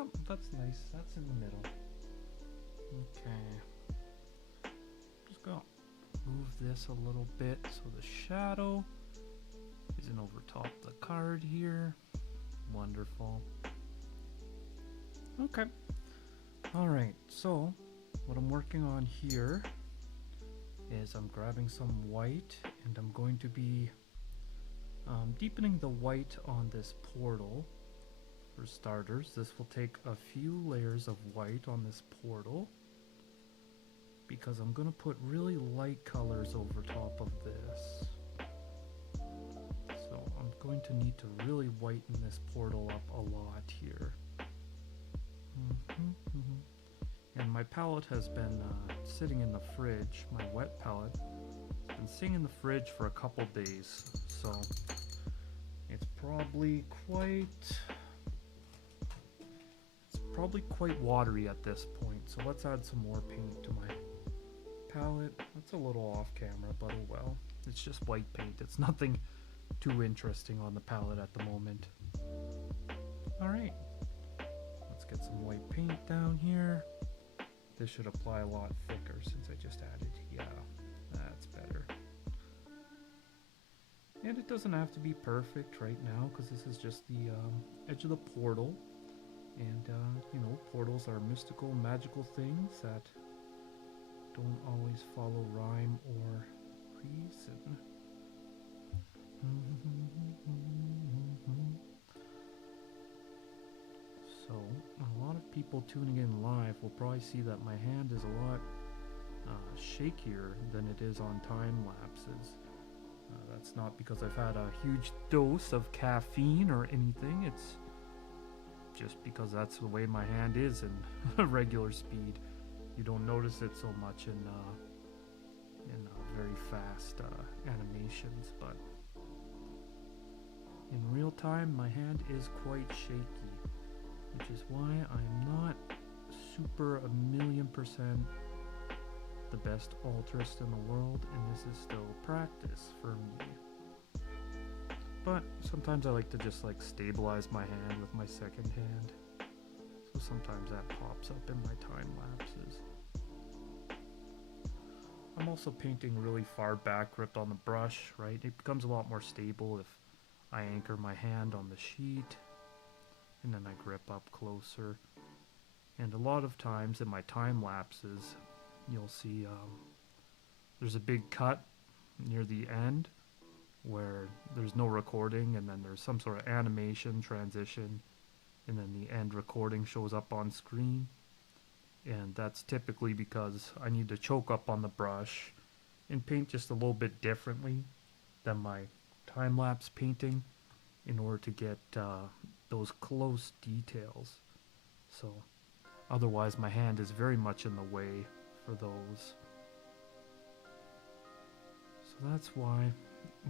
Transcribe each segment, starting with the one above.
Yeah, that's nice. That's in the middle. Okay. Just gonna move this a little bit so the shadow isn't over top the card here. Wonderful. Okay. Alright, so what I'm working on here is I'm grabbing some white and I'm going to be deepening the white on this portal. For starters, this will take a few layers of white on this portal because I'm going to put really light colors over top of this. So I'm going to need to really whiten this portal up a lot here. And my palette has been sitting in the fridge, my wet palette. It's been sitting in the fridge for a couple days, so it's probably quite watery at this point. So let's add some more paint to my palette. That's a little off camera, but oh well. It's just white paint. It's nothing too interesting on the palette at the moment. Alright, let's get some white paint down here. This should apply a lot thicker since I just added. Yeah, that's better. And it doesn't have to be perfect right now because this is just the edge of the portal. And, you know, portals are mystical, magical things that don't always follow rhyme or reason. So, a lot of people tuning in live will probably see that my hand is a lot shakier than it is on time lapses. That's not because I've had a huge dose of caffeine or anything, it's just because that's the way my hand is in regular speed. You don't notice it so much in very fast animations, but in real time my hand is quite shaky, which is why I'm not super 1,000,000% the best altarist in the world, and this is still practice for me. But sometimes I like to just like stabilize my hand with my second hand, so sometimes that pops up in my time lapses. I'm also painting really far back gripped on the brush, right? It becomes a lot more stable if I anchor my hand on the sheet and then I grip up closer. And a lot of times in my time lapses, you'll see there's a big cut near the end where there's no recording, and then there's some sort of animation transition, and then the end recording shows up on screen. And that's typically because I need to choke up on the brush and paint just a little bit differently than my time-lapse painting in order to get those close details. So otherwise my hand is very much in the way for those. So that's why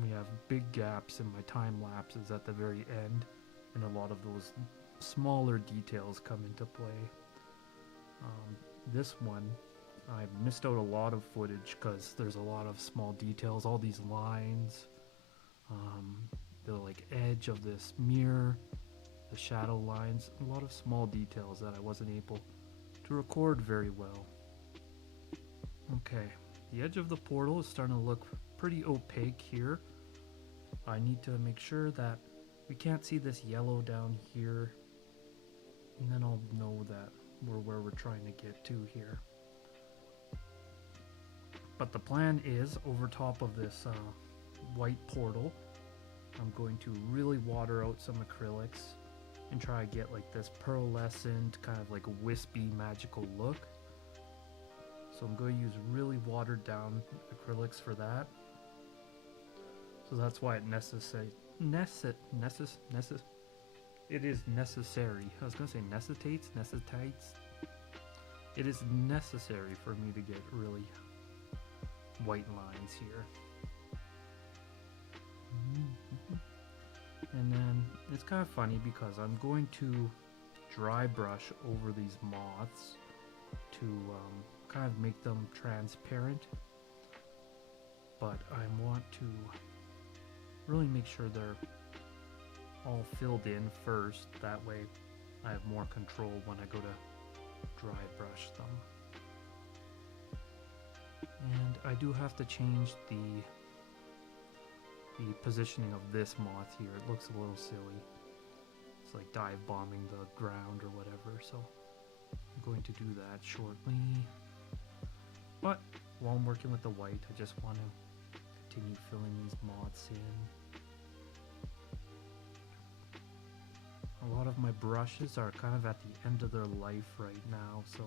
we have big gaps in my time lapses at the very end, and a lot of those smaller details come into play. This one, I missed out a lot of footage because there's a lot of small details, all these lines, the like edge of this mirror, the shadow lines, a lot of small details that I wasn't able to record very well. Okay, the edge of the portal is starting to look pretty opaque here. I need to make sure that we can't see this yellow down here, and then I'll know that we're where we're trying to get to here. But the plan is, over top of this white portal, I'm going to really water out some acrylics and try to get like this pearlescent, kind of like a wispy magical look. So I'm going to use really watered down acrylics for that. So that's why it it is necessary. I was going to say necessitates. It is necessary for me to get really white lines here. And then it's kind of funny because I'm going to dry brush over these moths to kind of make them transparent, but I want to really make sure they're all filled in first. That way I have more control when I go to dry brush them. And I do have to change the positioning of this moth here. It looks a little silly. It's like dive bombing the ground or whatever, so I'm going to do that shortly. But while I'm working with the white, I just want to continue filling these moths in. A lot of my brushes are kind of at the end of their life right now, so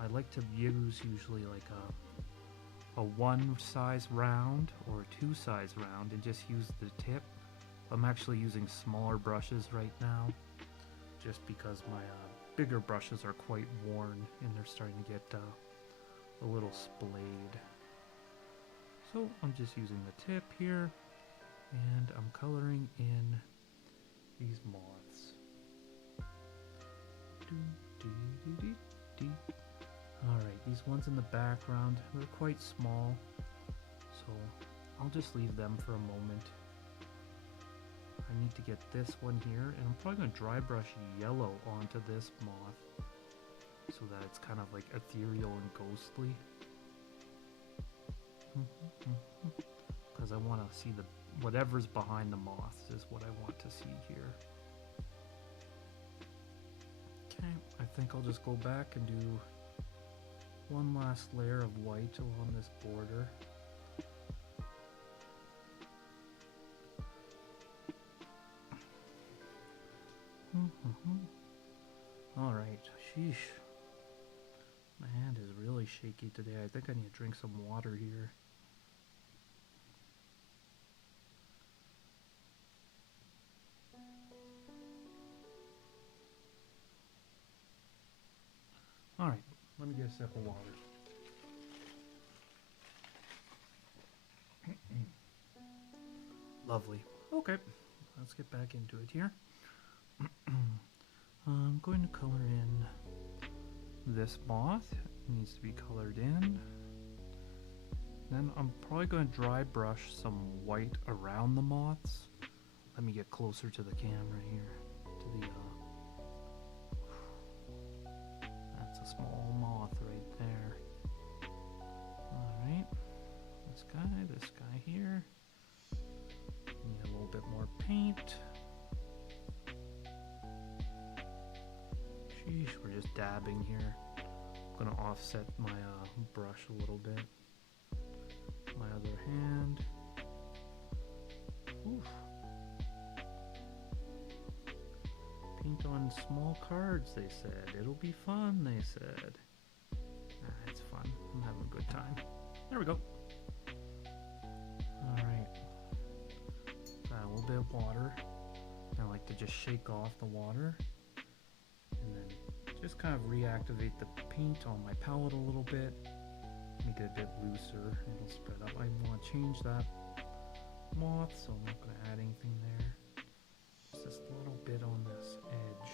I like to use usually like a one size round or a two size round and just use the tip. I'm actually using smaller brushes right now just because my bigger brushes are quite worn and they're starting to get a little splayed. So I'm just using the tip here and I'm coloring in these moths. Alright, these ones in the background, they're quite small, so I'll just leave them for a moment. I need to get this one here, and I'm probably going to dry brush yellow onto this moth so that it's kind of like ethereal and ghostly. Because I want to see whatever's behind the moths is what I want to see here. Okay, I think I'll just go back and do one last layer of white along this border. Alright, sheesh. My hand is really shaky today. I think I need to drink some water here. Alright, let me get a sip of water. Lovely. Okay, let's get back into it here. I'm going to color in this moth. It needs to be colored in. Then I'm probably going to dry brush some white around the moths. Let me get closer to the camera here. To the that's a small moth right there. Alright. This guy here. Need a little bit more paint. Sheesh, we're just dabbing here. I'm gonna offset my brush a little bit. My other hand. Oof. Paint on small cards, they said. It'll be fun, they said. It's fun. I'm having a good time. There we go. Alright. Got a little bit of water. I like to just shake off the water. And then just kind of reactivate the paint on my palette a little bit. Make it a bit looser. It'll spread up. I want to change that moth, so I'm not going to add anything there. Just a little bit on this edge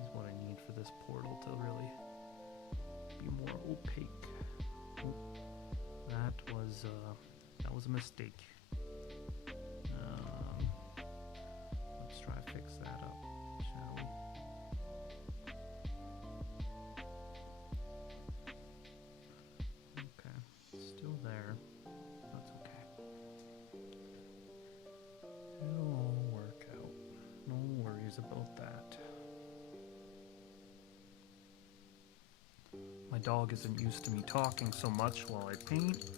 is what I need for this portal to really be more opaque. Oh, that was a mistake. Let's try to fix that up, shall we? Okay, still there. That's okay. It'll all work out. No worries about that. My dog isn't used to me talking so much while I paint,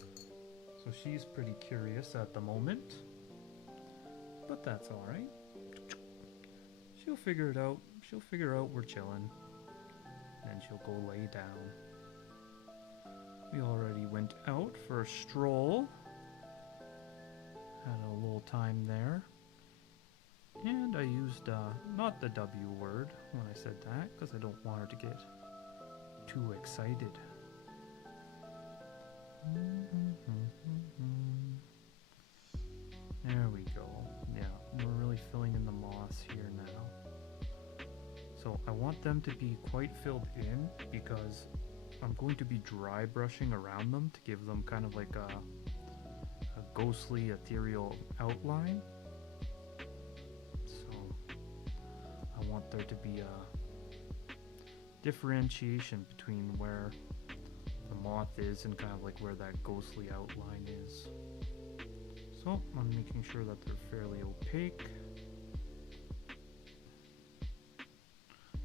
so she's pretty curious at the moment. But that's alright. She'll figure it out. She'll figure out we're chilling. Then she'll go lay down. We already went out for a stroll. Had a little time there. And I used, not the W word when I said that, because I don't want her to get too excited. There we go. Yeah, we're really filling in the moss here now. So I want them to be quite filled in because I'm going to be dry brushing around them to give them kind of like a ghostly, ethereal outline. So I want want there to be a differentiation between where the moth is and kind of like where that ghostly outline is. So I'm making sure that they're fairly opaque.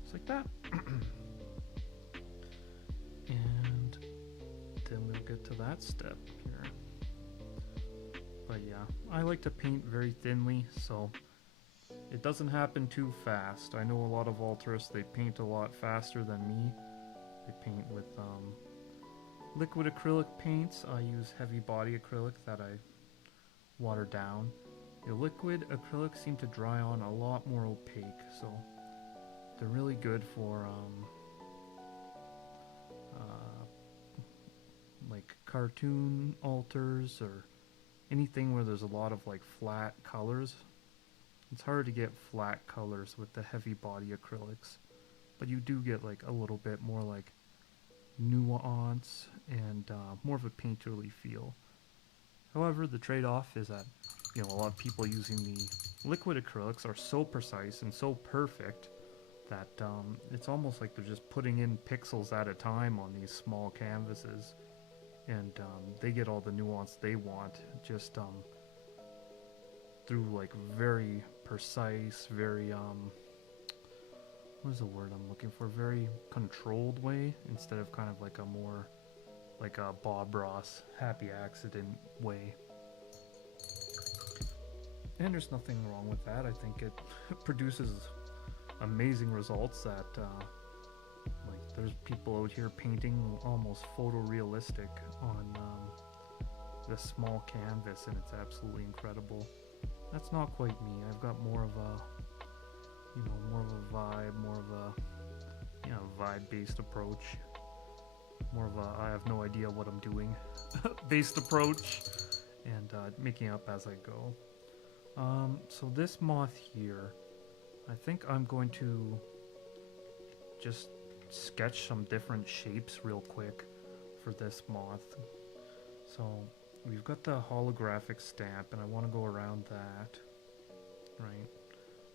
Just like that. And then we'll get to that step here. But yeah, I like to paint very thinly, so it doesn't happen too fast. I know a lot of altruists, they paint a lot faster than me. They paint with liquid acrylic paints. I use heavy body acrylic that I water down. The liquid acrylics seem to dry on a lot more opaque, so they're really good for like cartoon altars or anything where there's a lot of like flat colors. It's hard to get flat colors with the heavy body acrylics, but you do get like a little bit more like nuance and more of a painterly feel. However, the trade-off is that, you know, a lot of people using the liquid acrylics are so precise and so perfect that it's almost like they're just putting in pixels at a time on these small canvases, and they get all the nuance they want just through like very precise, very what is the word I'm looking for? Very controlled way, instead of kind of like a more like a Bob Ross happy accident way. And there's nothing wrong with that. I think it produces amazing results that like there's people out here painting almost photorealistic on this small canvas, and it's absolutely incredible. That's not quite me. I've got more of a, you know, more of a vibe, more of a, you know, vibe-based approach. More of a I have no idea what I'm doing based approach, and making up as I go. So this moth here, I think I'm going to just sketch some different shapes real quick for this moth. So we've got the holographic stamp, and I want to go around that, right?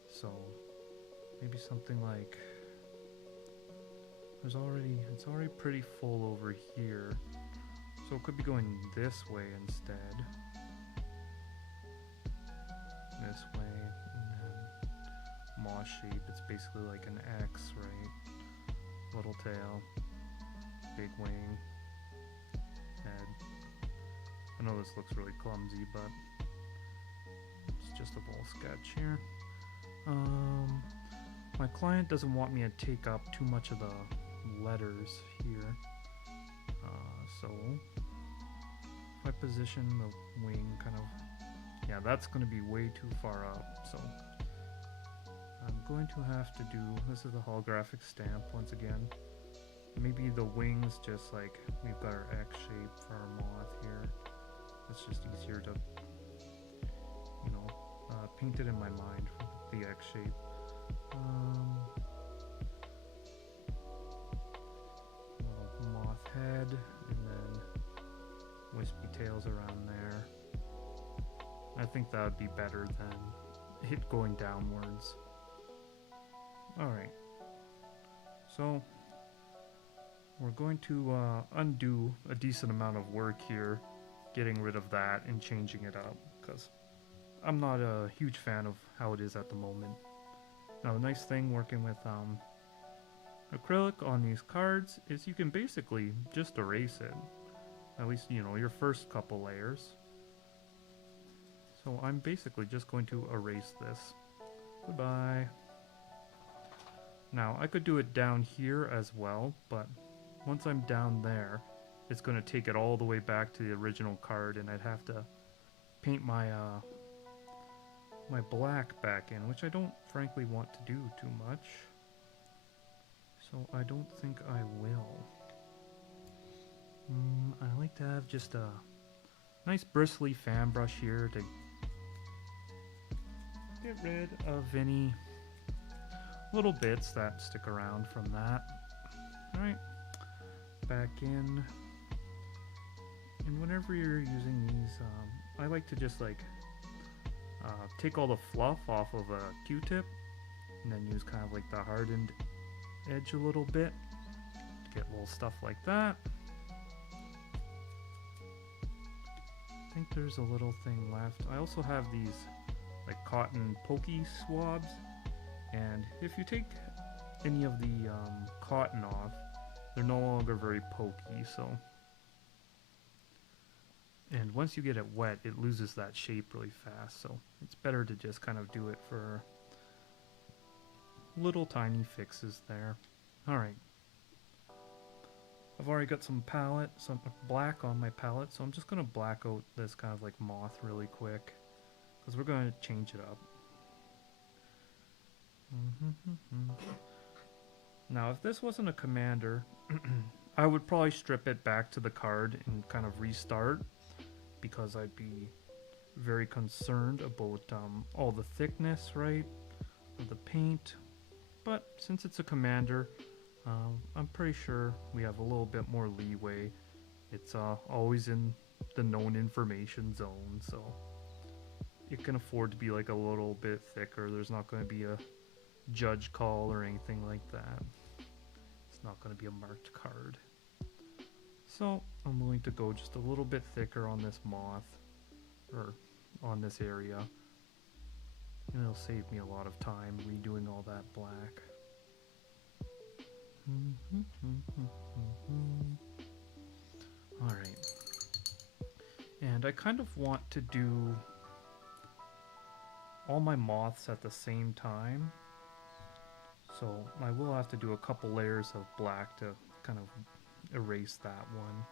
So maybe something like, it's already pretty full over here, so it could be going this way instead. This way, and then moth shape, it's basically like an X, right? Little tail, big wing, head. I know this looks really clumsy, but it's just a little sketch here. My client doesn't want me to take up too much of the letters here, so if I position the wing kind of, yeah, that's going to be way too far up, so I'm going to have to do, this is the holographic stamp once again, maybe the wings just like, we've got our X shape for our moth here, it's just easier to, you know, paint it in my mind, the X shape. Little moth head, and then wispy tails around there. I think that would be better than it going downwards. Alright, so we're going to undo a decent amount of work here, getting rid of that and changing it up, because I'm not a huge fan of how it is at the moment. Now the nice thing working with acrylic on these cards is you can basically just erase it, at least, you know, your first couple layers. So I'm basically just going to erase this. Goodbye. Now I could do it down here as well, but once I'm down there, it's going to take it all the way back to the original card, and I'd have to paint my my black back in, which I don't frankly want to do too much, so I don't think I will. I like to have just a nice bristly fan brush here to get rid of any little bits that stick around from that. Alright, back in, and whenever you're using these, I like to just like take all the fluff off of a Q-tip, and then use kind of like the hardened edge a little bit to get little stuff like that. I think there's a little thing left. I also have these like cotton pokey swabs, and if you take any of the cotton off, they're no longer very pokey. So, and once you get it wet, it loses that shape really fast, so it's better to just kind of do it for little tiny fixes there. Alright, I've already got some black on my palette, so I'm just going to black out this kind of like moth really quick, because we're going to change it up. Now, if this wasn't a commander, I would probably strip it back to the card and kind of restart, because I'd be very concerned about all the thickness, right, of the paint. But since it's a commander, I'm pretty sure we have a little bit more leeway. It's always in the known information zone, so it can afford to be like a little bit thicker. There's not going to be a judge call or anything like that. It's not going to be a marked card. So I'm willing to go just a little bit thicker on this moth, or on this area, and it'll save me a lot of time redoing all that black. Alright, and I kind of want to do all my moths at the same time, so I will have to do a couple layers of black to kind of erase that one.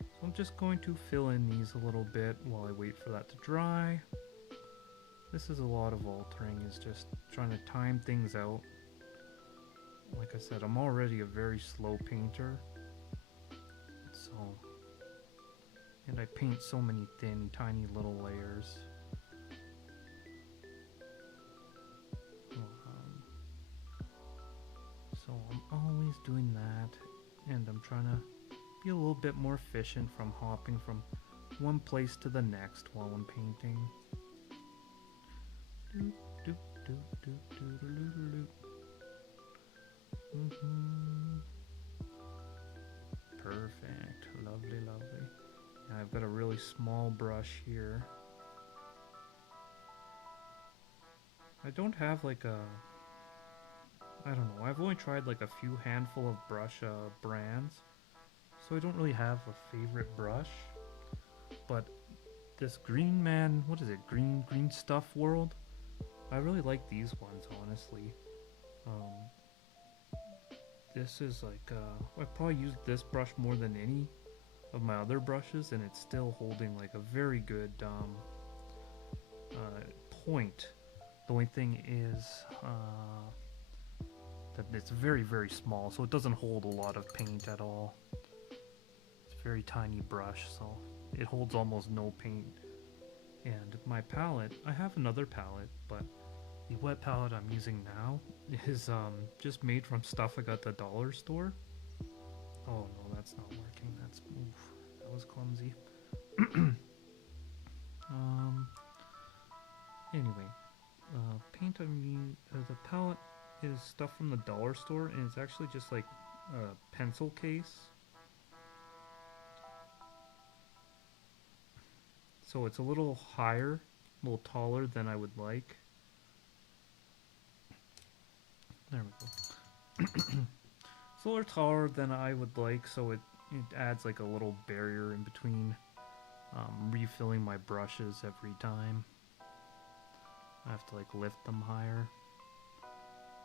So I'm just going to fill in these a little bit while I wait for that to dry. This is a lot of altering, is just trying to time things out. Like I said, I'm already a very slow painter, so, and I paint so many thin, tiny little layers. So I'm always doing that, and I'm trying to be a little bit more efficient from hopping from one place to the next while I'm painting. Perfect. Lovely, lovely. And I've got a really small brush here. I don't have like a... I don't know. I've only tried like a few handful of brush brands, so I don't really have a favorite brush. But this Green Man, what is it? Green Stuff World? I really like these ones, honestly. This is like, I probably used this brush more than any of my other brushes, and it's still holding like a very good point. The only thing is that it's very, very small, so it doesn't hold a lot of paint at all. It's a very tiny brush, so it holds almost no paint. And my palette, I have another palette, but the wet palette I'm using now is just made from stuff I got at the dollar store. Oh no, that's not working. That's, oof, that was clumsy. Anyway, the palette is stuff from the dollar store, and it's actually just like a pencil case. So it's a little higher, a little taller than I would like. There we go. It's a little taller than I would like, so it adds like a little barrier in between refilling my brushes every time. I have to like lift them higher.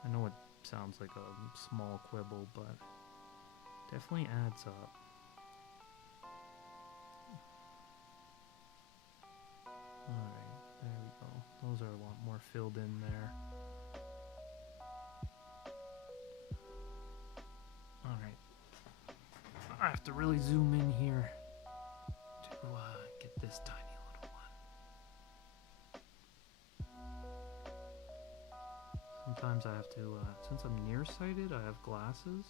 I know it sounds like a small quibble, but definitely adds up. Alright, there we go. Those are a lot more filled in there. Alright. I have to really zoom in here to get this tiny little one. Sometimes I have to, since I'm nearsighted, I have glasses.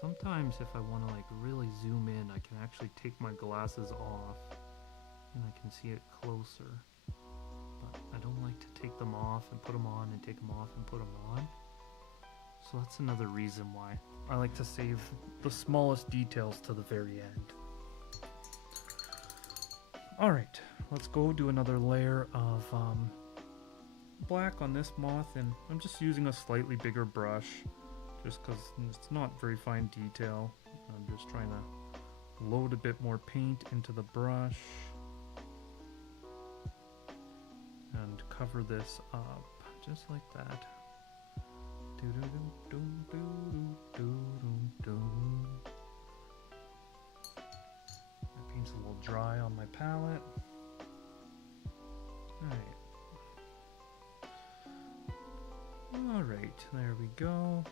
Sometimes if I want to like really zoom in, I can actually take my glasses off and I can see it closer. But I don't like to take them off and put them on and take them off and put them on. So that's another reason why I like to save the smallest details to the very end. Alright, let's go do another layer of black on this moth, and I'm just using a slightly bigger brush just because it's not very fine detail. I'm just trying to load a bit more paint into the brush and cover this up just like that. My paint's a little dry on my palette. Alright, there we go.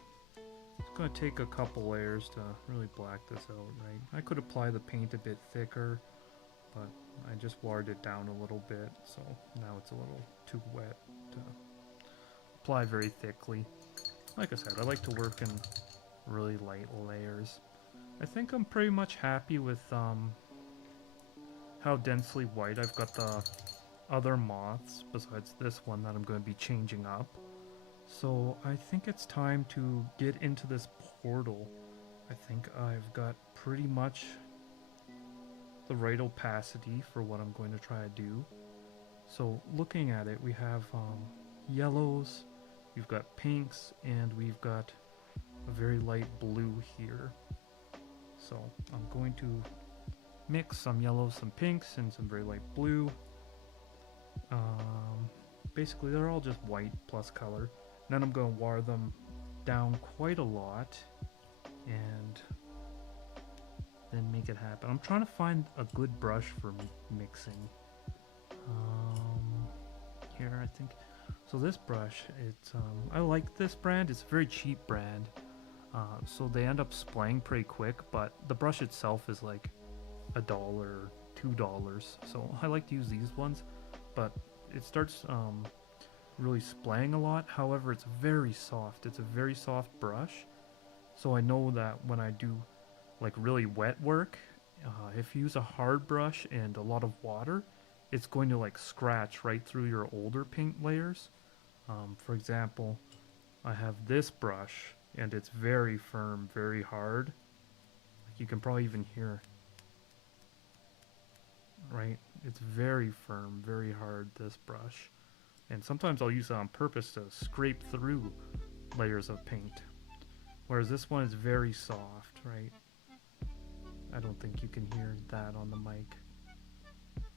It's going to take a couple layers to really black this out, right? I could apply the paint a bit thicker, but I just watered it down a little bit, so now it's a little too wet to apply very thickly. Like I said, I like to work in really light layers. I think I'm pretty much happy with how densely white I've got the other moths, besides this one that I'm going to be changing up. So I think it's time to get into this portal. I think I've got pretty much the right opacity for what I'm going to try to do. So looking at it, we have yellows, we've got pinks, and we've got a very light blue here. So I'm going to mix some yellows, some pinks, and some very light blue. Basically they're all just white plus color. And then I'm going to water them down quite a lot and then make it happen. I'm trying to find a good brush for mixing. Here I think. So this brush, it's I like this brand. It's a very cheap brand. So they end up splaying pretty quick, but the brush itself is like $1, $2. So I like to use these ones, but it starts really splaying a lot. However, it's very soft. It's a very soft brush. So I know that when I do like really wet work, if you use a hard brush and a lot of water, it's going to like scratch right through your older paint layers. For example, I have this brush and it's very firm, very hard. Like you can probably even hear, right? It's very firm, very hard, this brush. And sometimes I'll use it on purpose to scrape through layers of paint. Whereas this one is very soft, right? I don't think you can hear that on the mic.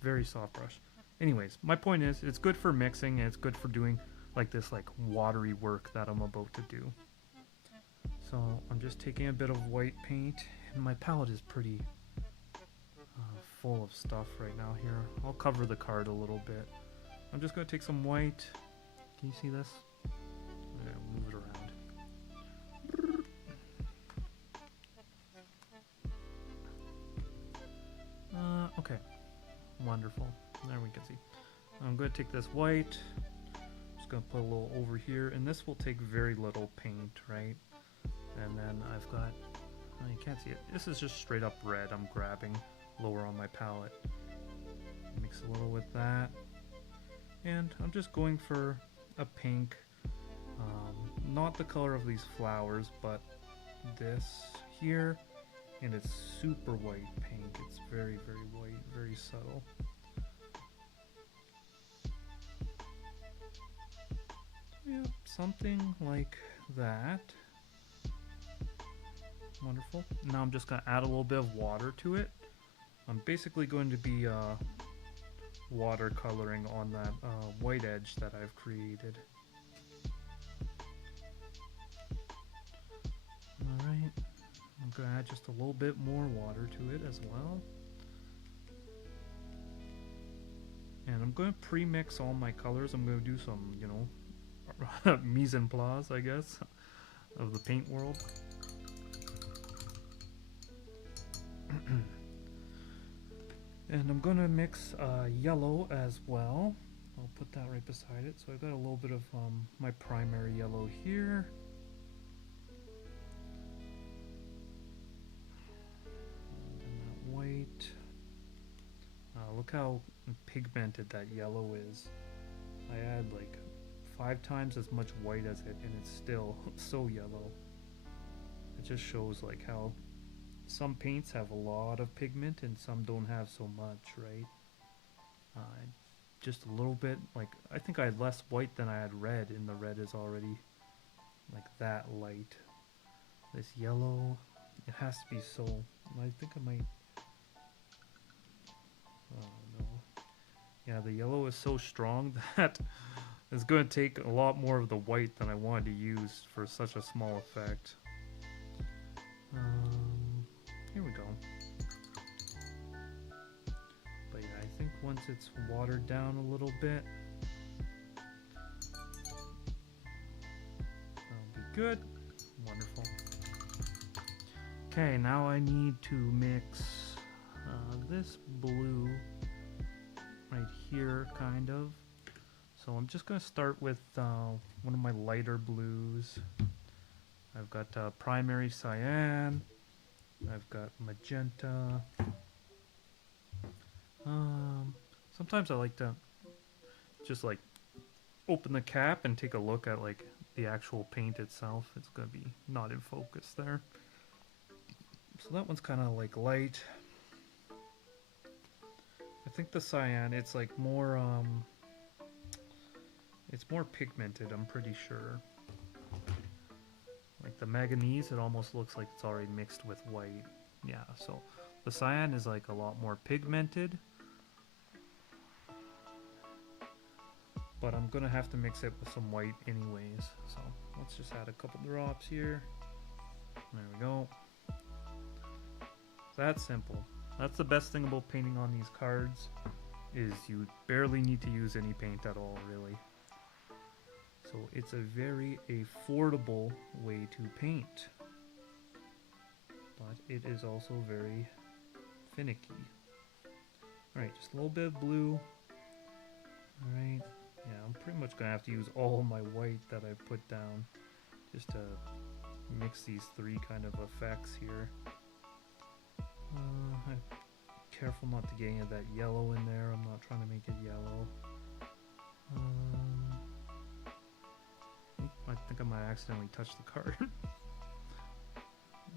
Very soft brush. Anyways, my point is, it's good for mixing and it's good for doing like this like watery work that I'm about to do. So I'm just taking a bit of white paint, and my palette is pretty full of stuff right now here. I'll cover the card a little bit. I'm just going to take some white. Can you see this? Yeah, move it around. Okay. Wonderful. There we can see. I'm going to take this white. Just going to put a little over here. And this will take very little paint, right? And then I've got... Oh, you can't see it. This is just straight up red I'm grabbing lower on my palette. Mix a little with that. And I'm just going for a pink, not the color of these flowers, but this here, and it's super white pink. It's very, very white, very subtle. Yeah, something like that. Wonderful. Now I'm just going to add a little bit of water to it. I'm basically going to be watercoloring on that white edge that I've created. Alright, I'm going to add just a little bit more water to it as well. And I'm going to pre-mix all my colors. I'm going to do some, you know, mise en place, I guess, of the paint world. And I'm going to mix yellow as well. I'll put that right beside it. So I've got a little bit of my primary yellow here. And that white. Look how pigmented that yellow is. I add like 5 times as much white as it, and it's still so yellow. It just shows like how some paints have a lot of pigment and some don't have so much, right? Just a little bit, like I think I had less white than I had red, and the red is already like that light. This yellow, it has to be so, I think I might, oh no. Yeah, the yellow is so strong that it's going to take a lot more of the white than I wanted to use for such a small effect. Here we go. But yeah, I think once it's watered down a little bit, that'll be good. Wonderful. Okay, now I need to mix this blue right here, kind of. So I'm just going to start with one of my lighter blues. I've got primary cyan. I've got magenta. Sometimes I like to just like open the cap and take a look at like the actual paint itself. It's going to be not in focus there. So that one's kind of like light. I think the cyan, it's like more it's more pigmented, I'm pretty sure. Like the manganese, it almost looks like it's already mixed with white. Yeah, so the cyan is like a lot more pigmented. But I'm gonna have to mix it with some white anyways. So let's just add a couple drops here. There we go. That's simple. That's the best thing about painting on these cards, is you barely need to use any paint at all, really. So it's a very affordable way to paint. But it is also very finicky. Alright, just a little bit of blue. Alright, yeah, I'm pretty much going to have to use all of my white that I put down just to mix these three kind of effects here. I'm careful not to get any of that yellow in there. I'm not trying to make it yellow. I think I might accidentally touch the card.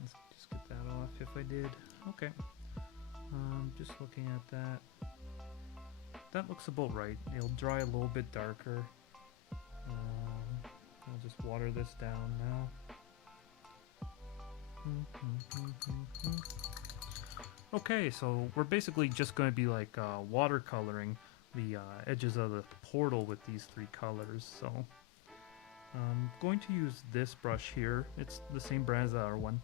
Let's just get that off if I did. Okay. Just looking at that. That looks about right. It'll dry a little bit darker. I'll just water this down now. Okay, so we're basically just going to be like watercoloring the edges of the portal with these three colors. So I'm going to use this brush here. It's the same brand as the other one.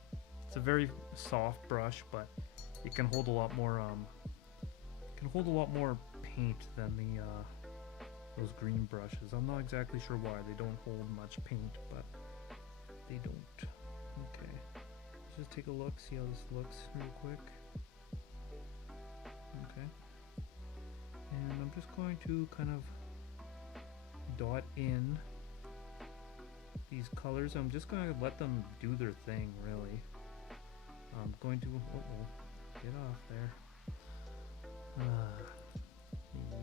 It's a very soft brush, but it can hold a lot more paint than the those green brushes. I'm not exactly sure why they don't hold much paint, but they don't. Okay, let's just take a look, see how this looks real quick. Okay, and I'm just going to kind of dot in these colors. I'm just going to let them do their thing, really. I'm going to, get off there.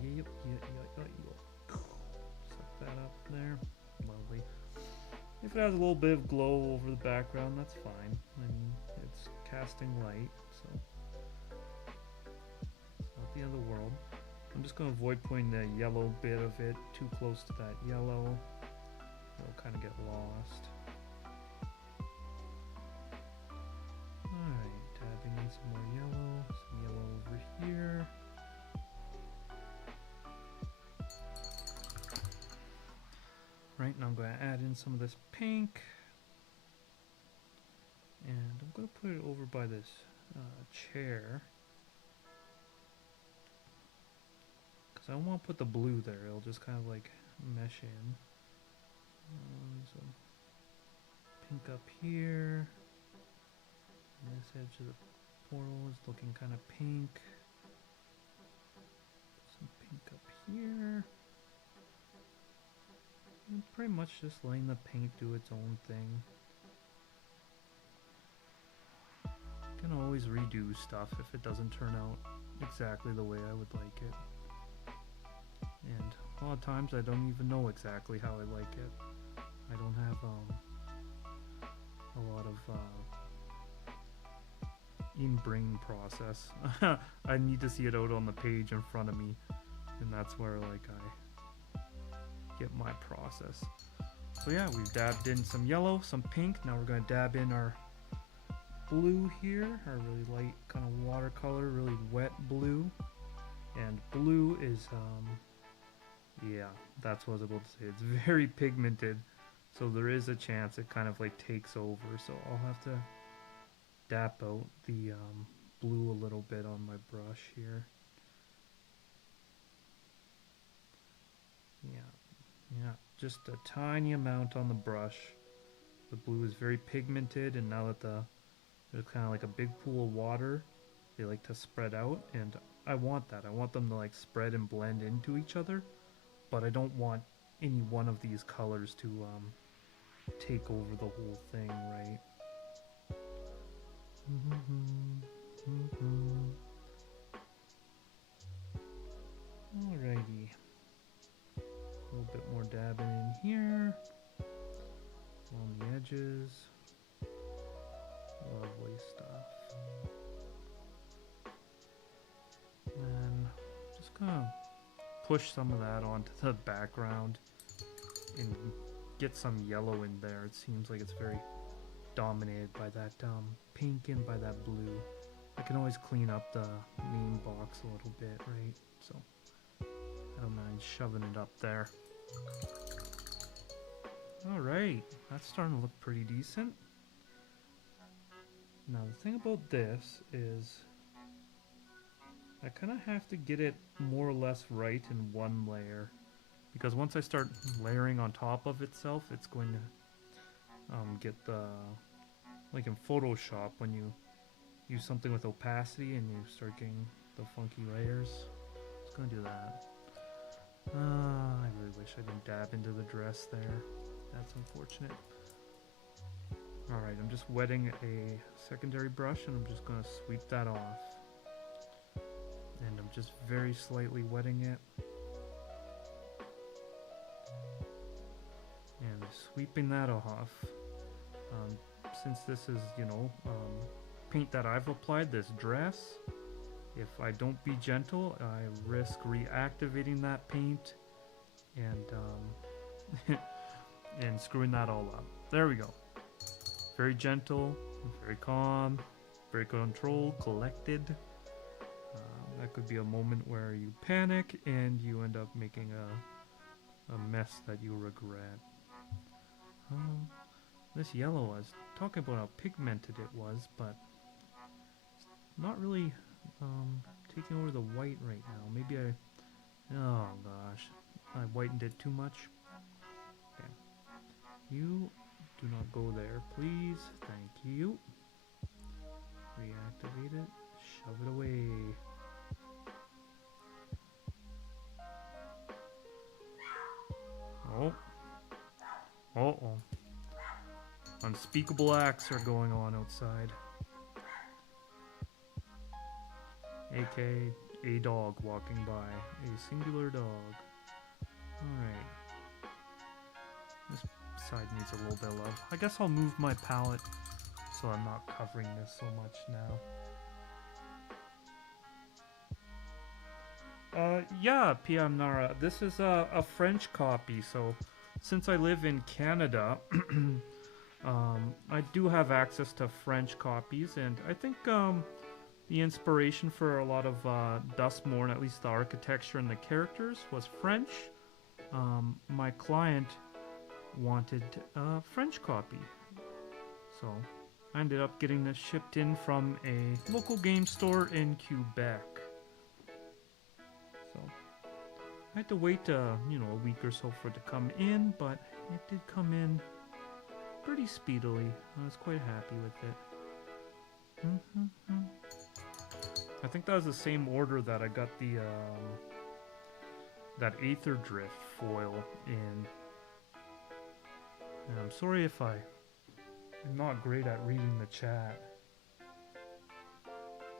Yep. Suck that up there. Lovely. If it has a little bit of glow over the background, that's fine. I mean, it's casting light, so it's not the end of the world. I'm just going to avoid putting the yellow bit of it too close to that yellow. It'll kind of get lost. Alright, tapping in some more yellow over here. Right, now I'm going to add in some of this pink. And I'm going to put it over by this chair. Because I don't want to put the blue there, it'll just kind of like mesh in. Some pink up here. And this edge of the portal is looking kind of pink. Some pink up here. And pretty much just letting the paint do its own thing. You can always redo stuff if it doesn't turn out exactly the way I would like it. And A lot of times I don't even know exactly how I like it. I don't have a lot of in-brain process. I need to see it out on the page in front of me, and that's where like I get my process. So yeah, we've dabbed in some yellow, some pink. Now we're gonna dab in our blue here, our really light kind of watercolor, really wet blue. And blue is yeah, that's what I was about to say. It's very pigmented, so there is a chance it kind of like takes over. So I'll have to dab out the blue a little bit on my brush here. Yeah, just a tiny amount on the brush. The blue is very pigmented, and now that there's kind of like a big pool of water, they like to spread out, and I want that. I want them to like spread and blend into each other, but I don't want any one of these colors to take over the whole thing, right? Alrighty. A little bit more dabbing in here. On the edges. Lovely stuff. And just gonna push some of that onto the background and get some yellow in there. It seems like it's very dominated by that pink and by that blue. I can always clean up the main box a little bit, right? So I don't mind shoving it up there. Alright, that's starting to look pretty decent. Now the thing about this is I kind of have to get it more or less right in one layer, because once I start layering on top of itself, it's going to get the, like in Photoshop when you use something with opacity and you start getting the funky layers. It's going to do that. I really wish I didn't dab into the dress there. That's unfortunate. Alright, I'm just wetting a secondary brush and I'm just going to sweep that off. And I'm just very slightly wetting it. And sweeping that off. Since this is, you know, paint that I've applied, this dress, if I don't be gentle, I risk reactivating that paint and and screwing that all up. There we go. Very gentle, very calm, very controlled, collected. That could be a moment where you panic and you end up making a mess that you regret. This yellow, I was talking about how pigmented it was, but it's not really taking over the white right now. Maybe oh gosh, I whitened it too much. Okay. You do not go there, please. Thank you. Reactivate it. Shove it away. Oh. Uh-oh. Unspeakable acts are going on outside. A.k.a. a dog walking by. A singular dog. Alright. This side needs a little bit of love. I guess I'll move my palette so I'm not covering this so much now. Yeah, PM Nara. This is a French copy, so since I live in Canada, I do have access to French copies, and I think the inspiration for a lot of Dustmorn, at least the architecture and the characters, was French. My client wanted a French copy, so I ended up getting this shipped in from a local game store in Quebec. So I had to wait a week or so for it to come in, but it did come in pretty speedily. I was quite happy with it. I think that was the same order that I got the that Aether Drift foil in. And I'm sorry if I'm not great at reading the chat.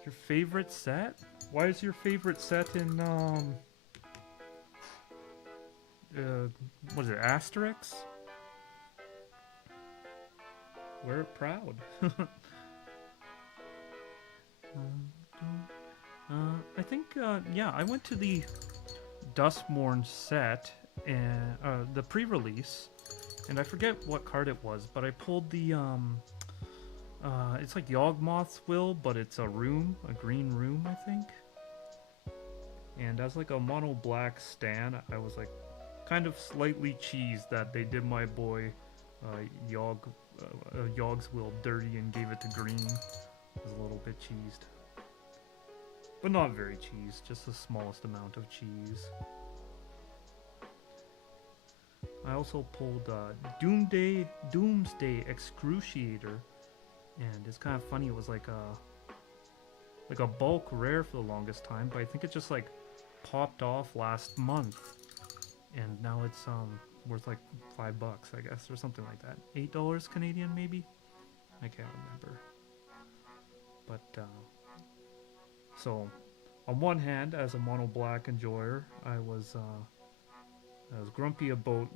Your favorite set? Why is your favorite set in what is it, Asterix? Wear it proud. I think, yeah, I went to the Dustmorn set and the pre-release, and I forget what card it was, but I pulled the it's like Yawgmoth's Will, but it's a room, a green room, I think. And as like a mono black stan, I was like kind of slightly cheesed that they did my boy Yawg's Will dirty and gave it to green. I was a little bit cheesed. But not very cheese, just the smallest amount of cheese. I also pulled Doomsday Excruciator, and it's kind of funny. It was like a bulk rare for the longest time, but I think it just like popped off last month, and now it's worth like $5, I guess, or something like that. $8 Canadian, maybe. I can't remember. But so, on one hand, as a mono black enjoyer, I was grumpy about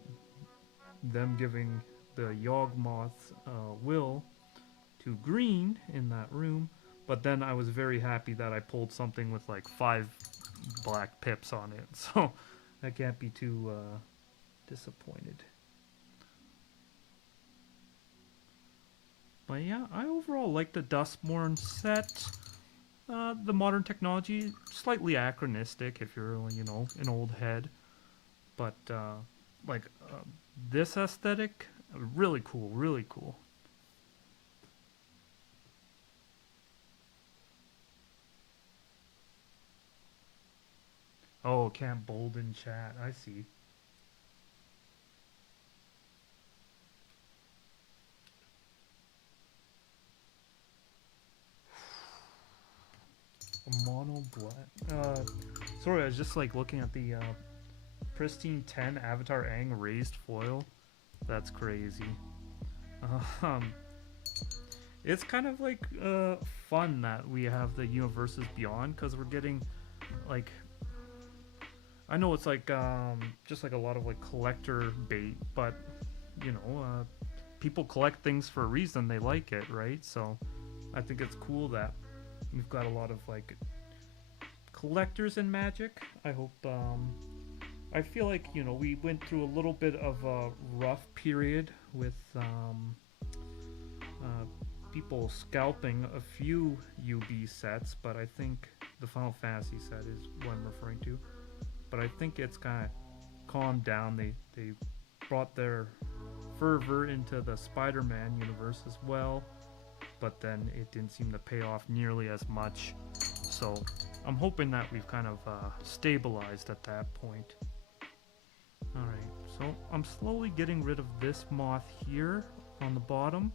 them giving the Yawgmoth's Will to green in that room, but then I was very happy that I pulled something with like 5 black pips on it, so I can't be too disappointed. But yeah, I overall like the Dustmorn set. The modern technology, slightly anachronistic if you're, you know, an old head. But, this aesthetic, really cool, really cool. Oh, can't bold in chat, I see. Mono black. Sorry, I was just like looking at the Pristine 10 Avatar Aang raised foil. That's crazy. It's kind of like fun that we have the universes beyond, because we're getting like, I know it's like just like a lot of like collector bait, but you know, people collect things for a reason. They like it, right? So I think it's cool that we've got a lot of like collectors in Magic. I hope I feel like, you know, we went through a little bit of a rough period with people scalping a few UB sets, but I think the Final Fantasy set is what I'm referring to. But I think it's kind of calmed down. They brought their fervor into the Spider-Man universe as well, but then it didn't seem to pay off nearly as much. So I'm hoping that we've kind of stabilized at that point. Alright, so I'm slowly getting rid of this moth here on the bottom,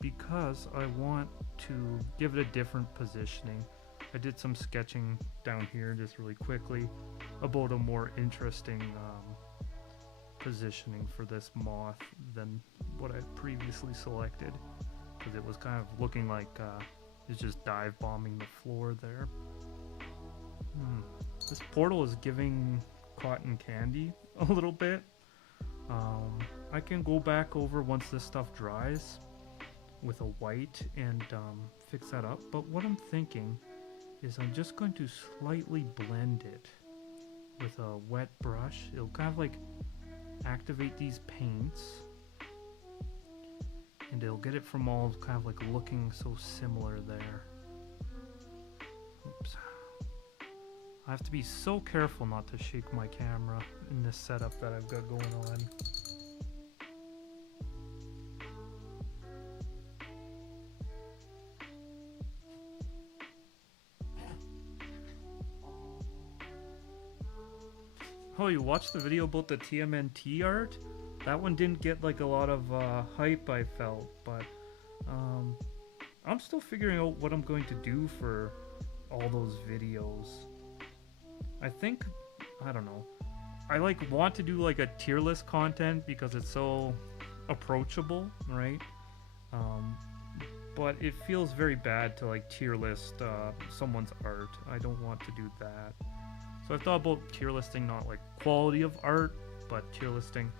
because I want to give it a different positioning. I did some sketching down here just really quickly about a more interesting positioning for this moth than what I previously selected, because it was kind of looking like it's just dive bombing the floor there. This portal is giving cotton candy a little bit. I can go back over once this stuff dries with a white and fix that up, but what I'm thinking is I'm just going to slightly blend it with a wet brush. It'll kind of like activate these paints, and it'll get it from all kind of like looking so similar there. Oops. I have to be so careful not to shake my camera in this setup that I've got going on. Oh, you watched the video about the TMNT art? That one didn't get like a lot of hype, I felt, but I'm still figuring out what I'm going to do for all those videos. I think, I don't know, I like want to do like a tier list content because it's so approachable, right? But it feels very bad to like tier list someone's art. I don't want to do that. So I thought about tier listing not like quality of art, but tier listing,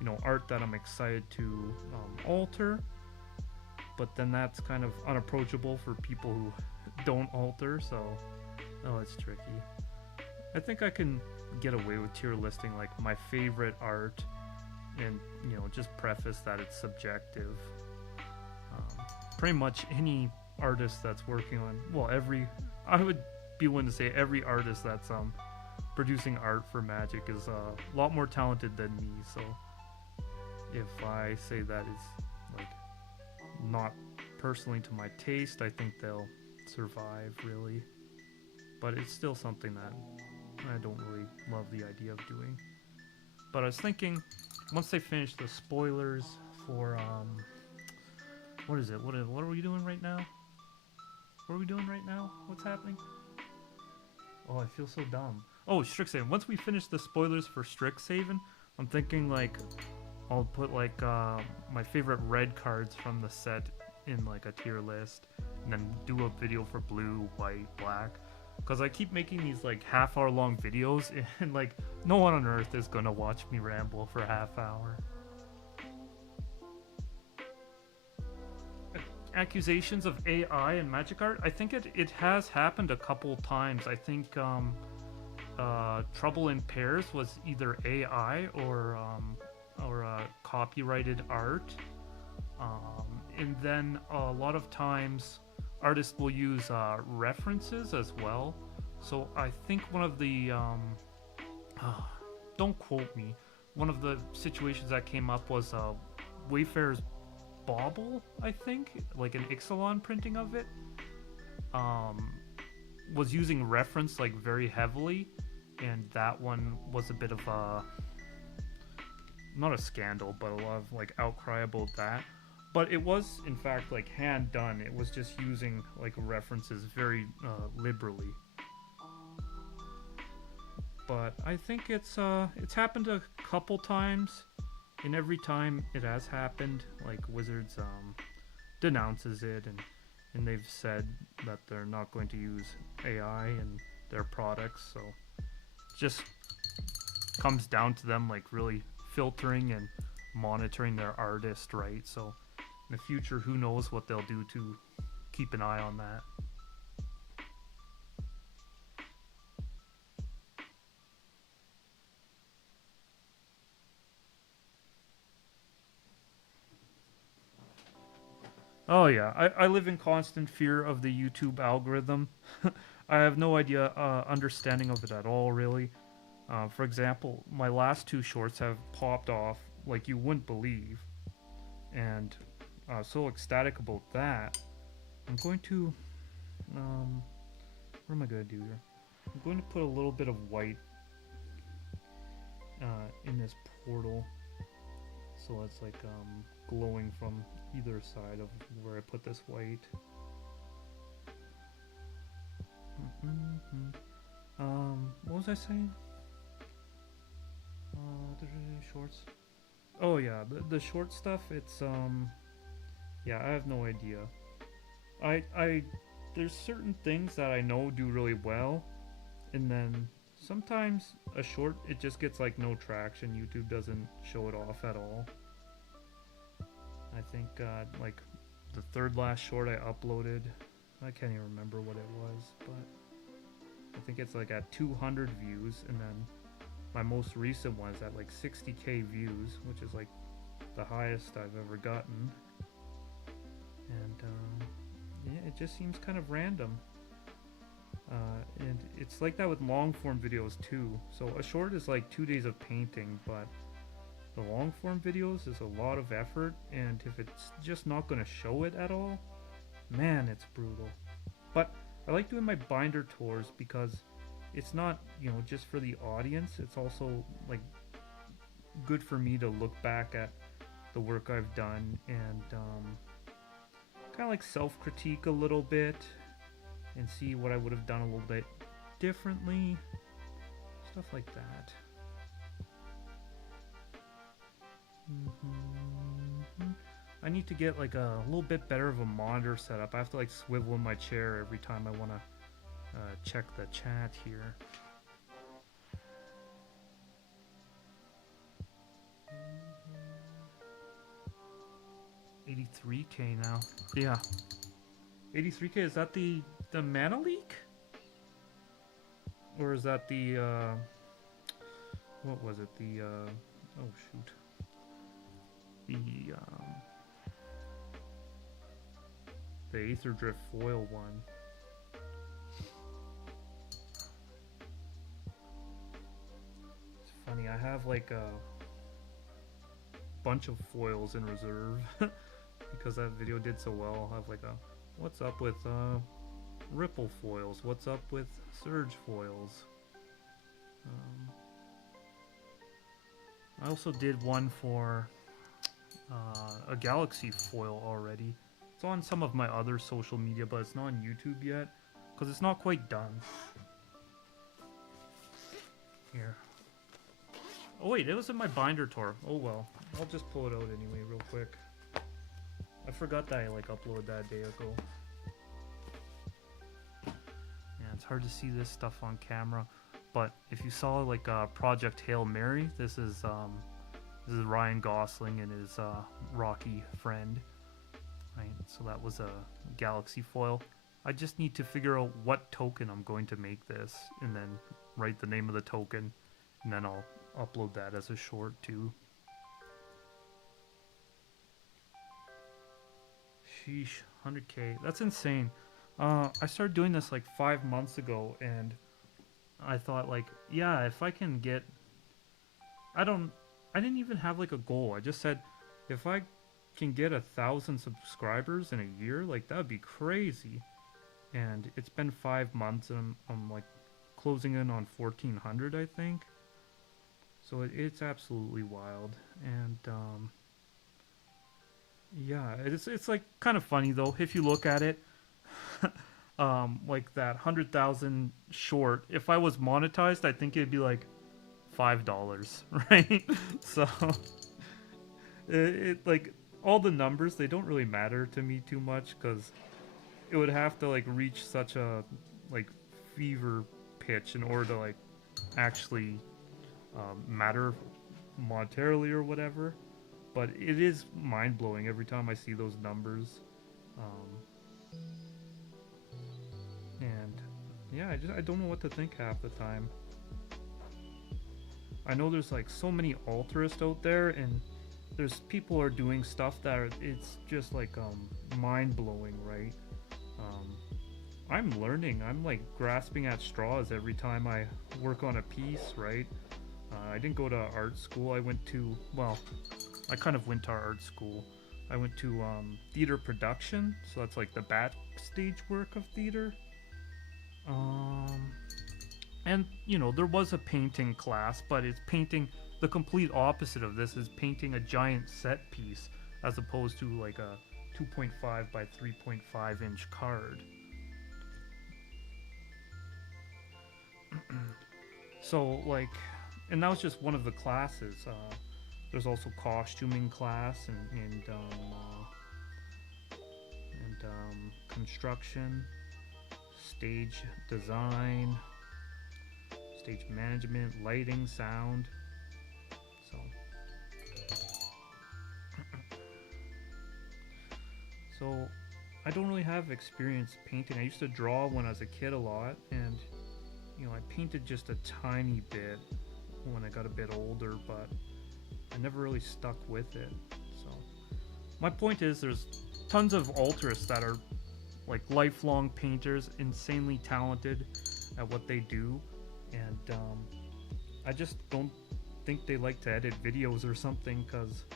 you know, art that I'm excited to alter. But then that's kind of unapproachable for people who don't alter, so it's tricky. I think I can get away with tier listing like my favorite art, and you know, just preface that it's subjective. Pretty much any artist that's working on, well, I would be willing to say every artist that's producing art for Magic is a lot more talented than me. So if I say that is like not personally to my taste, I think they'll survive really. But it's still something that I don't really love the idea of doing. But I was thinking, once they finish the spoilers for what is it? What are we doing right now? What are we doing right now? What's happening? Oh, I feel so dumb. Oh, Strixhaven. Once we finish the spoilers for Strixhaven, I'm thinking like I'll put like my favorite red cards from the set in like a tier list, and then do a video for blue, white, black. Because I keep making these like half-hour long videos, and like no one on earth is gonna watch me ramble for a half hour. Accusations of AI and magic art. I think it has happened a couple times. I think Trouble in Pairs was either AI or copyrighted art. And then a lot of times artists will use references as well. So I think one of the don't quote me. One of the situations that came up was Wayfarer's Bauble, I think, like an Ixalan printing of it, was using reference like very heavily, and that one was a bit of a, not a scandal, but a lot of like outcry about that. But it was in fact like hand done. It was just using like references very liberally. But I think it's happened a couple times. And every time it has happened, like Wizards denounces it, and they've said that they're not going to use AI in their products. So it just comes down to them like really filtering and monitoring their artist, right? So in the future, who knows what they'll do to keep an eye on that. Oh yeah, I live in constant fear of the YouTube algorithm. I have no understanding of it at all, really. For example, my last two shorts have popped off like you wouldn't believe, and so ecstatic about that. I'm going to, what am I going to do here? I'm going to put a little bit of white in this portal, so it's like glowing from either side of where I put this white. What was I saying? The shorts. Oh yeah, the short stuff. It's yeah, I have no idea. I there's certain things that I know do really well, and then sometimes a short it just gets like no traction. YouTube doesn't show it off at all. I think like the third last short I uploaded, I can't even remember what it was, but I think it's like at 200 views, and then my most recent one is at like 60k views, which is like the highest I've ever gotten. And yeah, it just seems kind of random. And it's like that with long form videos too. So a short is like 2 days of painting, but the long form videos is a lot of effort, and if it's just not going to show it at all, man, it's brutal. But I like doing my binder tours because it's not, you know, just for the audience, it's also like good for me to look back at the work I've done and kind of like self-critique a little bit and see what I would have done a little bit differently, stuff like that. I need to get like a little bit better of a monitor setup. I have to like swivel in my chair every time I want to check the chat here. 83k now. Yeah. 83k, is that the mana leak? Or is that the what was it? The oh shoot. The Aether Drift foil one. It's funny, I have like a bunch of foils in reserve because that video did so well. I'll have like a what's up with Ripple foils, what's up with Surge foils. I also did one for a Galaxy foil already. It's on some of my other social media, but it's not on YouTube yet because it's not quite done. Here. Oh wait, it was in my binder tour. Oh well, I'll just pull it out anyway real quick. I forgot that I like uploaded that a day ago. Yeah, it's hard to see this stuff on camera, but if you saw like Project Hail Mary, this is Ryan Gosling and his Rocky friend. Right, so that was a Galaxy foil. I just need to figure out what token I'm going to make this, and then write the name of the token, and then I'll upload that as a short too. Sheesh, 100k. That's insane. I started doing this like 5 months ago, and I thought like, yeah, if I can get... I didn't even have like a goal. I just said, if I can get 1,000 subscribers in a year, like that would be crazy. And it's been 5 months, and I'm like closing in on 1,400, I think. So it's absolutely wild. And yeah, it's like kind of funny though if you look at it. Like that 100,000 short, if I was monetized, I think it'd be like $5, right? So it like all the numbers, they don't really matter to me too much, because it would have to like reach such a like fever pitch in order to like actually matter monetarily or whatever. But it is mind-blowing every time I see those numbers. And yeah, I don't know what to think half the time. I know there's like so many altruists out there, and there's people are doing stuff that it's just like mind-blowing, right? I'm learning. I'm like grasping at straws every time I work on a piece, right? I didn't go to art school. I went to, well, I kind of went to art school. I went to theater production, so that's like the backstage work of theater. And you know, there was a painting class, but it's painting the complete opposite of this, is painting a giant set piece as opposed to like a 2.5 by 3.5 inch card. So like, and that was just one of the classes. There's also costuming class and construction, stage design, stage management, lighting, sound. So I don't really have experience painting. I used to draw when I was a kid a lot, and you know, I painted just a tiny bit when I got a bit older, but I never really stuck with it. So my point is, there's tons of altruists that are like lifelong painters, insanely talented at what they do, and I just don't think they like to edit videos or something, because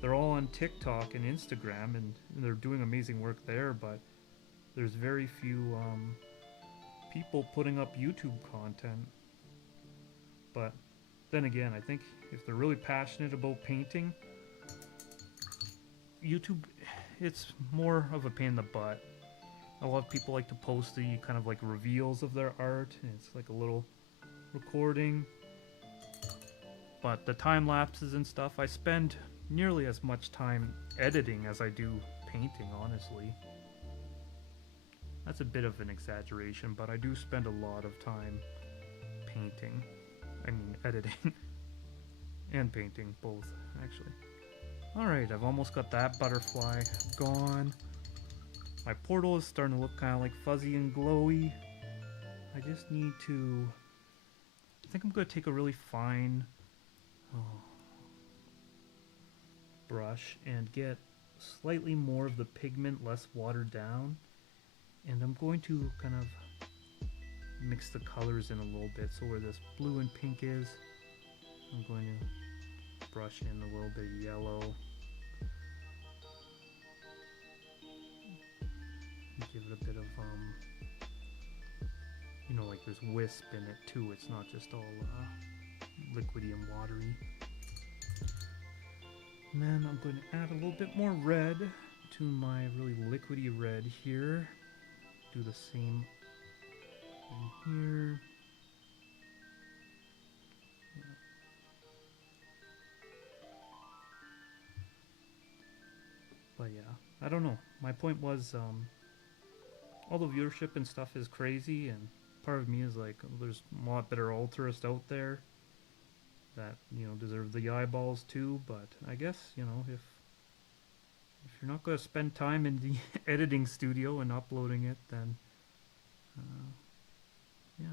they're all on TikTok and Instagram, and they're doing amazing work there, but there's very few people putting up YouTube content. But then again, I think if they're really passionate about painting, YouTube, it's more of a pain in the butt. A lot of people like to post the kind of like reveals of their art, and it's like a little recording. But the time lapses and stuff, I spend nearly as much time editing as I do painting, honestly. That's a bit of an exaggeration, but I do spend a lot of time painting. I mean, editing and painting, both, actually. Alright, I've almost got that butterfly gone. My portal is starting to look kind of like fuzzy and glowy. I just need to... I think I'm going to take a really fine brush and get slightly more of the pigment, less watered down. And I'm going to kind of mix the colors in a little bit. So where this blue and pink is, I'm going to brush in a little bit of yellow. Give it a bit of, you know, like there's wisp in it too. It's not just all liquidy and watery. And then I'm going to add a little bit more red to my really liquidy red here. Do the same in here. But yeah, I don't know. My point was, all the viewership and stuff is crazy, and part of me is like, there's a lot better altruists out there that, you know, deserve the eyeballs too. But I guess, you know, if you're not going to spend time in the editing studio and uploading it, then yeah.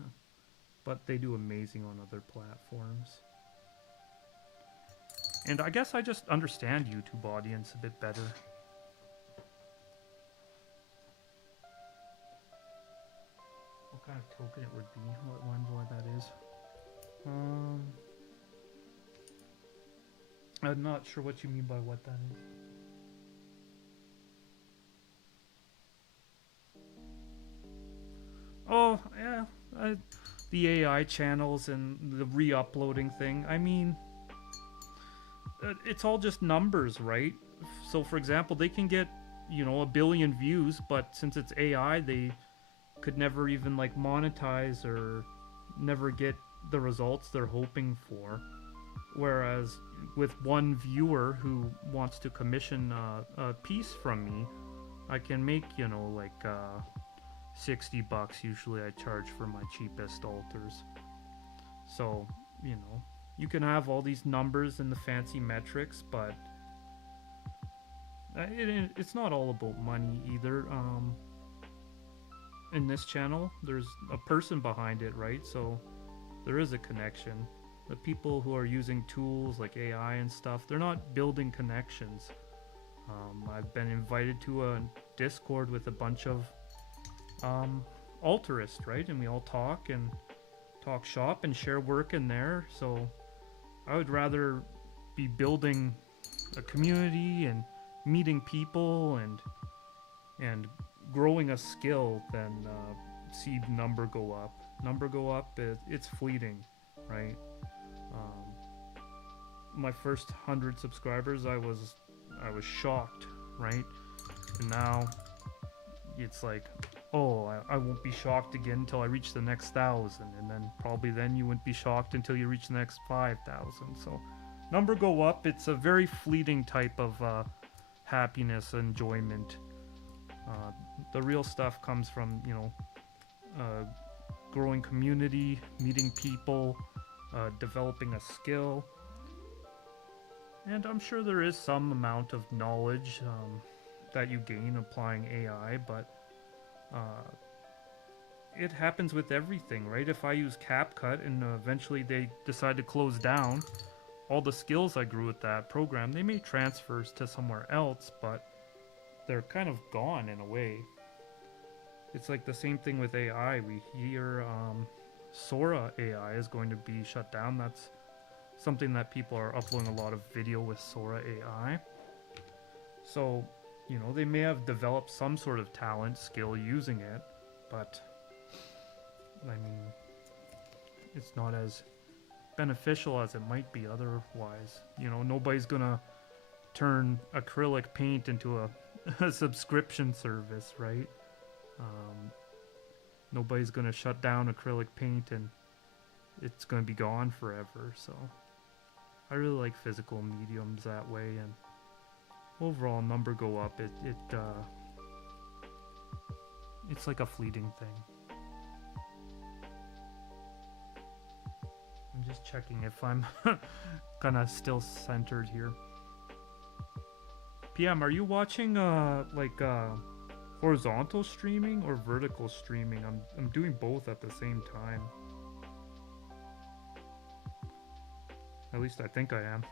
But they do amazing on other platforms. And I guess I just understand YouTube audience a bit better. What kind of token it would be, what envoy that is. I'm not sure what you mean by what that is. Oh, yeah, the AI channels and the re-uploading thing. I mean, it's all just numbers, right? So, for example, they can get, you know, 1 billion views, but since it's AI, they could never even, like, monetize or never get the results they're hoping for. Whereas with one viewer who wants to commission a piece from me, I can make, you know, like, $60 usually I charge for my cheapest altars. So, you know, you can have all these numbers and the fancy metrics, but it's not all about money either. In this channel, there's a person behind it, right? So there is a connection. The people who are using tools like AI and stuff, they're not building connections. I've been invited to a Discord with a bunch of altruists, right? And we all talk shop and share work in there. So I would rather be building a community and meeting people and growing a skill than see number go up. Number go up, it's fleeting, right? My first 100 subscribers, I was shocked, right? And now it's like, oh, I won't be shocked again until I reach the next 1,000, and then probably then you wouldn't be shocked until you reach the next 5,000. So number go up, it's a very fleeting type of happiness, enjoyment. The real stuff comes from, you know, growing community, meeting people, developing a skill. And I'm sure there is some amount of knowledge that you gain applying AI, but it happens with everything, right? If I use CapCut and eventually they decide to close down, all the skills I grew with that program, they may transfer to somewhere else, but they're kind of gone in a way. It's like the same thing with AI. We hear Sora AI is going to be shut down. That's something that people are uploading a lot of video with Sora AI. So, you know, they may have developed some sort of talent, skill using it, but I mean, it's not as beneficial as it might be otherwise. You know, nobody's gonna turn acrylic paint into a subscription service, right? Nobody's gonna shut down acrylic paint and it's gonna be gone forever. So I really like physical mediums that way, and overall number go up. It's like a fleeting thing. I'm just checking if I'm kind of still centered here. PM, are you watching like horizontal streaming or vertical streaming? I'm doing both at the same time. At least I think I am.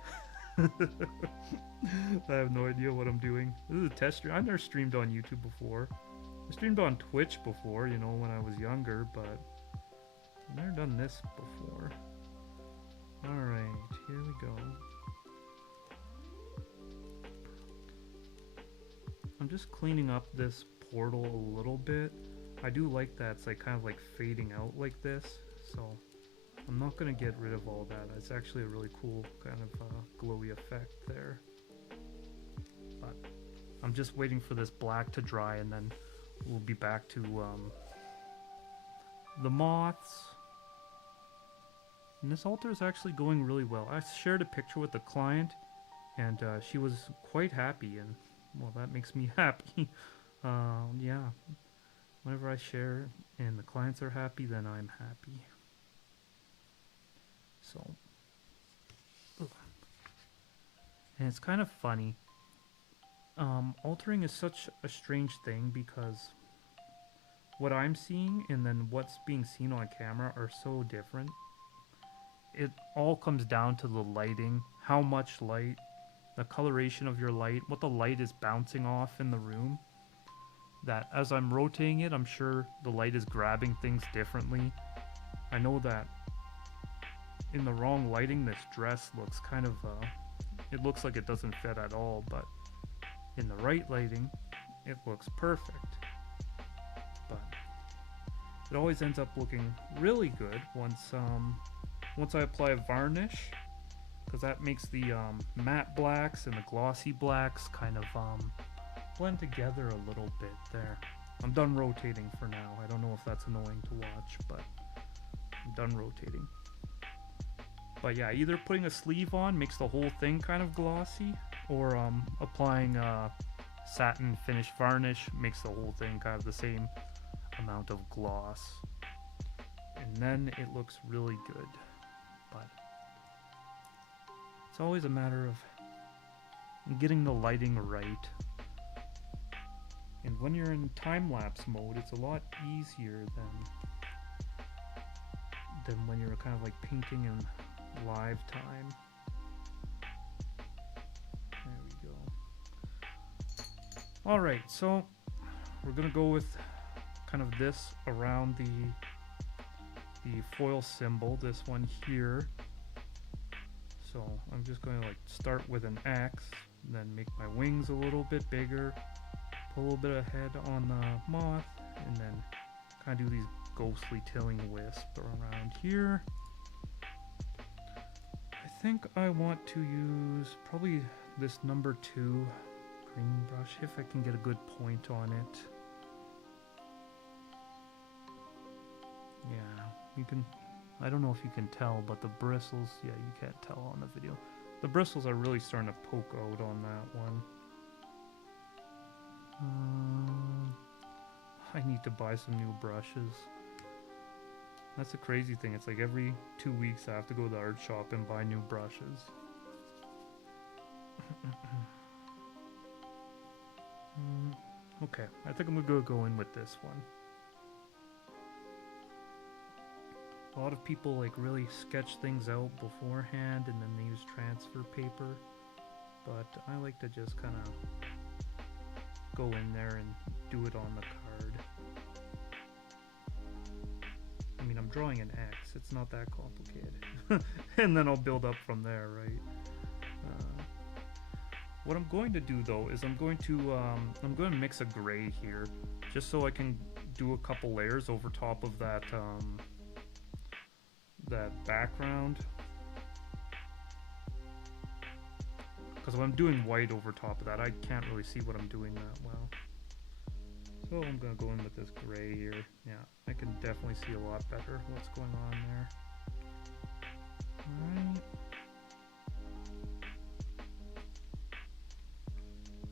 I have no idea what I'm doing. This is a test stream. I've never streamed on YouTube before. I streamed on Twitch before, you know, when I was younger, but I've never done this before. Alright, here we go. I'm just cleaning up this portal a little bit. I do like that it's like kind of like fading out like this, so I'm not going to get rid of all that. It's actually a really cool kind of glowy effect there. But I'm just waiting for this black to dry and then we'll be back to the moths. And this altar is actually going really well. I shared a picture with the client and she was quite happy, and well, that makes me happy. Yeah, whenever I share and the clients are happy, then I'm happy. So, and it's kind of funny. Altering is such a strange thing because what I'm seeing and then what's being seen on camera are so different. It all comes down to the lighting, how much light, the coloration of your light, what the light is bouncing off in the room. That as I'm rotating it, I'm sure the light is grabbing things differently. I know that in the wrong lighting, this dress looks kind of, it looks like it doesn't fit at all, but in the right lighting, it looks perfect. But it always ends up looking really good once I apply a varnish, because that makes the matte blacks and the glossy blacks kind of blend together a little bit there. I'm done rotating for now. I don't know if that's annoying to watch, but I'm done rotating. But yeah, either putting a sleeve on makes the whole thing kind of glossy, or applying satin finish varnish makes the whole thing kind of the same amount of gloss. And then it looks really good. But it's always a matter of getting the lighting right. And when you're in time-lapse mode, it's a lot easier than when you're kind of like painting in live time. There we go. Alright, so we're gonna go with kind of this around the foil symbol, this one here. So I'm just going to like start with an X, then make my wings a little bit bigger, put a little bit of head on the moth, and then kind of do these ghostly tilling wisp around here. I think I want to use probably this number 2 green brush if I can get a good point on it. Yeah, you can, I don't know if you can tell, but the bristles, yeah, you can't tell on the video. The bristles are really starting to poke out on that one. I need to buy some new brushes. That's a crazy thing. It's like every 2 weeks I have to go to the art shop and buy new brushes. Okay, I think I'm gonna go in with this one. A lot of people like really sketch things out beforehand and then they use transfer paper, but I like to just kind of go in there and do it on the card. I mean, I'm drawing an X, it's not that complicated. And then I'll build up from there, right? What I'm going to do though is I'm going to mix a gray here, just so I can do a couple layers over top of that that background, because if I'm doing white over top of that, I can't really see what I'm doing that well. So I'm gonna go in with this gray here. Yeah, I can definitely see a lot better what's going on there. Alright.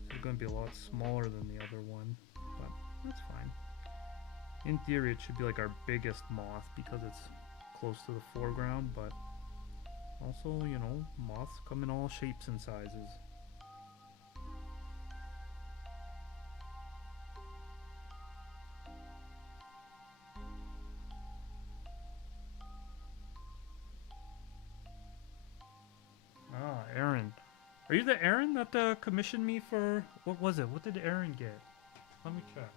This is gonna be a lot smaller than the other one, but that's fine. In theory, it should be like our biggest moth because it's close to the foreground, but also, you know, moths come in all shapes and sizes. Are you the Aaron that commissioned me for... What was it? What did Aaron get? Let me check.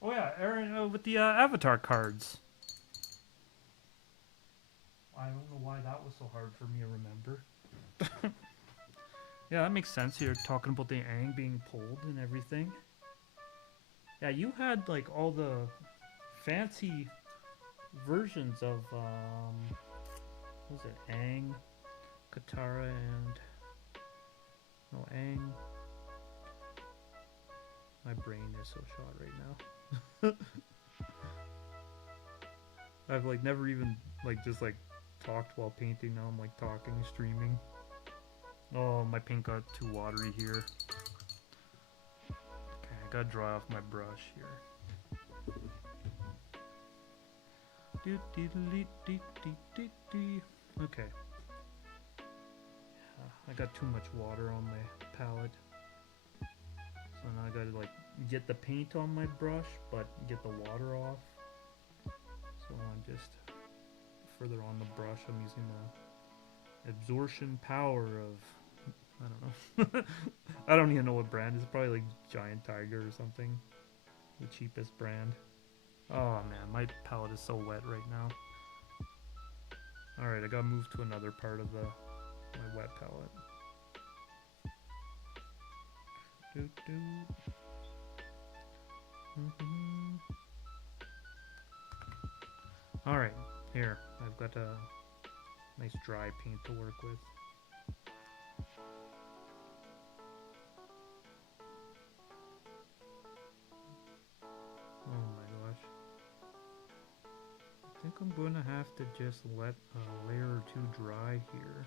Oh yeah, Aaron with the avatar cards. I don't know why that was so hard for me to remember. Yeah, that makes sense. You're talking about the Aang being pulled and everything. Yeah, you had like all the fancy versions of what was it? Aang, Katara, and no Aang. My brain is so shot right now. I've like never even like just like talked while painting. Now I'm like talking, streaming. Oh, my paint got too watery here. Okay, I gotta dry off my brush here. Okay. I got too much water on my palette. So now I gotta like get the paint on my brush, but get the water off. So I'm just further on the brush. I'm using the absorption power of, I don't know. I don't even know what brand. It's probably like Giant Tiger or something. The cheapest brand. Oh man, my palette is so wet right now. Alright, I gotta move to another part of my wet palette. Alright, here. I've got a nice dry paint to work with. Oh my gosh. I think I'm going to have to just let a layer or two dry here.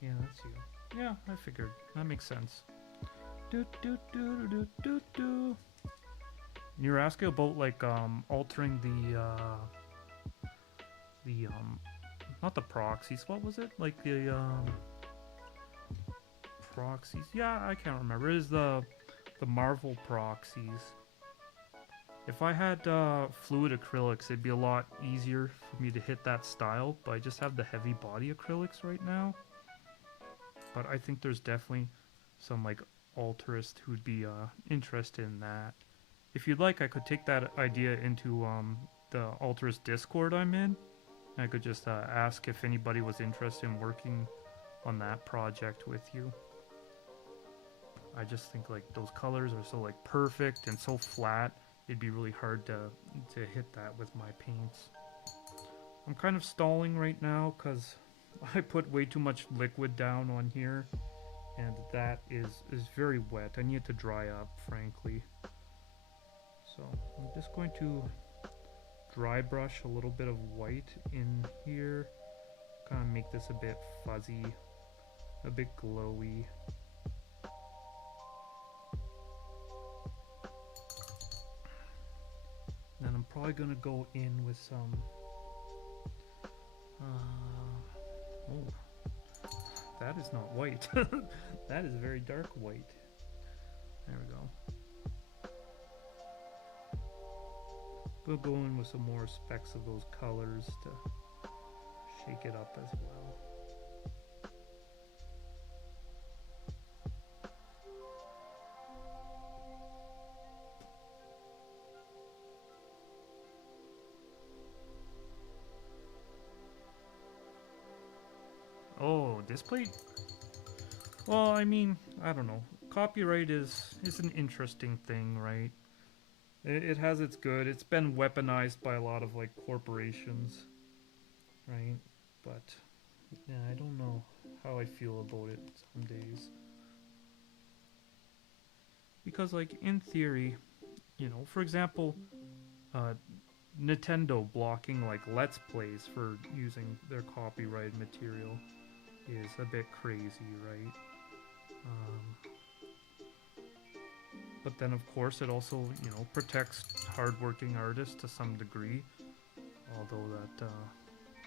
Yeah, that's you. Yeah, I figured. That makes sense. You're asking about like altering the not the proxies. What was it? Like the proxies. Yeah, I can't remember. It is the Marvel proxies. If I had fluid acrylics, it'd be a lot easier for me to hit that style, but I just have the heavy body acrylics right now. But I think there's definitely some like altarists who'd be interested in that. If you'd like, I could take that idea into the altarist Discord I'm in. I could just ask if anybody was interested in working on that project with you. I just think like those colors are so like perfect and so flat. It'd be really hard to hit that with my paints. I'm kind of stalling right now because I put way too much liquid down on here, and that is very wet. I need it to dry up, frankly. So I'm just going to dry brush a little bit of white in here, kind of make this a bit fuzzy, a bit glowy. Then I'm probably gonna go in with some oh, that is not white. That is very dark white. There we go. We'll go in with some more specks of those colors to shake it up as well. Oh, this plate? Well, I mean, I don't know. Copyright is an interesting thing, right? It has its good. It's been weaponized by a lot of like corporations, right? But yeah, I don't know how I feel about it some days. Because like in theory, you know, for example, Nintendo blocking like Let's Plays for using their copyrighted material is a bit crazy, right? But then, of course, it also, you know, protects hardworking artists to some degree. Although that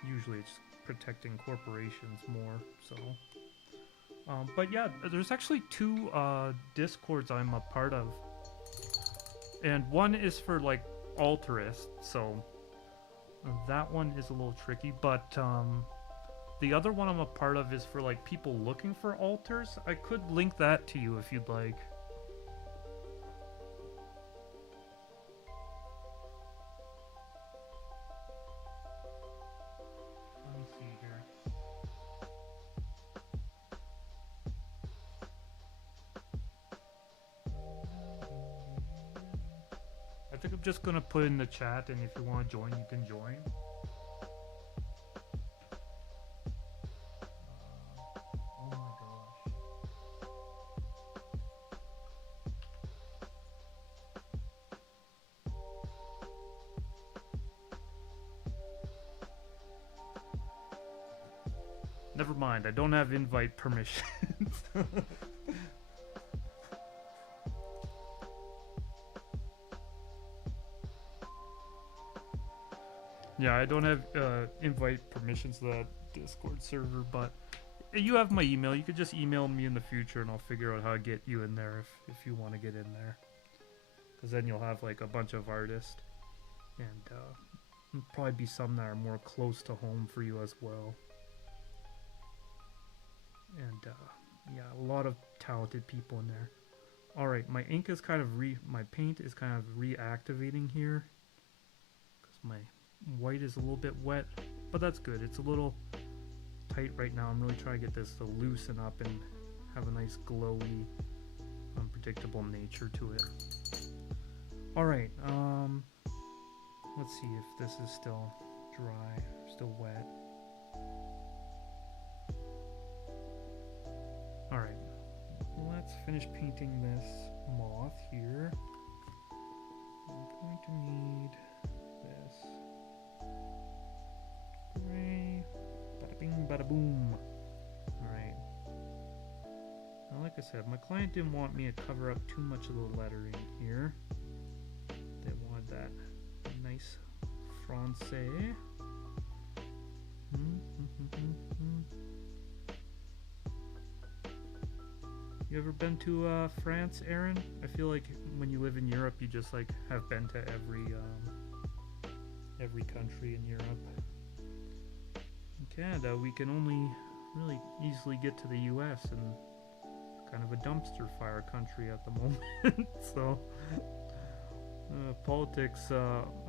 usually it's protecting corporations more. So, but yeah, there's actually two discords I'm a part of, and one is for like altarists. So that one is a little tricky. But the other one I'm a part of is for like people looking for altars. I could link that to you if you'd like. Let me see here. I think I'm just gonna put in the chat, and if you want to join, you can join. Oh my gosh. Never mind, I don't have invite permissions. Yeah, I don't have invite permissions to that Discord server, but you have my email. You could just email me in the future and I'll figure out how to get you in there if you want to get in there. Because then you'll have like a bunch of artists, and there'll probably be some that are more close to home for you as well. And yeah, a lot of talented people in there. Alright, my ink is kind of my paint is kind of reactivating here. Because my white is a little bit wet, but that's good. It's a little tight right now. I'm really trying to get this to loosen up and have a nice glowy, unpredictable nature to it. Alright, let's see if this is still dry, still wet. Alright, let's finish painting this moth here. I'm going to need this gray. Bada bing, bada boom. Alright. Now, like I said, my client didn't want me to cover up too much of the lettering here. They wanted that nice Francais. You ever been to France, Aaron? I feel like when you live in Europe, you just like have been to every country in Europe. In Canada, we can only really easily get to the US, and kind of a dumpster fire country at the moment. So, politics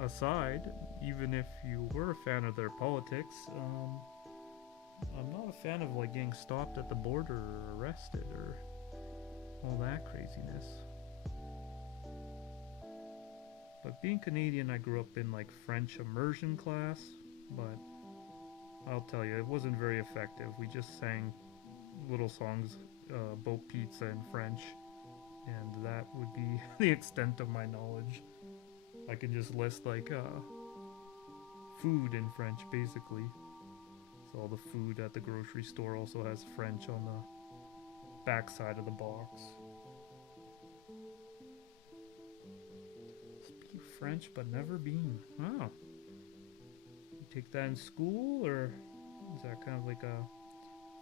aside, even if you were a fan of their politics, I'm not a fan of like getting stopped at the border or arrested or all that craziness. But being Canadian, I grew up in like French immersion class, but I'll tell you, it wasn't very effective. We just sang little songs about pizza in French, and that would be the extent of my knowledge. I can just list like food in French, basically. So all the food at the grocery store also has French on the back side of the box. Speak French but never been. Oh. You take that in school, or is that kind of like a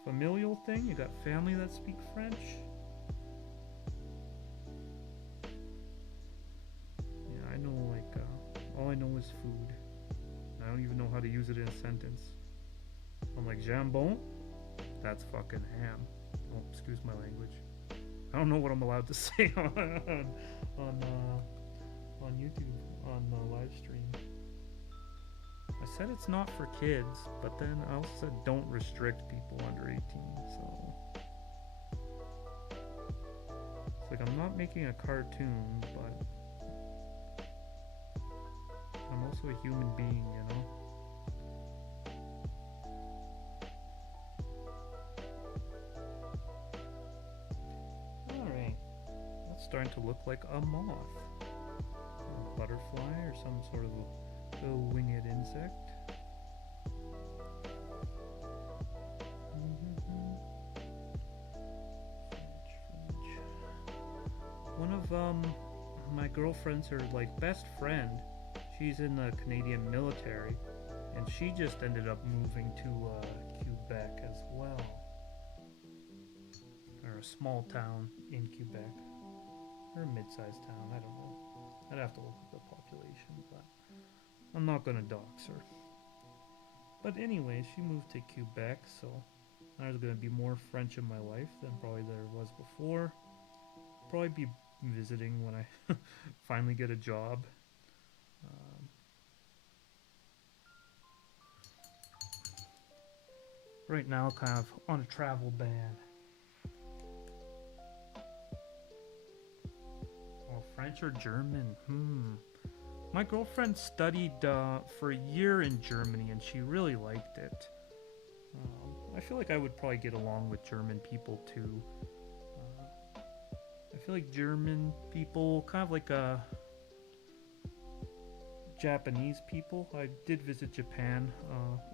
familial thing? You got family that speak French? Yeah, I know like all I know is food. I don't even know how to use it in a sentence. I'm like, jambon? That's fucking ham. Oh, excuse my language. I don't know what I'm allowed to say on YouTube, on the live stream. I said it's not for kids, but then I also said don't restrict people under 18, so... It's like I'm not making a cartoon, but... I'm also a human being, you know? Starting to look like a moth, a butterfly, or some sort of a winged insect. French. One of my girlfriend's her like best friend. She's in the Canadian military, and she just ended up moving to Quebec as well, or a small town in Quebec, or a mid-sized town. I don't know. I'd have to look at the population, but I'm not gonna dox her. But anyway, she moved to Quebec, so there's gonna be more French in my life than probably there was before. Probably be visiting when I finally get a job. Right now, kind of on a travel ban. Oh, French or German? My girlfriend studied for a year in Germany, and she really liked it. I feel like I would probably get along with German people too. I feel like German people, kind of like Japanese people. I did visit Japan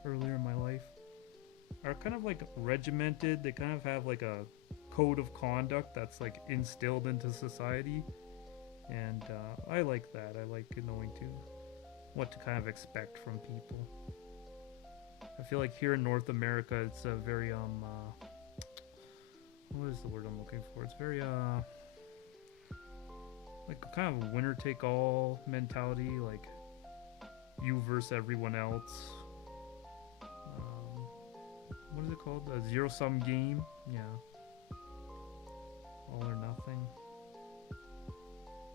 earlier in my life. Are kind of like regimented. They kind of have like a code of conduct that's like instilled into society, and I like that. I like knowing what to kind of expect from people. I feel like here in North America, it's a very what is the word I'm looking for? It's very like a kind of winner take all mentality, like you versus everyone else. What is it called? A zero-sum game? Yeah. All or nothing.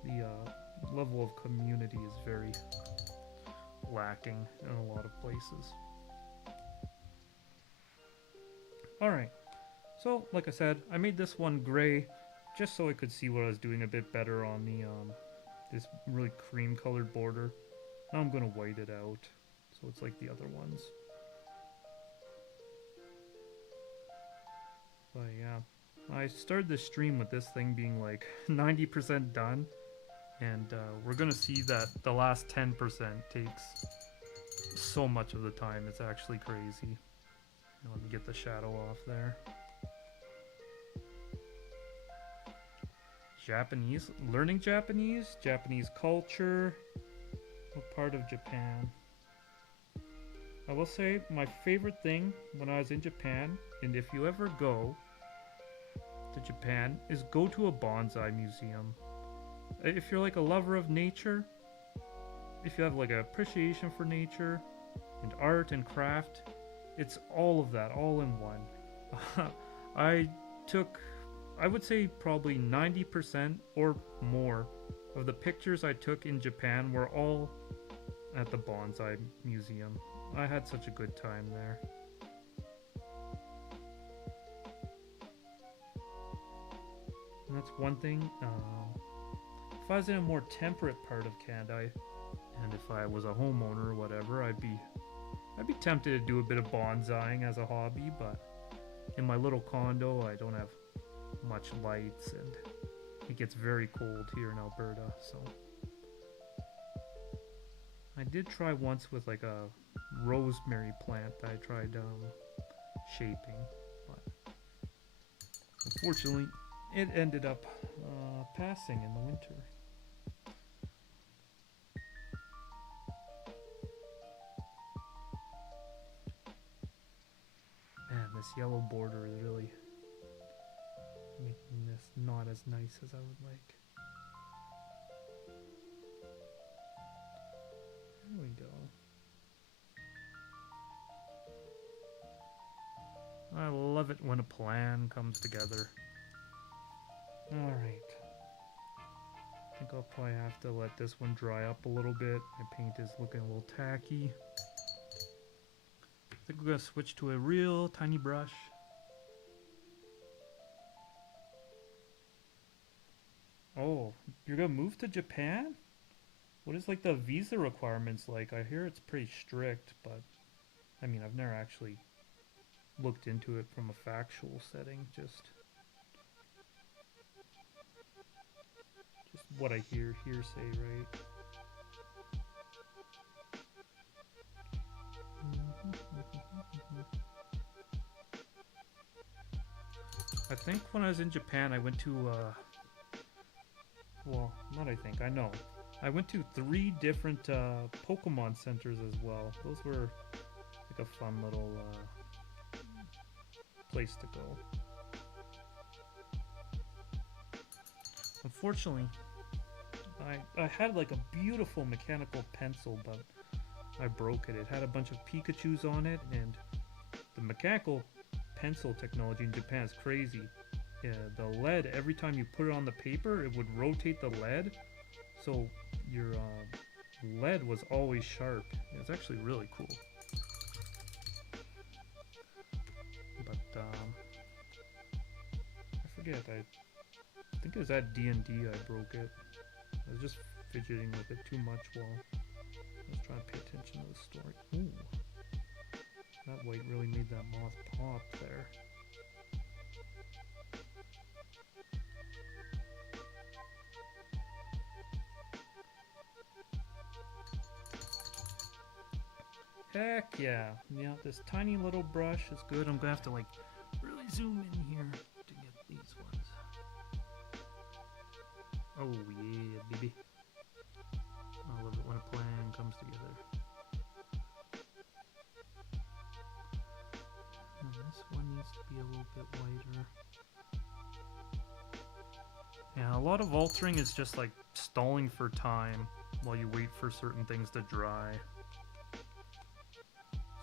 The level of community is very lacking in a lot of places. Alright. So, like I said, I made this one gray just so I could see what I was doing a bit better on the this really cream-colored border. Now I'm going to white it out so it's like the other ones. But yeah, I started this stream with this thing being like 90% done, and we're gonna see that the last 10% takes so much of the time. It's actually crazy. Let me get the shadow off there. Japanese, learning Japanese, Japanese culture. What part of Japan? I will say my favorite thing when I was in Japan, and if you ever go to Japan, is go to a bonsai museum. If you're like a lover of nature, if you have like an appreciation for nature and art and craft, it's all of that, all in one. I would say probably 90% or more of the pictures I took in Japan were all at the bonsai museum. I had such a good time there. And that's one thing. If I was in a more temperate part of Canada, and if I was a homeowner or whatever, I'd be tempted to do a bit of bonsaiing as a hobby, but in my little condo, I don't have much lights, and it gets very cold here in Alberta, so. I did try once with like a rosemary plant that I tried shaping, but unfortunately it ended up passing in the winter. Man, this yellow border is really making this not as nice as I would like. There we go. I love it when a plan comes together. Alright. I think I'll probably have to let this one dry up a little bit. My paint is looking a little tacky. I think we're going to switch to a real tiny brush. Oh, you're going to move to Japan? What is like the visa requirements like? I hear it's pretty strict, but I mean, I've never actually looked into it from a factual setting, just what I hearsay, right? I think when I was in Japan, I went to, well, Not I think, I know. I went to 3 different Pokemon centers as well. Those were like a fun little place to go. Unfortunately, I had like a beautiful mechanical pencil, but I broke it. It had a bunch of Pikachus on it, and the mechanical pencil technology in Japan is crazy. Yeah, the lead, every time you put it on the paper, it would rotate the lead, so your lead was always sharp. It's actually really cool. But I forget. I think it was at D&D I broke it. I was just fidgeting with it too much while I was trying to pay attention to the story. Ooh, that white really made that moth pop there. Heck yeah. Yeah, this tiny little brush is good. I'm gonna have to like really zoom in here to get these ones. Oh yeah, baby. I love it when a plan comes together. And this one needs to be a little bit lighter. Yeah, a lot of altering is just like stalling for time while you wait for certain things to dry.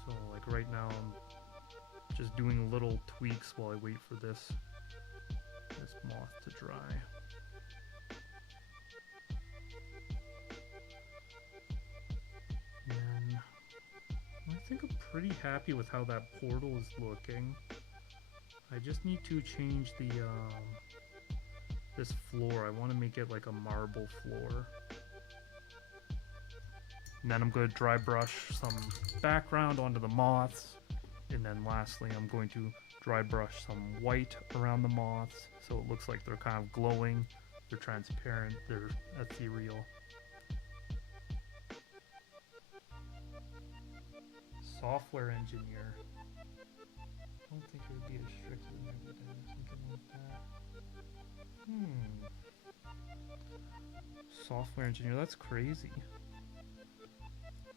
So like right now I'm just doing little tweaks while I wait for this moth to dry. And I think I'm pretty happy with how that portal is looking. I just need to change the this floor. I want to make it like a marble floor. And then I'm going to dry brush some background onto the moths. And then lastly, I'm going to dry brush some white around the moths so it looks like they're kind of glowing, they're transparent, they're ethereal. Software engineer. I don't think it would be as strict as everything or something like that. Software engineer, that's crazy.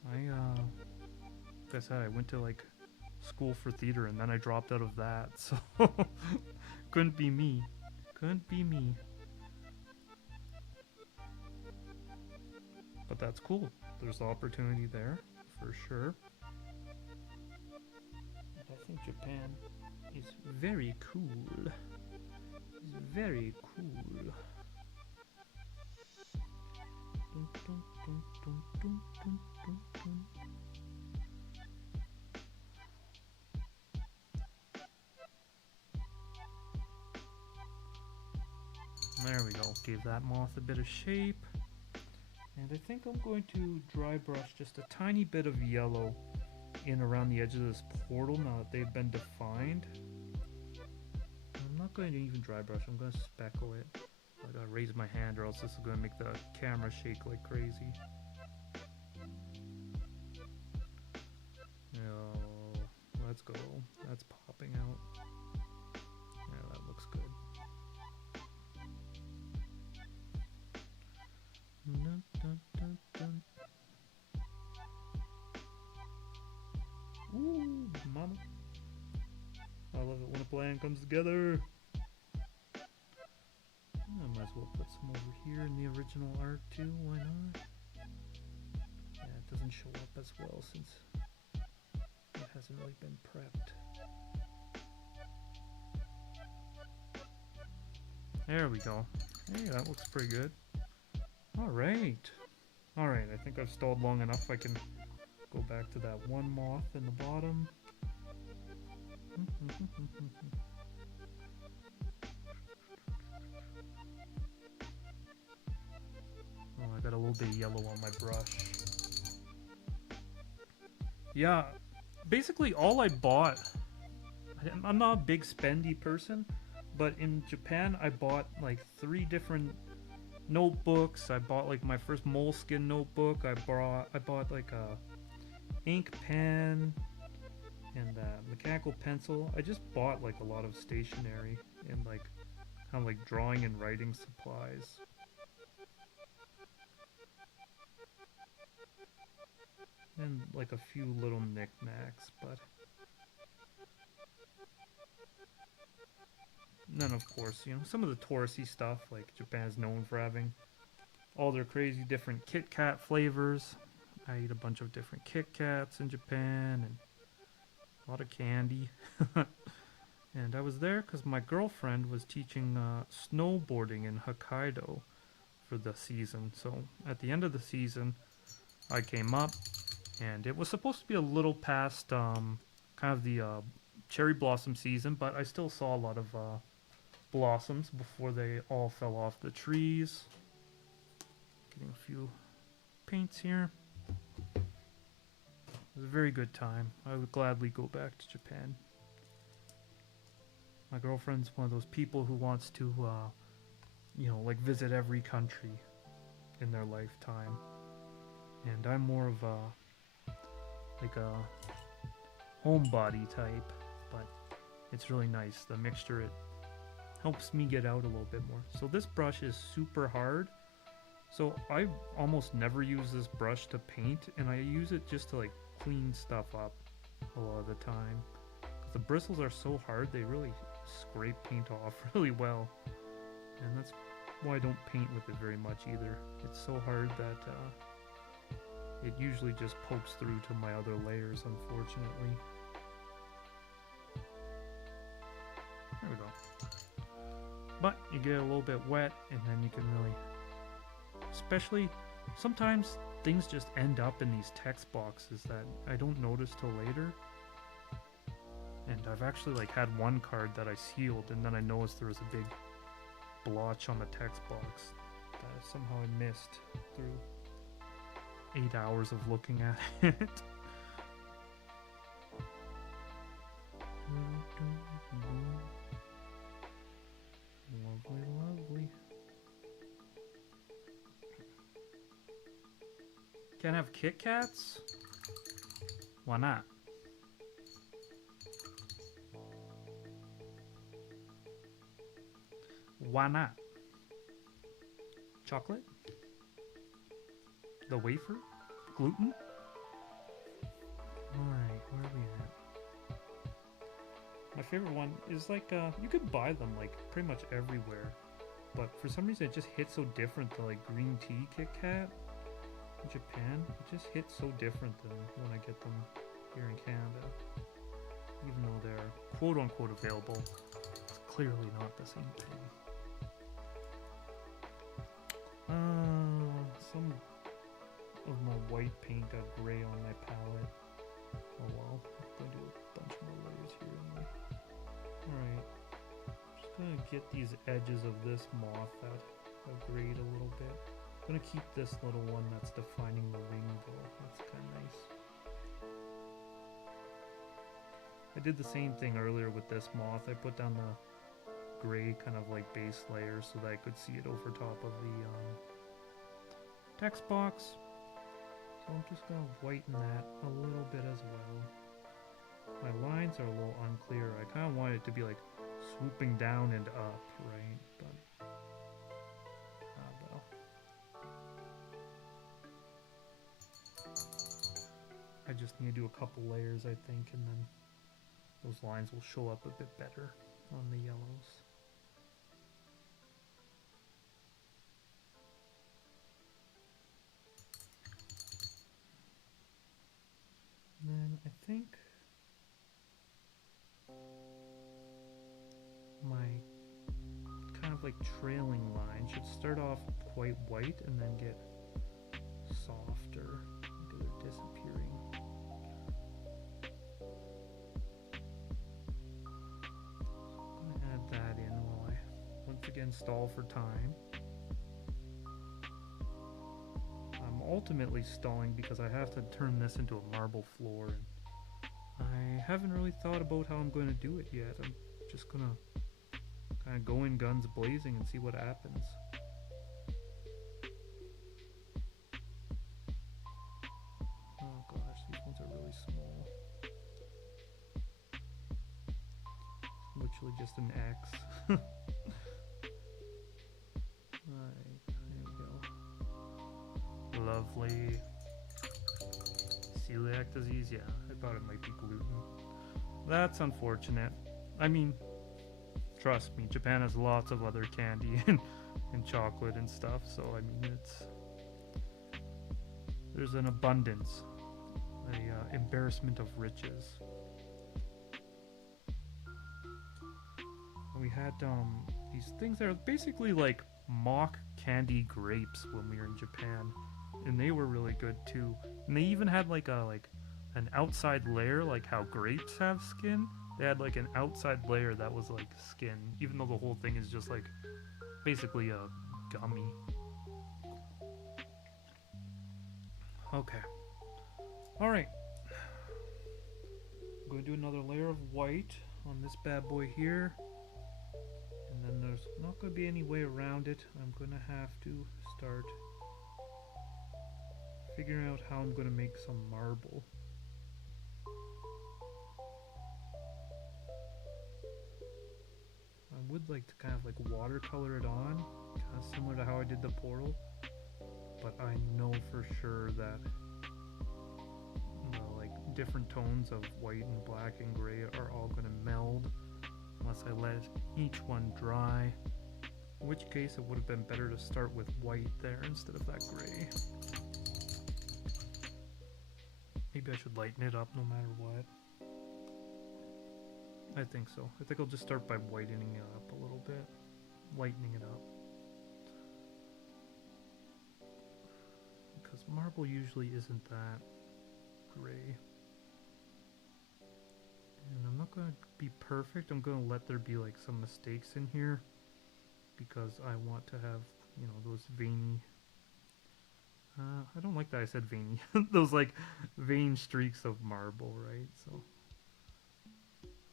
Like I said, I went to like school for theater and then I dropped out of that, so couldn't be me. Couldn't be me. But that's cool. There's opportunity there, for sure. I think Japan is very cool. It's very cool. Dun, dun, dun, dun, dun, dun, dun, dun. There we go. Gave that moth a bit of shape. And I think I'm going to dry brush just a tiny bit of yellow in around the edge of this portal now that they've been defined. I'm not going to even dry brush, I'm going to speckle it. I gotta raise my hand or else this is going to make the camera shake like crazy. Oh, let's go. That's popping out. Yeah, that looks good. Dun, dun, dun, dun. Ooh, mama. I love it when a plan comes together. I might as well put some over here in the original art too, why not? Yeah, it doesn't show up as well since it hasn't really been prepped. There we go. Hey, that looks pretty good. Alright. Alright, I think I've stalled long enough. I can go back to that one moth in the bottom. Oh, I got a little bit of yellow on my brush. Yeah, basically all I bought, I'm not a big spendy person, but in Japan I bought like 3 different notebooks. I bought like my first moleskin notebook. I bought like a ink pen and a mechanical pencil. I just bought like a lot of stationery and like kind of like drawing and writing supplies. and like a few little knickknacks, but then of course, you know, some of the touristy stuff, like Japan's known for having all their crazy different Kit Kat flavors. I eat a bunch of different Kit Kats in Japan and a lot of candy. And I was there because my girlfriend was teaching snowboarding in Hokkaido for the season. So at the end of the season, I came up, and it was supposed to be a little past kind of the cherry blossom season, but I still saw a lot of blossoms before they all fell off the trees. Getting a few paints here. It was a very good time. I would gladly go back to Japan. My girlfriend's one of those people who wants to, you know, like visit every country in their lifetime. And I'm more of a, like a homebody type, but it's really nice. The mixture, it helps me get out a little bit more. So this brush is super hard. So I almost never use this brush to paint, and I use it just to like clean stuff up a lot of the time. The bristles are so hard, they really scrape paint off really well. And that's why I don't paint with it very much either. It's so hard that it usually just pokes through to my other layers, unfortunately. There we go. But you get a little bit wet, and then you can really... Especially, sometimes things just end up in these text boxes that I don't notice till later. And I've actually like had one card that I sealed, and then I noticed there was a big blotch on the text box that somehow I missed through 8 hours of looking at it. Lovely, lovely. Can't have Kit Kats? Why not? Why not? Chocolate? The wafer? Gluten? Alright, where are we at? My favorite one is like, you could buy them like pretty much everywhere. But for some reason it just hits so different to like green tea Kit Kat in Japan. It just hits so different than when I get them here in Canada. Even though they're quote unquote available, it's clearly not the same thing. Some of my white paint got gray on my palette. Oh well, I'm gonna do a bunch more layers here anyway. Alright, just gonna get these edges of this moth that have grayed a little bit. I'm gonna keep this little one that's defining the wing though. That's kind of nice. I did the same thing earlier with this moth. I put down the gray kind of like base layer so that I could see it over top of the text box. So I'm just going to whiten that a little bit as well. My lines are a little unclear. I kind of want it to be like swooping down and up, right? But, well. I just need to do a couple layers, I think, and then those lines will show up a bit better on the yellows. And then I think my kind of like trailing line should start off quite white and then get softer until they're disappearing. I'm gonna add that in while I once again stall for time. I'm ultimately stalling because I have to turn this into a marble floor, and I haven't really thought about how I'm going to do it yet. I'm just gonna kind of go in guns blazing and see what happens. Oh gosh, these ones are really small. Literally just an X. Alright, there we go. Lovely. Celiac disease? Yeah, I thought it might be gluten. That's unfortunate. I mean, trust me, Japan has lots of other candy and chocolate and stuff, so I mean, there's an abundance, a embarrassment of riches. We had these things that are basically like mock candy grapes when we were in Japan, and they were really good too. And they even had like an outside layer, like how grapes have skin. They had like an outside layer that was like skin, even though the whole thing is just like basically a gummy. Okay. All right. I'm going to do another layer of white on this bad boy here. And then there's not going to be any way around it. I'm going to have to start figuring out how I'm going to make some marble. I would like to kind of like watercolor it on, kind of similar to how I did the portal. But I know for sure that like different tones of white and black and gray are all going to meld unless I let each one dry, in which case it would have been better to start with white there instead of that gray. Maybe I should lighten it up no matter what. I think so. I think I'll just start by whitening it up a little bit, lightening it up. Because marble usually isn't that gray. And I'm not going to be perfect. I'm going to let there be like some mistakes in here because I want to have, you know, those veiny... I don't like that I said veiny. Those like vein streaks of marble, right? So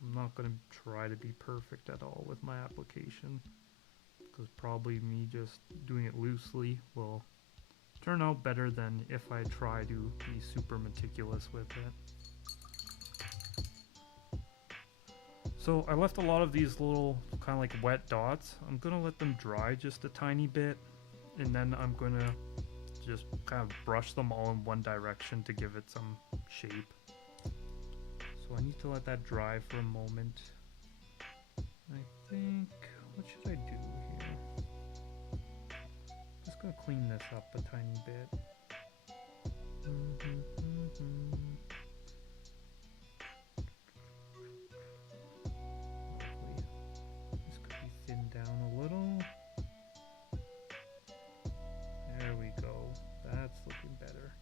I'm not going to try to be perfect at all with my application because probably me just doing it loosely will turn out better than if I try to be super meticulous with it. So I left a lot of these little kind of like wet dots. I'm going to let them dry just a tiny bit, and then I'm going to just kind of brush them all in one direction to give it some shape. So I need to let that dry for a moment. I think, what should I do here? Just gonna clean this up a tiny bit. Hopefully this could be thinned down a little. There we go. That's looking better.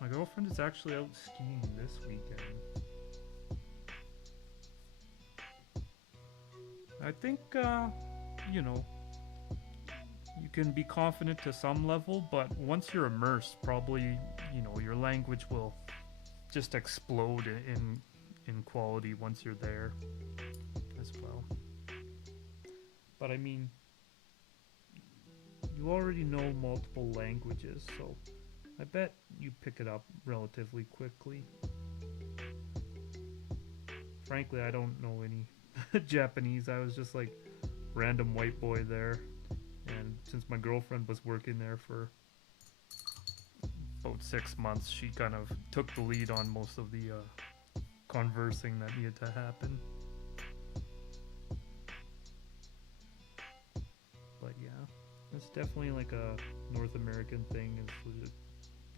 My girlfriend is actually out skiing this weekend. I think, you know, you can be confident to some level, but once you're immersed, probably, you know, your language will just explode in quality once you're there as well. But I mean, you already know multiple languages, so I bet you pick it up relatively quickly. Frankly, I don't know any Japanese. I was just like random white boy there, and since my girlfriend was working there for about 6 months, she kind of took the lead on most of the conversing that needed to happen. But yeah, it's definitely like a North American thing. Is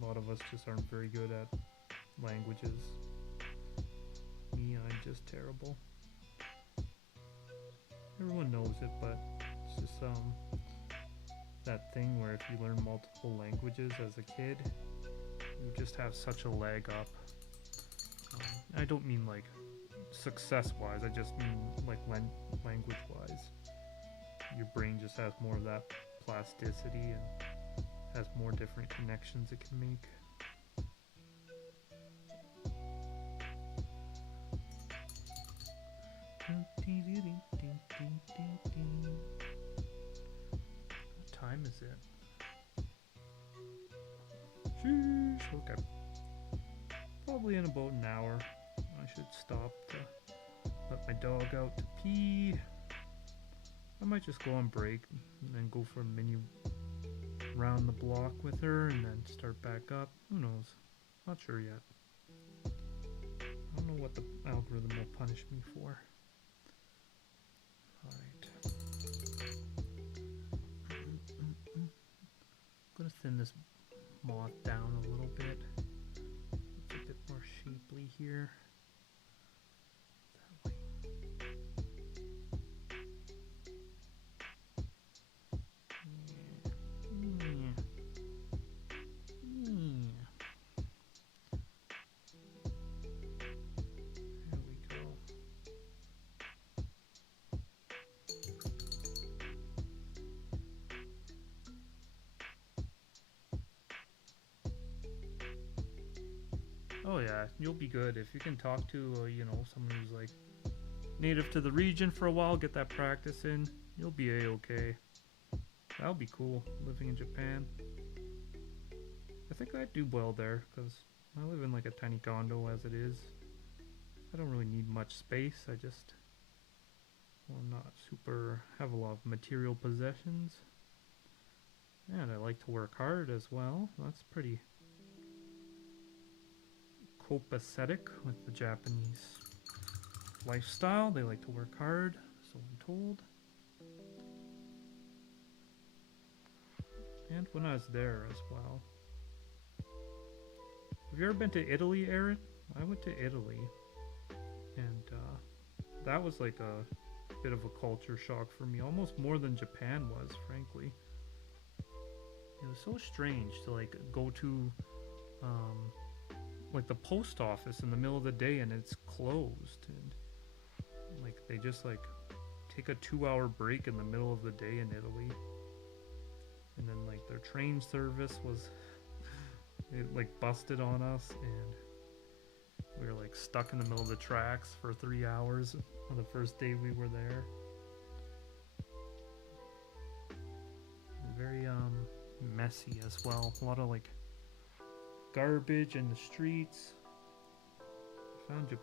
a lot of us just aren't very good at languages. Me, I'm just terrible. Everyone knows it, but it's just that thing where if you learn multiple languages as a kid, you just have such a leg up. I don't mean like success-wise, I just mean like language-wise. Your brain just has more of that plasticity and has more different connections it can make. What time is it? Sheesh, okay. Probably in about an hour. I should stop to let my dog out to pee. I might just go on break and then go for a mini round the block with her and then start back up. Who knows? Not sure yet. I don't know what the algorithm will punish me for. Alright. I'm gonna thin this moth down a little bit. It's a bit more shapely here. That way. Oh yeah, you'll be good if you can talk to, you know, someone who's like native to the region for a while, get that practice in, you'll be a-okay. That'll be cool, living in Japan. I think I'd do well there, because I live in like a tiny condo as it is. I don't really need much space, I just, well, I'm not super, have a lot of material possessions. And I like to work hard as well, that's pretty copacetic with the Japanese lifestyle. They like to work hard, so I'm told. And when I was there as well. Have you ever been to Italy, Aaron? I went to Italy, and that was like a bit of a culture shock for me, almost more than Japan was, frankly. It was so strange to like go to like the post office in the middle of the day and it's closed, and like they just like take a 2-hour break in the middle of the day in Italy, and then like their train service was it like busted on us, and we were like stuck in the middle of the tracks for 3 hours on the first day we were there. Very messy as well, a lot of like garbage in the streets. I found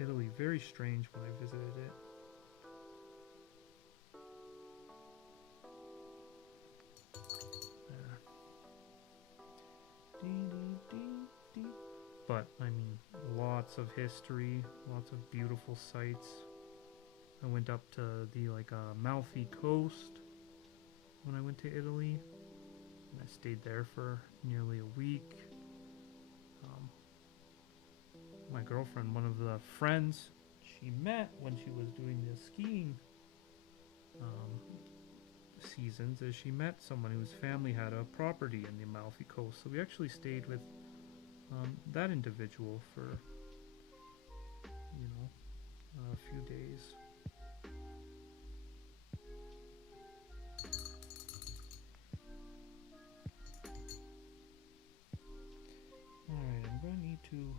Italy very strange when I visited it. But I mean, lots of history, lots of beautiful sights. I went up to the like Amalfi Coast when I went to Italy, and I stayed there for nearly a week. My girlfriend, one of the friends she met when she was doing the skiing seasons, is she met someone whose family had a property in the Amalfi Coast. So we actually stayed with that individual for, you know, a few days. Alright, I'm going to need to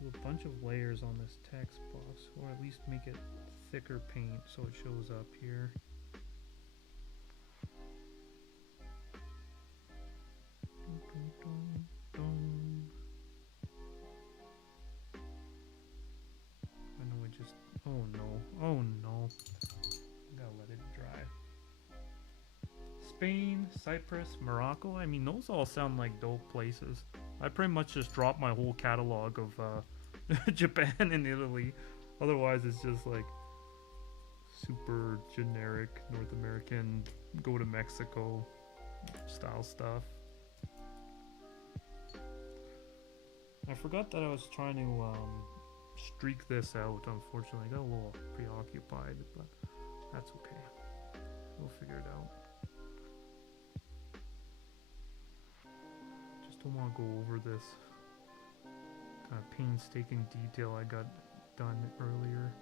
do a bunch of layers on this text box, or at least make it thicker paint so it shows up here. I know I just, oh no, I gotta let it dry. Spain, Cyprus, Morocco, I mean those all sound like dope places. I pretty much just dropped my whole catalog of Japan and Italy. Otherwise it's just like super generic North American, go to Mexico style stuff. I forgot that I was trying to streak this out, unfortunately. I got a little preoccupied, but that's okay. We'll figure it out. Just don't want to go over this kind of painstaking detail I got done earlier.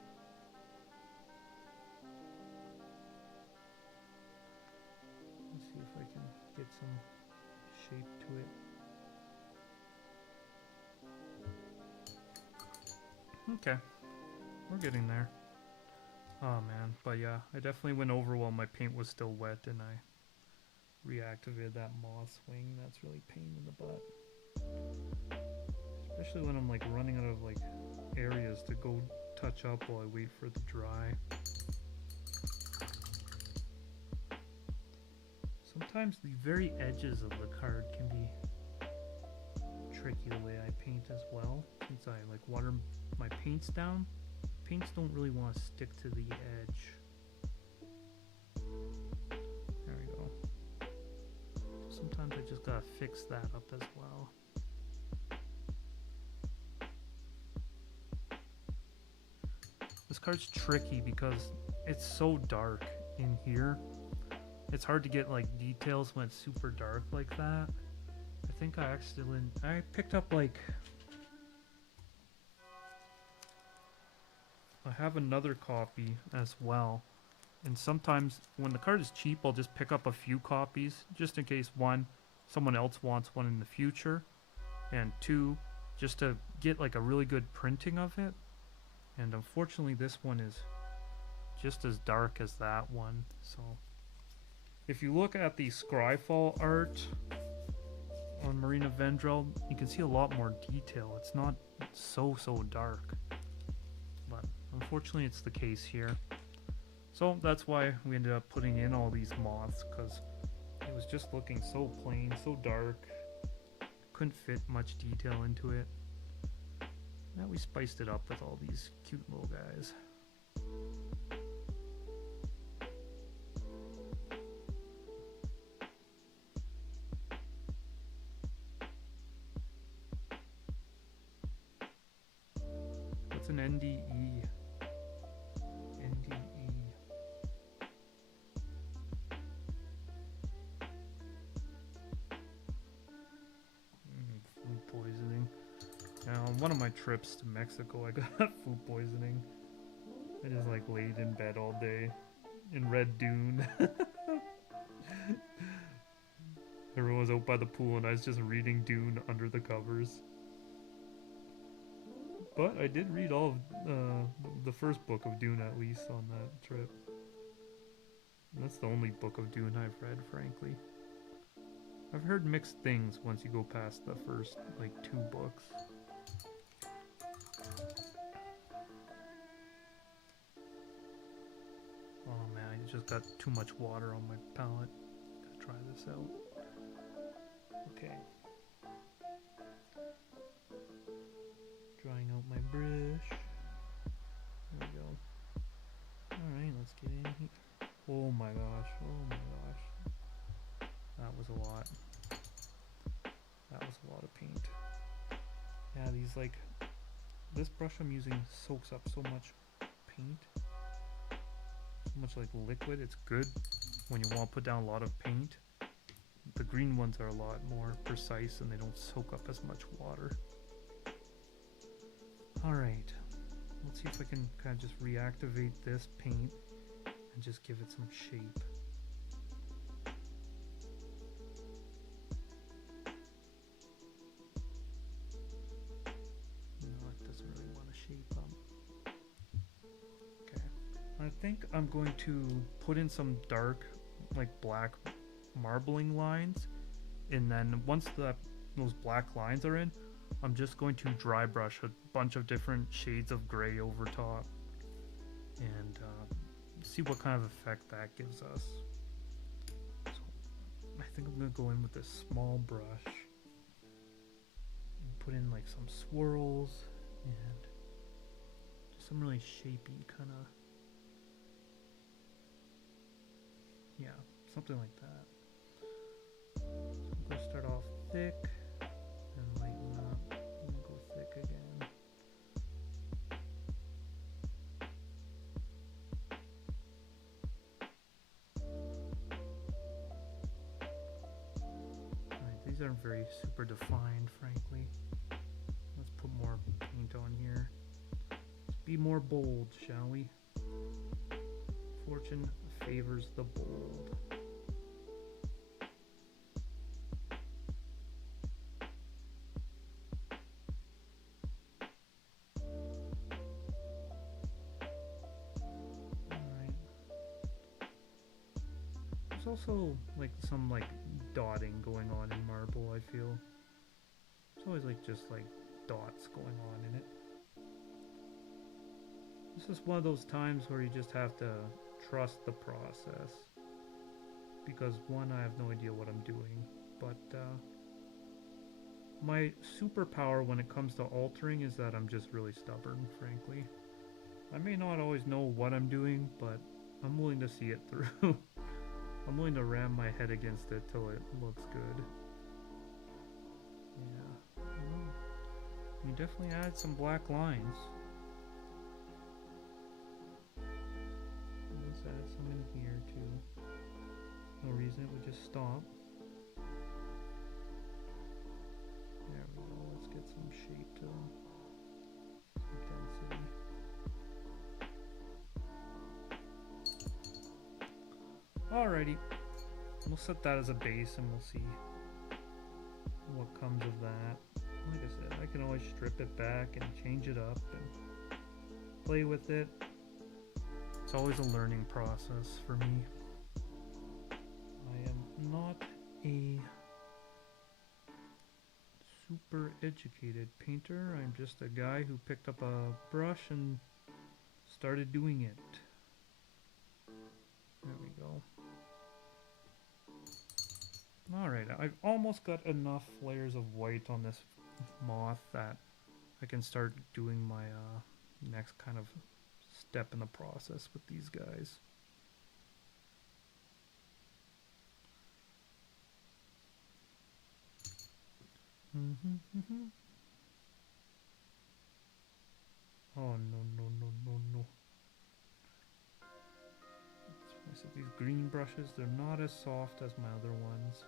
Let's see if I can get some shape to it. Okay, we're getting there. Oh man, but yeah, I definitely went over while my paint was still wet, and I reactivated that moss wing. That's really pain in the butt. Especially when I'm like running out of like areas to go touch up while I wait for it to dry. sometimes the very edges of the card can be tricky the way I paint as well. Since I like water my paints down, paints don't really want to stick to the edge. There we go. Sometimes I just gotta fix that up as well. This card's tricky because it's so dark in here. It's hard to get like details when it's super dark like that. I think I picked up like, I have another copy as well. And sometimes when the card is cheap, I'll just pick up a few copies just in case one, someone else wants one in the future, and two, just to get like a really good printing of it. And unfortunately this one is just as dark as that one. So if you look at the Scryfall art on Marina Vendrell, you can see a lot more detail. It's not so dark, but unfortunately it's the case here. So that's why we ended up putting in all these moths, because it was just looking so plain, so dark, couldn't fit much detail into it. Now we spiced it up with all these cute little guys. What's an NDE? NDE. Food poisoning. Now, on one of my trips to Mexico, I got food poisoning. I just like laid in bed all day in Red Dune. Everyone was out by the pool and I was just reading Dune under the covers. But I did read all of the first book of Dune at least on that trip. And that's the only book of Dune I've read, frankly. I've heard mixed things once you go past the first, like, 2 books. Oh man, I just got too much water on my palette. Gotta try this out. Okay. Drying out my brush. There we go. Alright, let's get in here. Oh my gosh, oh my gosh. That was a lot. That was a lot of paint. Yeah, these like, this brush I'm using soaks up so much paint. So much like liquid, it's good when you want to put down a lot of paint. The green ones are a lot more precise and they don't soak up as much water. Alright, let's see if I can kind of just reactivate this paint and just give it some shape. No, it doesn't really want to shape up. Okay, I think I'm going to put in some dark, like black marbling lines, and then once those black lines are in, I'm just going to dry brush a bunch of different shades of gray over top and see what kind of effect that gives us. So I think I'm going to go in with this small brush and put in like some swirls and just some really shapy kind of, yeah, something like that. So I'm going to start off thick and lighten up and go thick again. Alright, these aren't very super defined, frankly. Let's put more paint on here. Let's be more bold, shall we? Fortune favors the bold. Also like some like dotting going on in marble, I feel. It's always like just like dots going on in it. This is one of those times where you just have to trust the process. because one, I have no idea what I'm doing, but my superpower when it comes to altering is that I'm just really stubborn, frankly. I may not always know what I'm doing, but I'm willing to see it through. I'm willing to ram my head against it till it looks good. Yeah. You definitely add some black lines. Let's add some in here too. No reason it would just stop. There we go. Let's get some shape to them. Some density. Alrighty. We'll set that as a base and we'll see what comes of that. Like I said, I can always strip it back and change it up and play with it. It's always a learning process for me. I am not a super educated painter. I'm just a guy who picked up a brush and started doing it. There we go. Alright, I've almost got enough layers of white on this moth that I can start doing my next kind of step in the process with these guys. Oh no. I said these green brushes, they're not as soft as my other ones.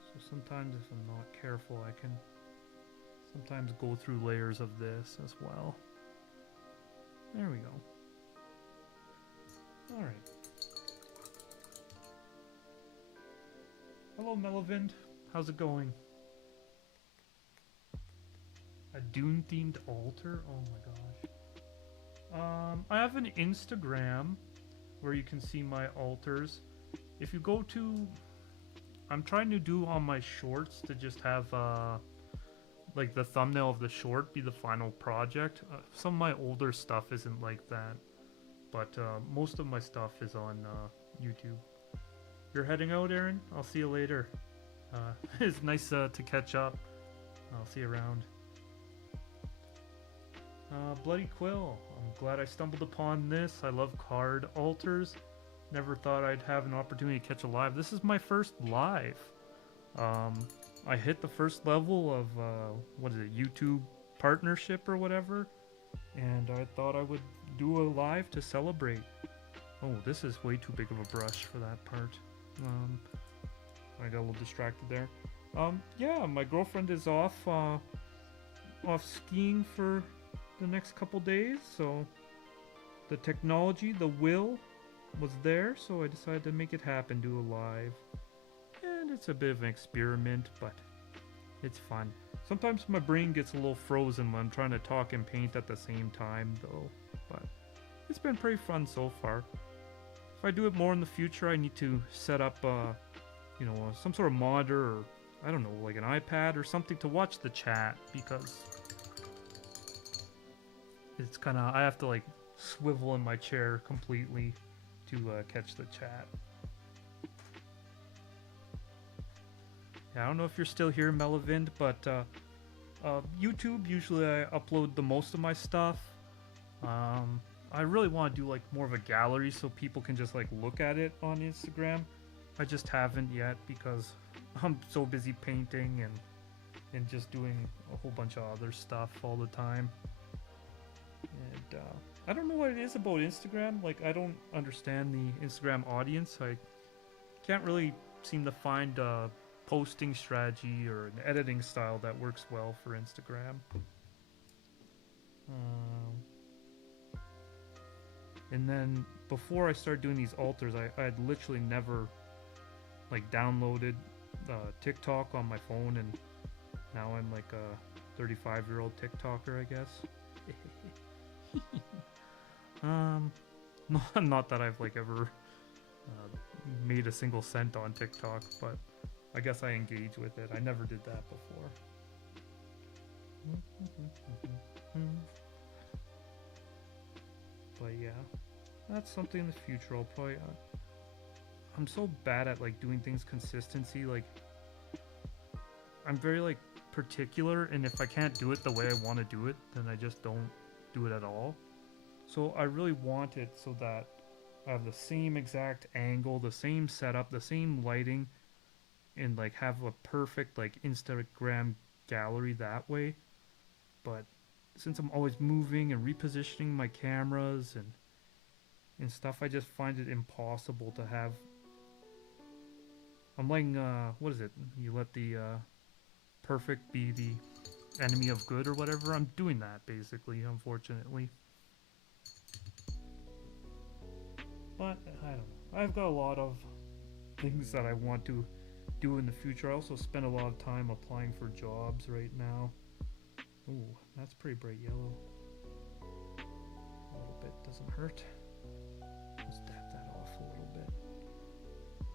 So sometimes if I'm not careful, I can sometimes go through layers of this as well. There we go. Alright. Hello Mellowvind, how's it going? A Dune-themed altar? Oh my gosh. I have an Instagram where you can see my altars. If you go to... I'm trying to do on my shorts to just have like the thumbnail of the short be the final project. Some of my older stuff isn't like that, but most of my stuff is on YouTube. You're heading out, Aaron? I'll see you later. It's nice to catch up. I'll see you around. Bloody Quill. I'm glad I stumbled upon this. I love card altars. Never thought I'd have an opportunity to catch a live. This is my first live. I hit the first level of, what is it, YouTube partnership or whatever. And I thought I would do a live to celebrate. Oh, this is way too big of a brush for that part. I got a little distracted there. Yeah, my girlfriend is off skiing for the next couple days, so the technology, the will was there, so I decided to make it happen, do a live. And it's a bit of an experiment, but it's fun. Sometimes my brain gets a little frozen when I'm trying to talk and paint at the same time, though, but it's been pretty fun so far. If I do it more in the future, I need to set up, you know, some sort of monitor, or I don't know, like an iPad or something to watch the chat, because it's kind of, I have to like swivel in my chair completely to catch the chat. Yeah, I don't know if you're still here, Mellowvind, but YouTube, usually I upload the most of my stuff. I really want to do like more of a gallery so people can just like look at it on Instagram. I just haven't yet because I'm so busy painting and just doing a whole bunch of other stuff all the time. And I don't know what it is about Instagram. Like, I don't understand the Instagram audience. I can't really seem to find a posting strategy or an editing style that works well for Instagram. And then before I started doing these altars, I had literally never like downloaded TikTok on my phone, and now I'm like a 35-year-old TikToker, I guess. Not that I've like ever made a single cent on TikTok, but I guess I engage with it. I never did that before. But yeah, that's something in the future I'll probably I'm so bad at like doing things consistency. Like I'm very like particular, and if I can't do it the way I want to do it, then I just don't do it at all. So I really want it so that I have the same exact angle, the same setup, the same lighting, and like have a perfect like Instagram gallery that way. But since I'm always moving and repositioning my cameras and stuff, I just find it impossible to have. I'm like, what is it? You let the perfect be the enemy of good or whatever. I'm doing that basically, unfortunately. But I don't know. I've got a lot of things that I want to do in the future. I also spend a lot of time applying for jobs right now. Ooh, that's pretty bright yellow. A little bit doesn't hurt. Let's dab that off a little bit.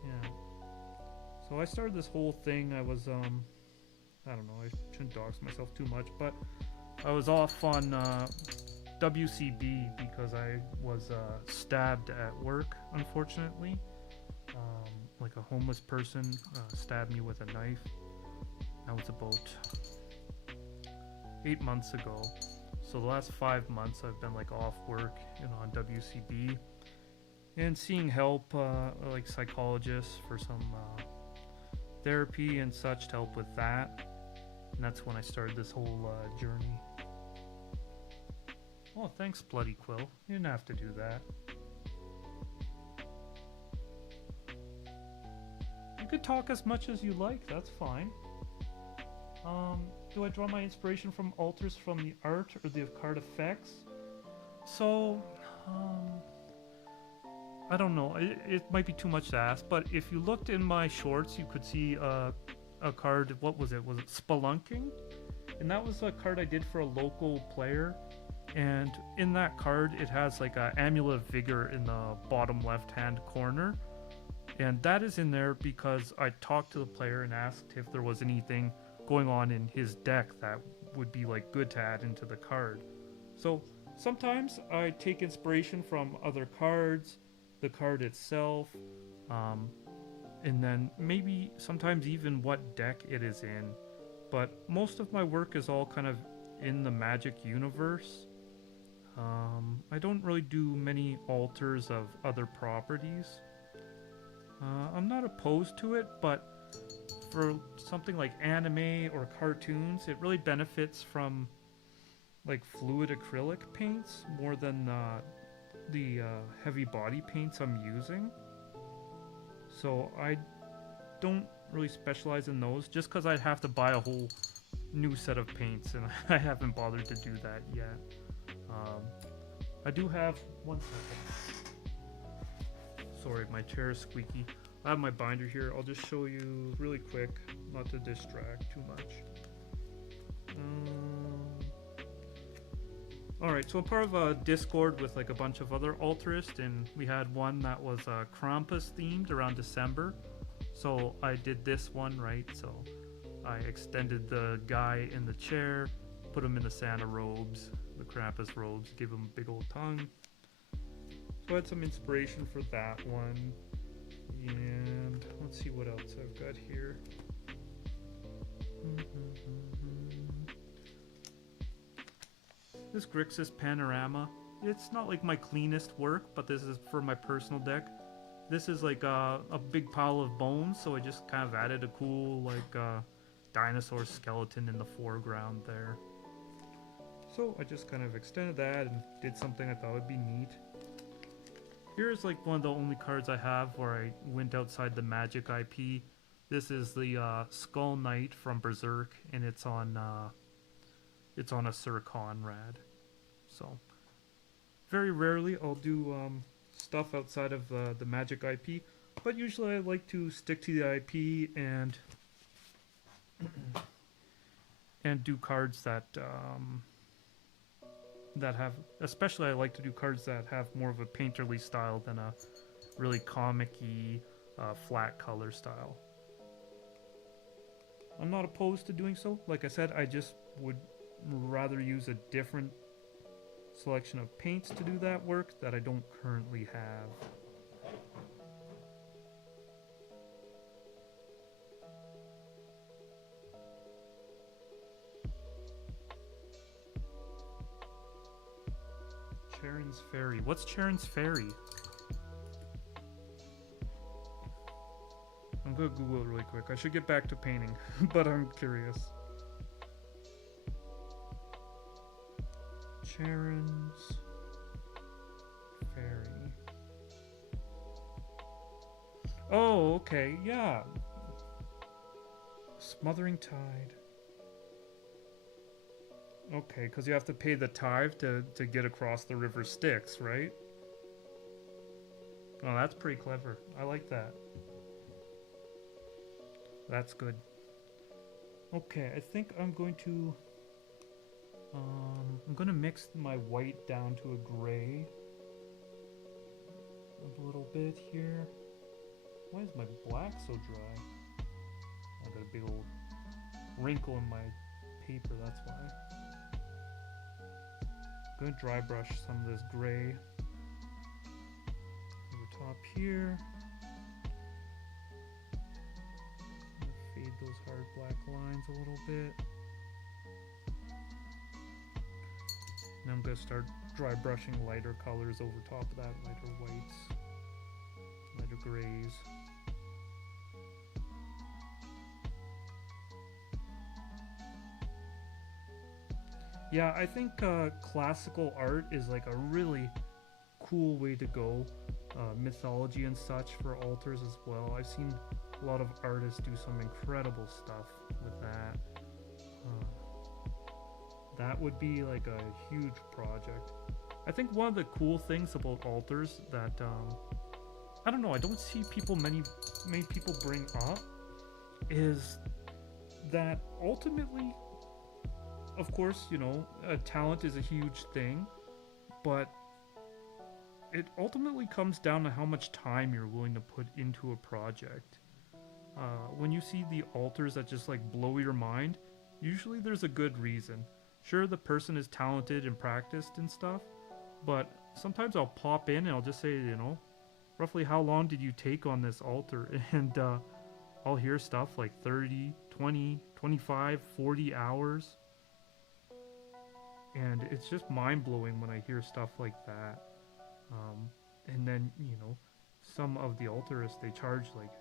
Yeah. So I started this whole thing. I was I don't know. I shouldn't dox myself too much, but I was off on WCB because I was stabbed at work, unfortunately. Like a homeless person stabbed me with a knife. That was about 8 months ago. So the last 5 months I've been like off work and on WCB and seeing help, like psychologists for some therapy and such to help with that. And that's when I started this whole journey. Oh, thanks, Bloody Quill. You didn't have to do that. You could talk as much as you like, that's fine. Do I draw my inspiration from altars from the art or the card effects? So, I don't know. It might be too much to ask, but if you looked in my shorts, you could see a card. What was it? Was it Spelunking? And that was a card I did for a local player. And in that card, it has like a Amulet of Vigor in the bottom left-hand corner. And that is in there because I talked to the player and asked if there was anything going on in his deck that would be like good to add into the card. So sometimes I take inspiration from other cards, the card itself, and then maybe sometimes even what deck it is in. But most of my work is all kind of in the Magic universe. I don't really do many alters of other properties. I'm not opposed to it, but for something like anime or cartoons, it really benefits from like fluid acrylic paints more than the heavy body paints I'm using. So I don't really specialize in those just because I'd have to buy a whole new set of paints, and I haven't bothered to do that yet. I do have one second. Sorry, my chair is squeaky. I have my binder here. I'll just show you really quick, not to distract too much. Alright, so I'm part of a Discord with like a bunch of other altarists, and we had one that was Krampus themed around December. So I did this one, right? So I extended the guy in the chair, put him in the Santa robes, the Krampus robes, give him a big old tongue. So I had some inspiration for that one. And let's see what else I've got here. This Grixis Panorama, it's not like my cleanest work, but this is for my personal deck. This is like a big pile of bones, so I just kind of added a cool like dinosaur skeleton in the foreground there. So I just kind of extended that and did something I thought would be neat. Here's like one of the only cards I have where I went outside the Magic IP. This is the Skull Knight from Berserk, and it's on a Sir Conrad. So very rarely I'll do stuff outside of the Magic IP, but usually I like to stick to the IP and and do cards that that have, especially I like to do cards that have more of a painterly style than a really comic-y flat color style. I'm not opposed to doing so. Like I said, I just would rather use a different selection of paints to do that work that I don't currently have. Charon's Ferry. What's Charon's Ferry? I'm gonna Google it really quick. I should get back to painting, but I'm curious. Charon's Ferry. Oh, okay, yeah. Smothering Tide. Okay, because you have to pay the tithe to get across the river Styx, right? Oh, that's pretty clever. I like that. That's good. Okay, I think I'm going to mix my white down to a gray a little bit here. Why is my black so dry? I got a big old wrinkle in my paper, that's why. I'm gonna dry brush some of this gray over top here. Fade those hard black lines a little bit. And I'm gonna start dry brushing lighter colors over top of that, lighter whites, lighter grays. Yeah, I think classical art is like a really cool way to go. Mythology and such for altars as well. I've seen a lot of artists do some incredible stuff with that. That would be like a huge project. I think one of the cool things about altars that I don't know, I don't see many people bring up is that ultimately, of course, you know, talent is a huge thing, but it ultimately comes down to how much time you're willing to put into a project. When you see the altars that just like blow your mind, usually there's a good reason. Sure, the person is talented and practiced and stuff, but sometimes I'll pop in and I'll just say, you know, roughly how long did you take on this altar? And I'll hear stuff like 30, 20, 25, 40 hours. And it's just mind-blowing when I hear stuff like that. And then, you know, some of the altarists, they charge like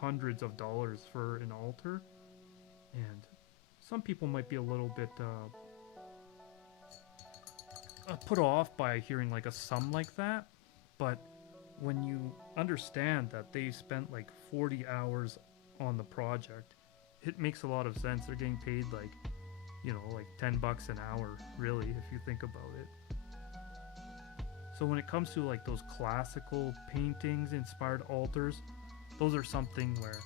hundreds of dollars for an altar. And some people might be a little bit put off by hearing like a sum like that. But when you understand that they spent like 40 hours on the project, it makes a lot of sense. They're getting paid like, you know, like $10 an hour, really, if you think about it. So when it comes to like those classical paintings inspired altars, those are something where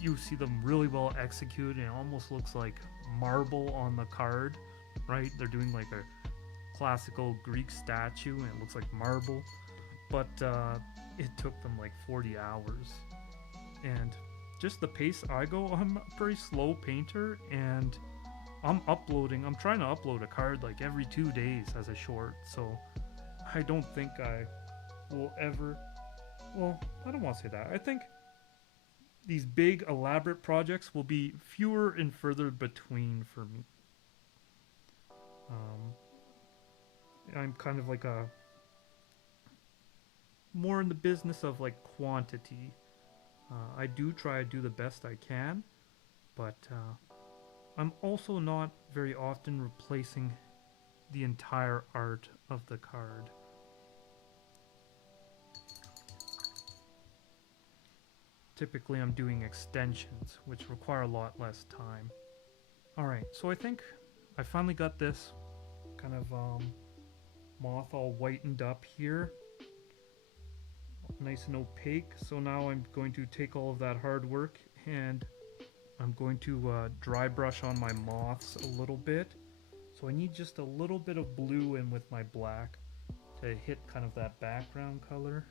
you see them really well executed and it almost looks like marble on the card, right? They're doing like a classical Greek statue and it looks like marble, but it took them like 40 hours. And just the pace I go, I'm a pretty slow painter, and I'm trying to upload a card like every 2 days as a short, so I don't think I will ever, well, I don't want to say that. I think these big elaborate projects will be fewer and further between for me. I'm kind of like more in the business of like quantity. I do try to do the best I can, but I'm also not very often replacing the entire art of the card. Typically I'm doing extensions, which require a lot less time. Alright, so I think I finally got this kind of moth all whitened up here. Nice and opaque. So now I'm going to take all of that hard work and I'm going to dry brush on my moths a little bit. So I need just a little bit of blue in with my black to hit kind of that background color.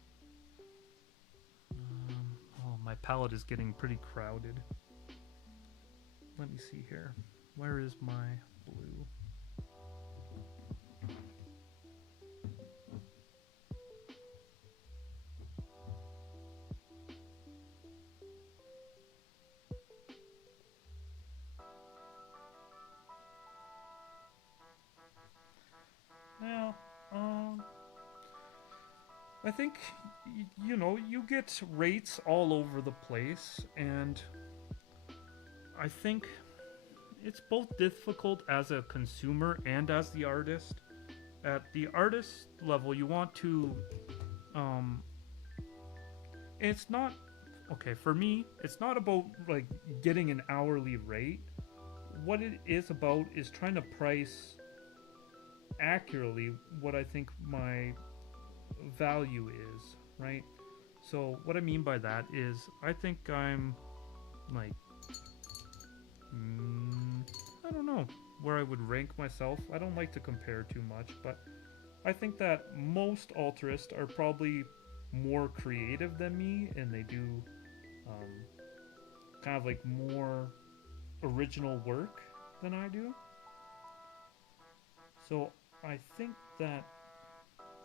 Oh, my palette is getting pretty crowded. Let me see here. Where is my blue? Now, I think, you know, you get rates all over the place, and I think it's both difficult as a consumer and as the artist. At the artist level, you want to, um, it's not, okay, for me, it's not about like getting an hourly rate. What it is about is trying to price accurately what I think my value is, right? So, what I mean by that is, I think I'm like, I don't know where I would rank myself. I don't like to compare too much, but I think that most altruists are probably more creative than me, and they do um, kind of like more original work than I do. So I think that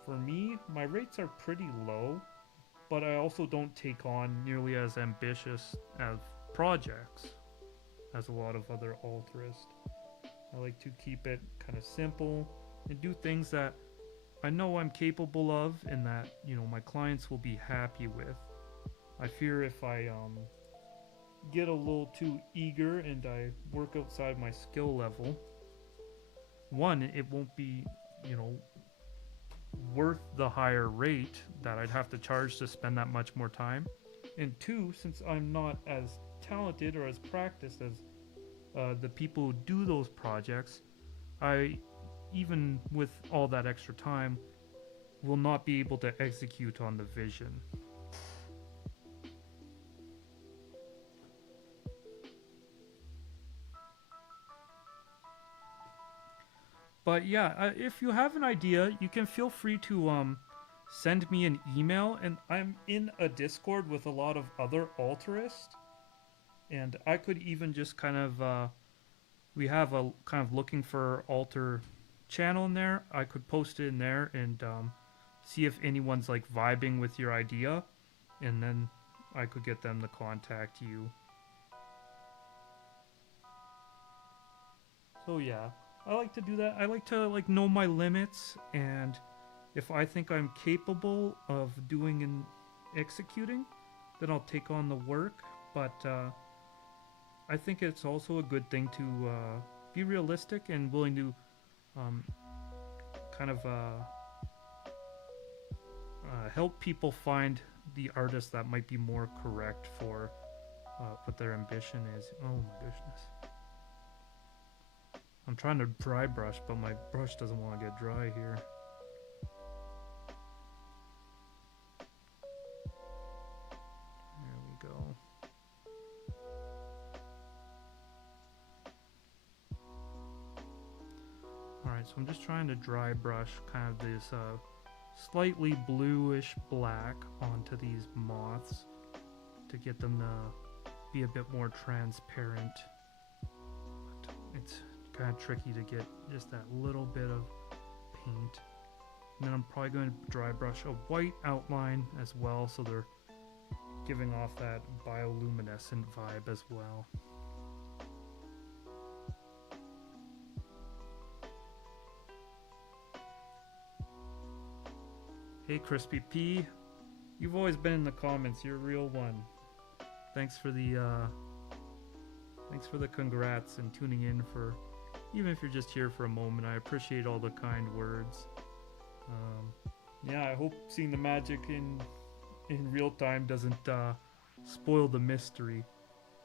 for me, my rates are pretty low, but I also don't take on nearly as ambitious as projects as a lot of other altruists. I like to keep it kind of simple and do things that I know I'm capable of and that, you know, my clients will be happy with. I fear if I get a little too eager and I work outside my skill level, one, it won't be, you know, worth the higher rate that I'd have to charge to spend that much more time. And two, since I'm not as talented or as practiced as the people who do those projects, I, even with all that extra time, will not be able to execute on the vision. But yeah, if you have an idea, you can feel free to send me an email, and I'm in a Discord with a lot of other altruists, and I could even just kind of we have a kind of looking for alter channel in there. I could post it in there and see if anyone's like vibing with your idea, and then I could get them to contact you. So yeah, I like to do that. I like to like know my limits, and if I think I'm capable of doing and executing, then I'll take on the work. But I think it's also a good thing to be realistic and willing to um, kind of help people find the artist that might be more correct for what their ambition is. Oh my goodness. I'm trying to dry brush, but my brush doesn't want to get dry here. There we go. Alright, so I'm just trying to dry brush kind of this slightly bluish black onto these moths to get them to be a bit more transparent. But it's kind of tricky to get just that little bit of paint. And then I'm probably going to dry brush a white outline as well, so they're giving off that bioluminescent vibe as well. Hey Crispy P, you've always been in the comments. You're a real one. Thanks for the congrats and tuning in for, even if you're just here for a moment. I appreciate all the kind words. Yeah, I hope seeing the magic in real time doesn't spoil the mystery.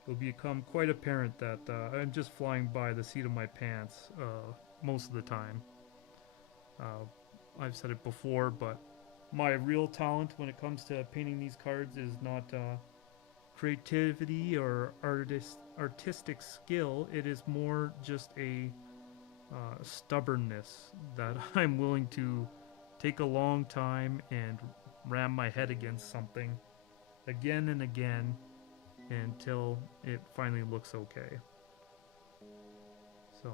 It'll become quite apparent that I'm just flying by the seat of my pants most of the time. I've said it before, but my real talent when it comes to painting these cards is not creativity or artistic skill. It is more just a stubbornness that I'm willing to take a long time and ram my head against something again and again until it finally looks okay. So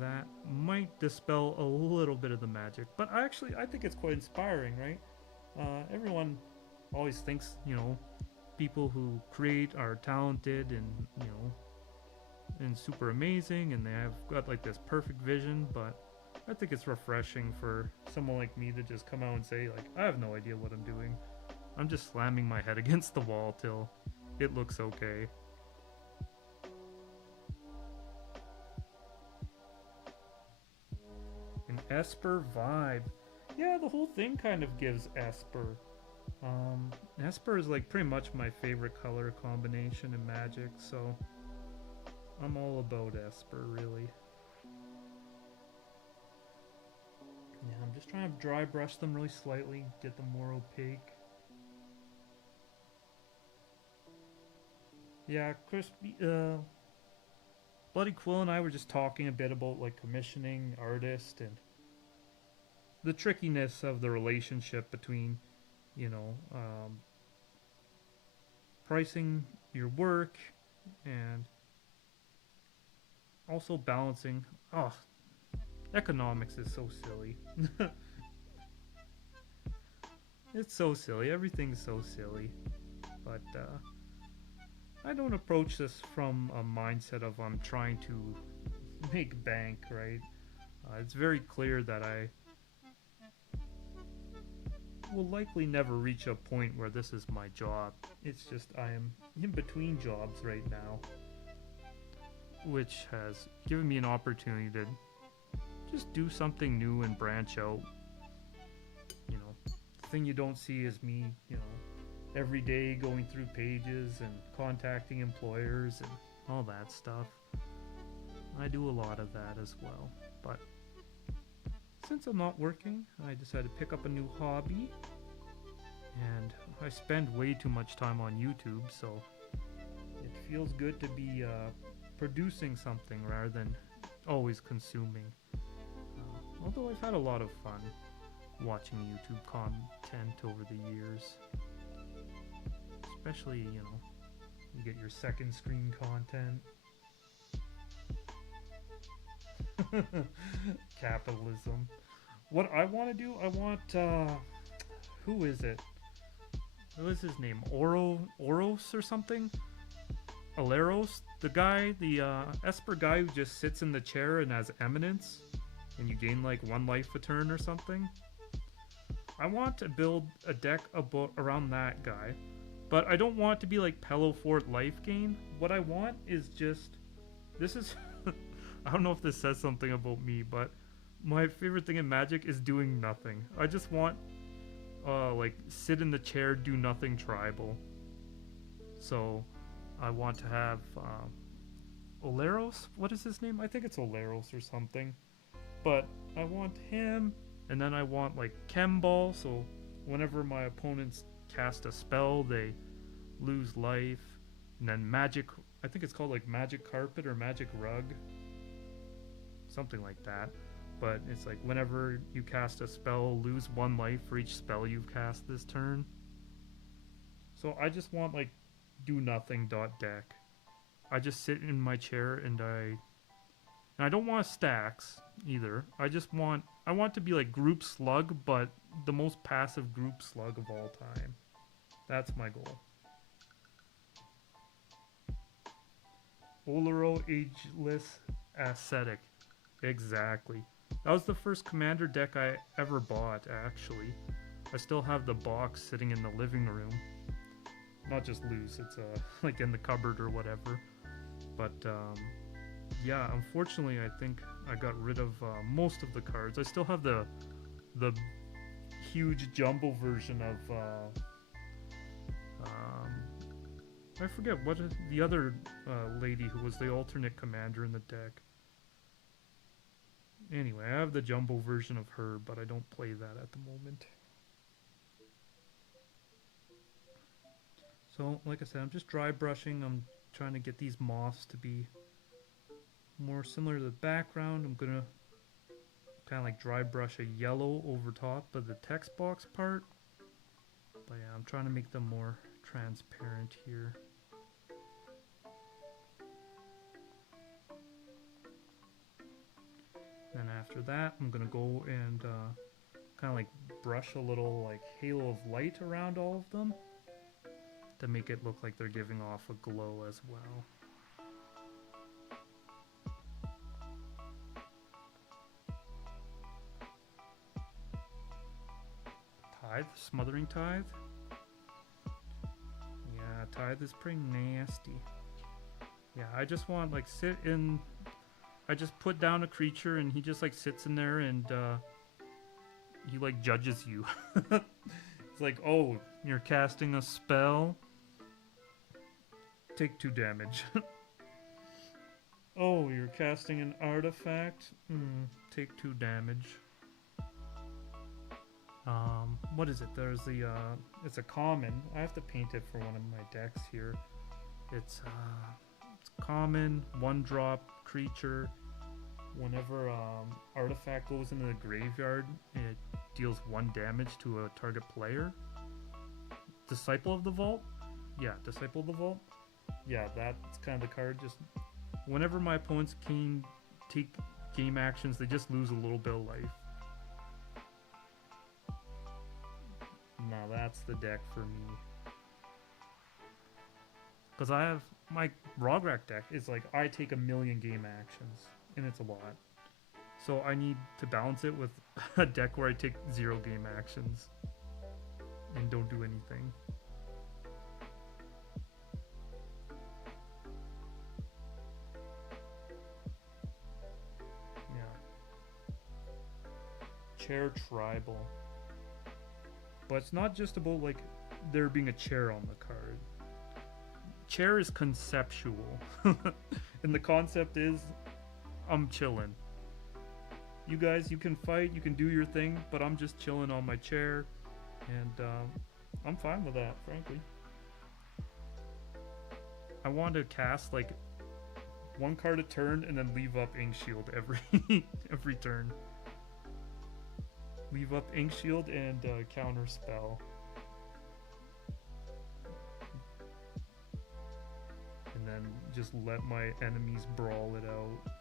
that might dispel a little bit of the magic, but I think it's quite inspiring, right? Everyone always thinks, you know, people who create are talented and, you know, and super amazing, and they have got like this perfect vision, but I think it's refreshing for someone like me to just come out and say, like, I have no idea what I'm doing. I'm just slamming my head against the wall till it looks okay. An Esper vibe. Yeah, the whole thing kind of gives Esper. Esper is like pretty much my favorite color combination in Magic, so I'm all about Esper, really. Yeah, I'm just trying to dry brush them really slightly, get them more opaque. Yeah, Bloody Quill and I were just talking a bit about like commissioning artists and the trickiness of the relationship between, you know, pricing your work and also balancing. Oh, economics is so silly. It's so silly. Everything's so silly. But I don't approach this from a mindset of I'm trying to make bank, right? It's very clear that I will likely never reach a point where this is my job. It's just I am in between jobs right now, which has given me an opportunity to just do something new and branch out. You know, the thing you don't see is me, you know, every day going through pages and contacting employers and all that stuff. I do a lot of that as well. But since I'm not working, I decided to pick up a new hobby. And I spend way too much time on YouTube, so it feels good to be producing something rather than always consuming. Although I've had a lot of fun watching YouTube content over the years. Especially, you know, you get your second screen content. Capitalism. What I want to do, I want, who is it? What is his name? Oros or something? Aleros? The guy, the Esper guy who just sits in the chair and has eminence, and you gain like 1 life a turn or something. I want to build a deck around that guy, but I don't want it to be like Pello Fort life gain. What I want is just, this is, I don't know if this says something about me, but my favorite thing in Magic is doing nothing. I just want, like, sit in the chair, do nothing tribal. So, I want to have, Oleros? What is his name? I think it's Oleros or something. But I want him, and then I want, like, Chem Ball, so whenever my opponents cast a spell, they lose life. And then Magic, I think it's called, like, Magic Carpet or Magic Rug. Something like that. But it's like whenever you cast a spell, lose 1 life for each spell you've cast this turn. So I just want like do nothing deck. I just sit in my chair and I don't want stacks either. I want to be like group slug, but the most passive group slug of all time. That's my goal. Olero Ageless Ascetic. Exactly. That was the first commander deck I ever bought, actually. I still have the box sitting in the living room. Not just loose, it's like in the cupboard or whatever. But yeah, unfortunately I think I got rid of most of the cards. I still have the huge jumbo version of I forget what is the other lady who was the alternate commander in the deck. Anyway, I have the jumbo version of her, but I don't play that at the moment. So, like I said, I'm just dry brushing. I'm trying to get these moths to be more similar to the background. I'm gonna kind of like dry brush a yellow over top of the text box part. But yeah, I'm trying to make them more transparent here. Then after that, I'm gonna go and kind of like brush a little like halo of light around all of them to make it look like they're giving off a glow as well. Tithe? Smothering Tithe? Yeah, Tithe is pretty nasty. Yeah, I just want, like, sit in... I just put down a creature and he just, like, sits in there and, he, like, judges you. It's like, oh, you're casting a spell? Take 2 damage. Oh, you're casting an artifact? Take 2 damage. What is it? There's the, it's a common. I have to paint it for one of my decks here. It's common, 1-drop creature. Whenever, artifact goes into the graveyard, it deals 1 damage to a target player. Disciple of the Vault? Yeah, Disciple of the Vault. Yeah, that's kind of the card. Just whenever my opponents can take game actions, they just lose a little bit of life. Now that's the deck for me. Because I have my Rograk deck is like I take 1,000,000 game actions, and it's a lot. So I need to balance it with a deck where I take 0 game actions and don't do anything. Yeah. Chair Tribal. But it's not just about like there being a chair on the card. Chair is conceptual. And the concept is I'm chilling. You guys, you can fight, you can do your thing, but I'm just chilling on my chair. And I'm fine with that, frankly. I want to cast like 1 card a turn and then leave up Ink Shield every turn. Leave up Ink Shield and counter spell. And then just let my enemies brawl it out.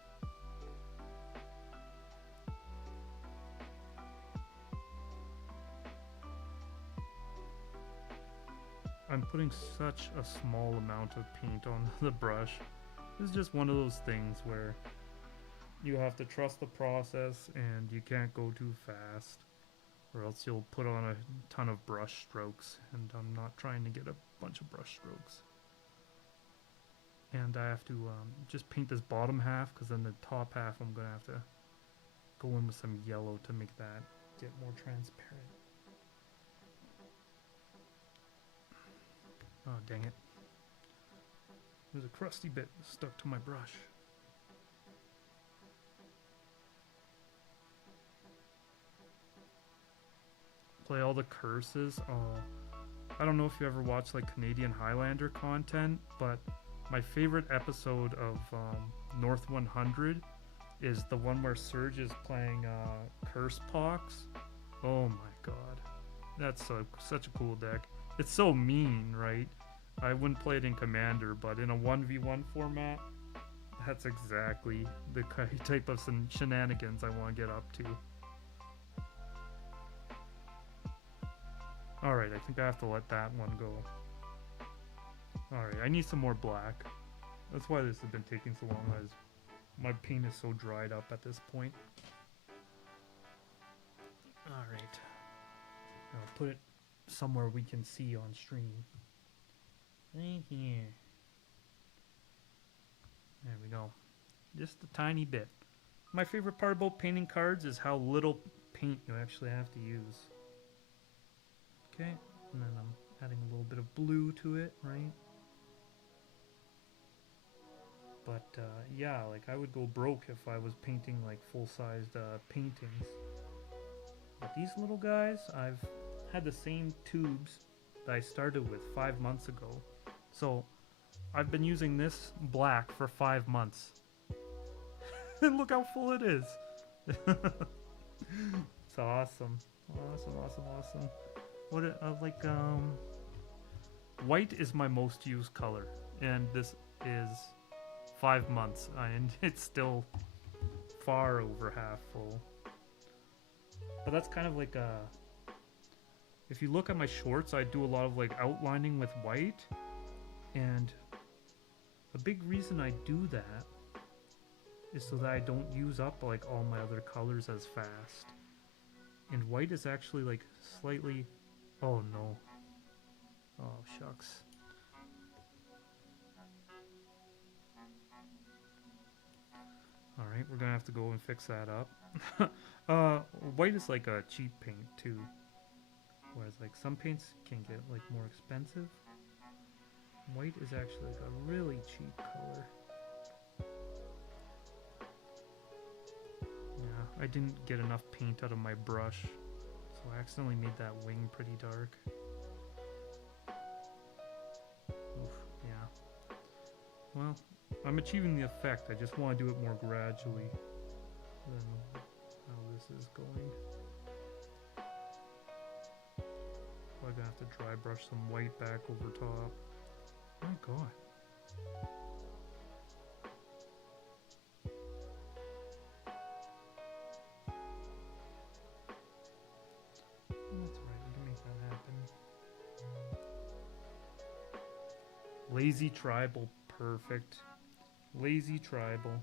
I'm putting such a small amount of paint on the brush. This is just one of those things where you have to trust the process and you can't go too fast, or else you'll put on a ton of brush strokes, and I'm not trying to get a bunch of brush strokes. And I have to just paint this bottom half, because then the top half I'm going to have to go in with some yellow to make that get more transparent. Oh, dang it. There's a crusty bit stuck to my brush. Play all the curses. Oh, I don't know if you ever watch like Canadian Highlander content, but my favorite episode of North 100 is the one where Surge is playing Curse Pox. Oh my god. That's such a cool deck. It's so mean, right? I wouldn't play it in Commander, but in a 1v1 format, that's exactly the type of shenanigans I want to get up to. Alright, I think I have to let that one go. Alright, I need some more black. That's why this has been taking so long, as my paint is so dried up at this point. Alright. I'll put it somewhere we can see on stream. Right here. There we go. Just a tiny bit. My favorite part about painting cards is how little paint you actually have to use. Okay, and then I'm adding a little bit of blue to it, right? But yeah, like I would go broke if I was painting like full-sized paintings. But these little guys, I've had the same tubes that I started with 5 months ago. So I've been using this black for 5 months. And look how full it is. It's awesome. Awesome, awesome, awesome. What white is my most used color, and this is 5 months, and it's still far over half full. But that's kind of like if you look at my shorts, I do a lot of like outlining with white, and a big reason I do that is so that I don't use up like all my other colors as fast. And white is actually like slightly Oh no. Oh shucks. Alright, we're gonna have to go and fix that up. White is like a cheap paint too. Whereas like some paints can get like more expensive. White is actually like a really cheap color. Yeah, I didn't get enough paint out of my brush, so I accidentally made that wing pretty dark. Oof, yeah. Well, I'm achieving the effect. I just want to do it more gradually than how this is going. I'm gonna have to dry brush some white back over top. Oh my god. That's right, we can make that happen. Lazy tribal, perfect. Lazy tribal.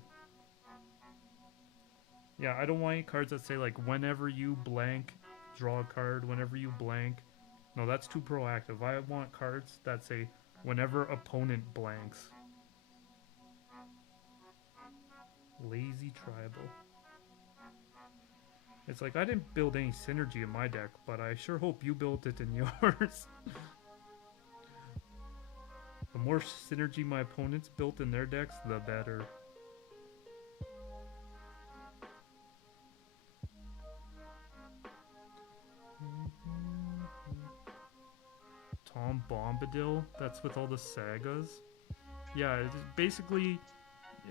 Yeah, I don't want any cards that say like whenever you blank, draw a card, whenever you blank. No, that's too proactive. I want cards that say whenever opponent blanks. Lazy tribal. It's like I didn't build any synergy in my deck, but I sure hope you built it in yours. The more synergy my opponents built in their decks, the better. Tom Bombadil, that's with all the sagas. Yeah, it's basically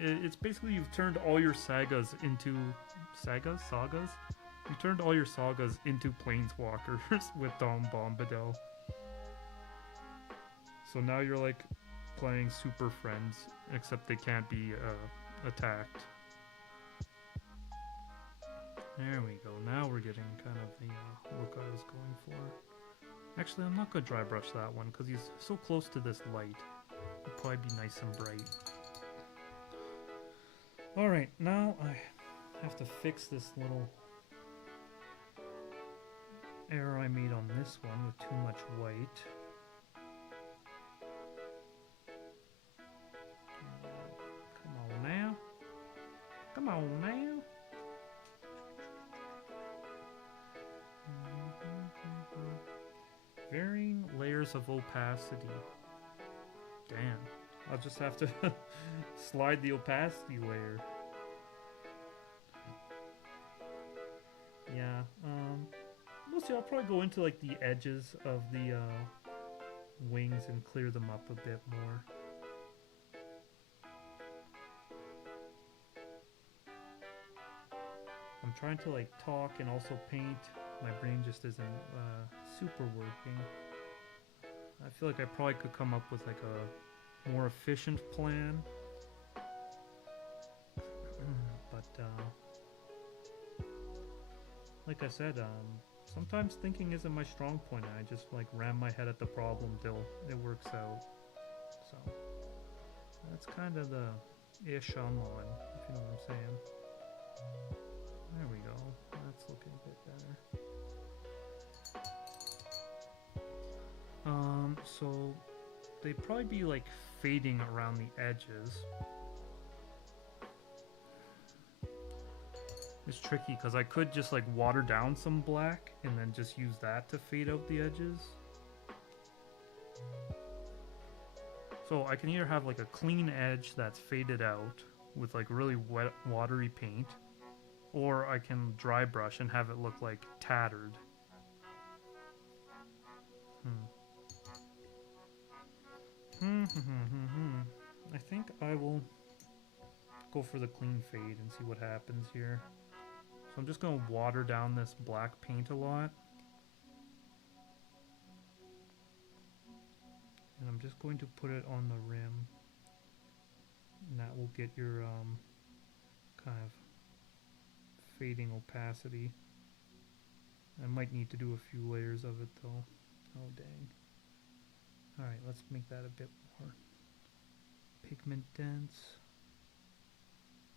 you've turned all your sagas into sagas. You turned all your sagas into planeswalkers with Tom Bombadil. So now you're like playing Super Friends, except they can't be attacked. There we go. Now we're getting kind of the look I was going for. Actually, I'm not going to dry brush that one because he's so close to this light. It'll probably be nice and bright. Alright, now I have to fix this little error I made on this one with too much white. Come on now. Come on now. Varying layers of opacity. Damn. I'll just have to slide the opacity layer. Yeah, mostly I'll probably go into like the edges of the wings and clear them up a bit more. I'm trying to like talk and also paint. My brain just isn't super working. I feel like I probably could come up with like a more efficient plan. But like I said, sometimes thinking isn't my strong point. I just like ram my head at the problem till it works out. So that's kind of the ish I'm on, if you know what I'm saying. There we go. That's looking a bit better. So they'd probably be like fading around the edges. It's tricky because I could just like water down some black and then just use that to fade out the edges. So I can either have like a clean edge that's faded out with like really wet watery paint, or I can dry brush and have it look like tattered. I think I will go for the clean fade and see what happens here. So I'm just going to water down this black paint a lot. And I'm just going to put it on the rim. And that will get your kind of fading opacity. I might need to do a few layers of it though. Oh dang. Alright, let's make that a bit more pigment dense.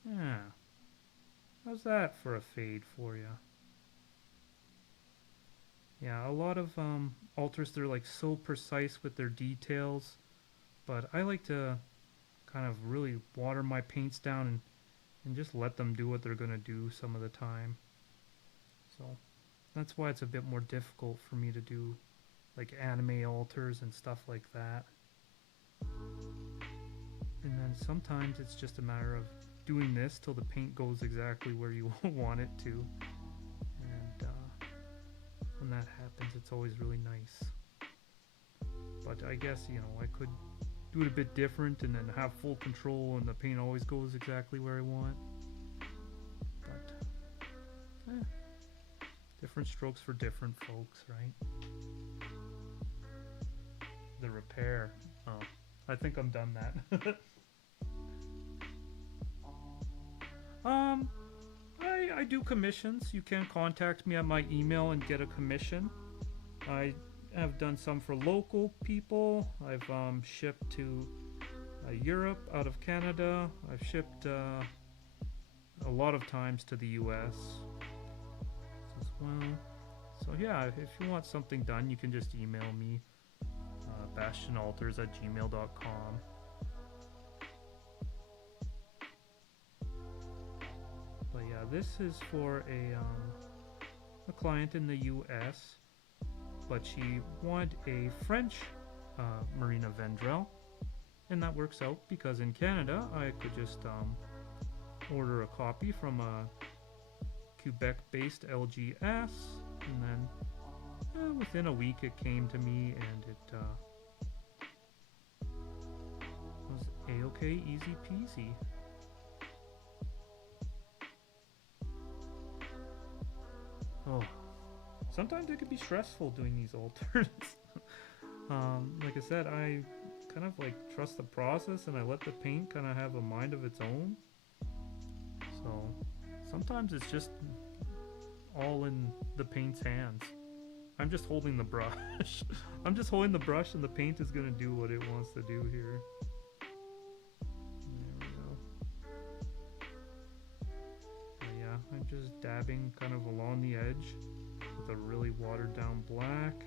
Yeah. How's that for a fade for you? Yeah, a lot of altars, they're like so precise with their details, but I like to kind of really water my paints down and just let them do what they're gonna do some of the time. So that's why it's a bit more difficult for me to do like anime altars and stuff like that. And then sometimes it's just a matter of doing this till the paint goes exactly where you want it to. And when that happens, it's always really nice. But I guess, you know, I could do it a bit different and then have full control and the paint always goes exactly where I want. But, different strokes for different folks, right? The repair. Oh, I think I'm done that. um, I do commissions. You can contact me at my email and get a commission. I have done some for local people. I've shipped to Europe out of Canada. I've shipped a lot of times to the US as well. So yeah, if you want something done, you can just email me, bastionaltars@gmail.com. But yeah, this is for a client in the US, but she wanted a French Marina Vendrell, and that works out because in Canada I could just order a copy from a Quebec-based LGS, and then within a week it came to me, and it was a-okay, easy peasy. Oh, sometimes it could be stressful doing these altars. Like I said, I kind of like trust the process and I let the paint kind of have a mind of its own. So sometimes it's just all in the paint's hands. I'm just holding the brush. I'm just holding the brush and the paint is gonna do what it wants to do here. There we go. But yeah, I'm just dabbing kind of along the edge with a really watered down black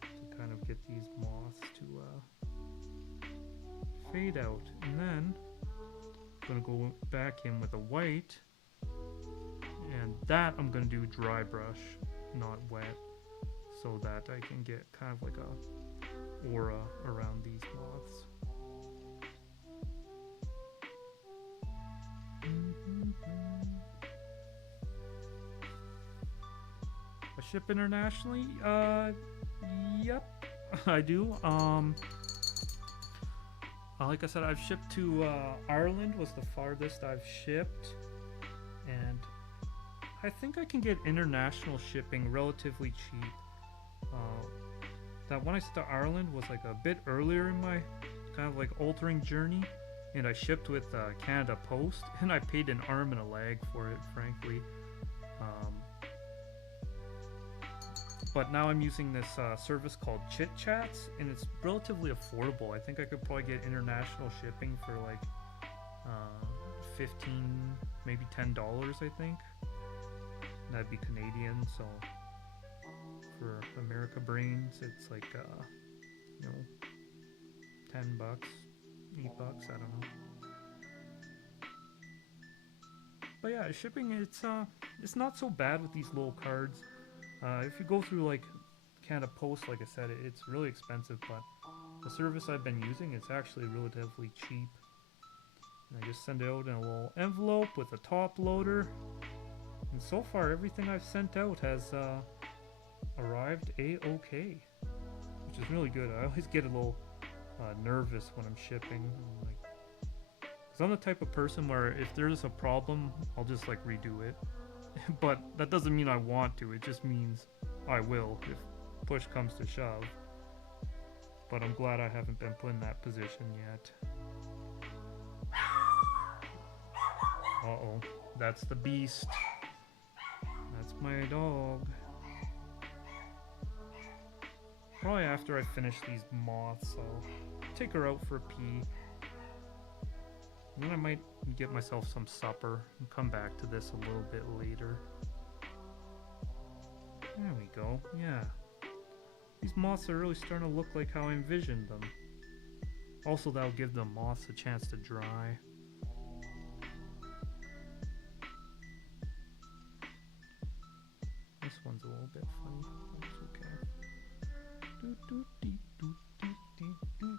to kind of get these moths to fade out. And then I'm gonna go back in with a white, and that I'm gonna do dry brush, not wet, so that I can get kind of like a aura around these moths. I ship internationally? Yep, I do. Like I said, I've shipped to Ireland was the farthest I've shipped, and I think I can get international shipping relatively cheap. That when I said to Ireland was like a bit earlier in my kind of like altering journey, and I shipped with Canada Post, and I paid an arm and a leg for it, frankly. But now I'm using this service called Chit Chats, and it's relatively affordable. I think I could probably get international shipping for like $15, maybe $10, I think. And that'd be Canadian, so for America brains, it's like, you know, $10, $8, I don't know. But yeah, shipping, it's not so bad with these little cards. If you go through like Canada Post, like I said, it's really expensive, but the service I've been using is actually relatively cheap. And I just send it out in a little envelope with a top loader. And so far, everything I've sent out has arrived a-okay, which is really good. I always get a little nervous when I'm shipping. I'm like, 'cause I'm the type of person where if there's a problem, I'll just like redo it. But that doesn't mean I want to, it just means I will if push comes to shove. But I'm glad I haven't been put in that position yet. Uh-oh, that's the beast. That's my dog. Probably after I finish these moths, I'll take her out for a pee. And then I might get myself some supper and come back to this a little bit later. There we go. Yeah. These moths are really starting to look like how I envisioned them. Also, that'll give the moths a chance to dry. This one's a little bit funny. That's okay. Doo, doo, dee, doo, dee, dee, doo.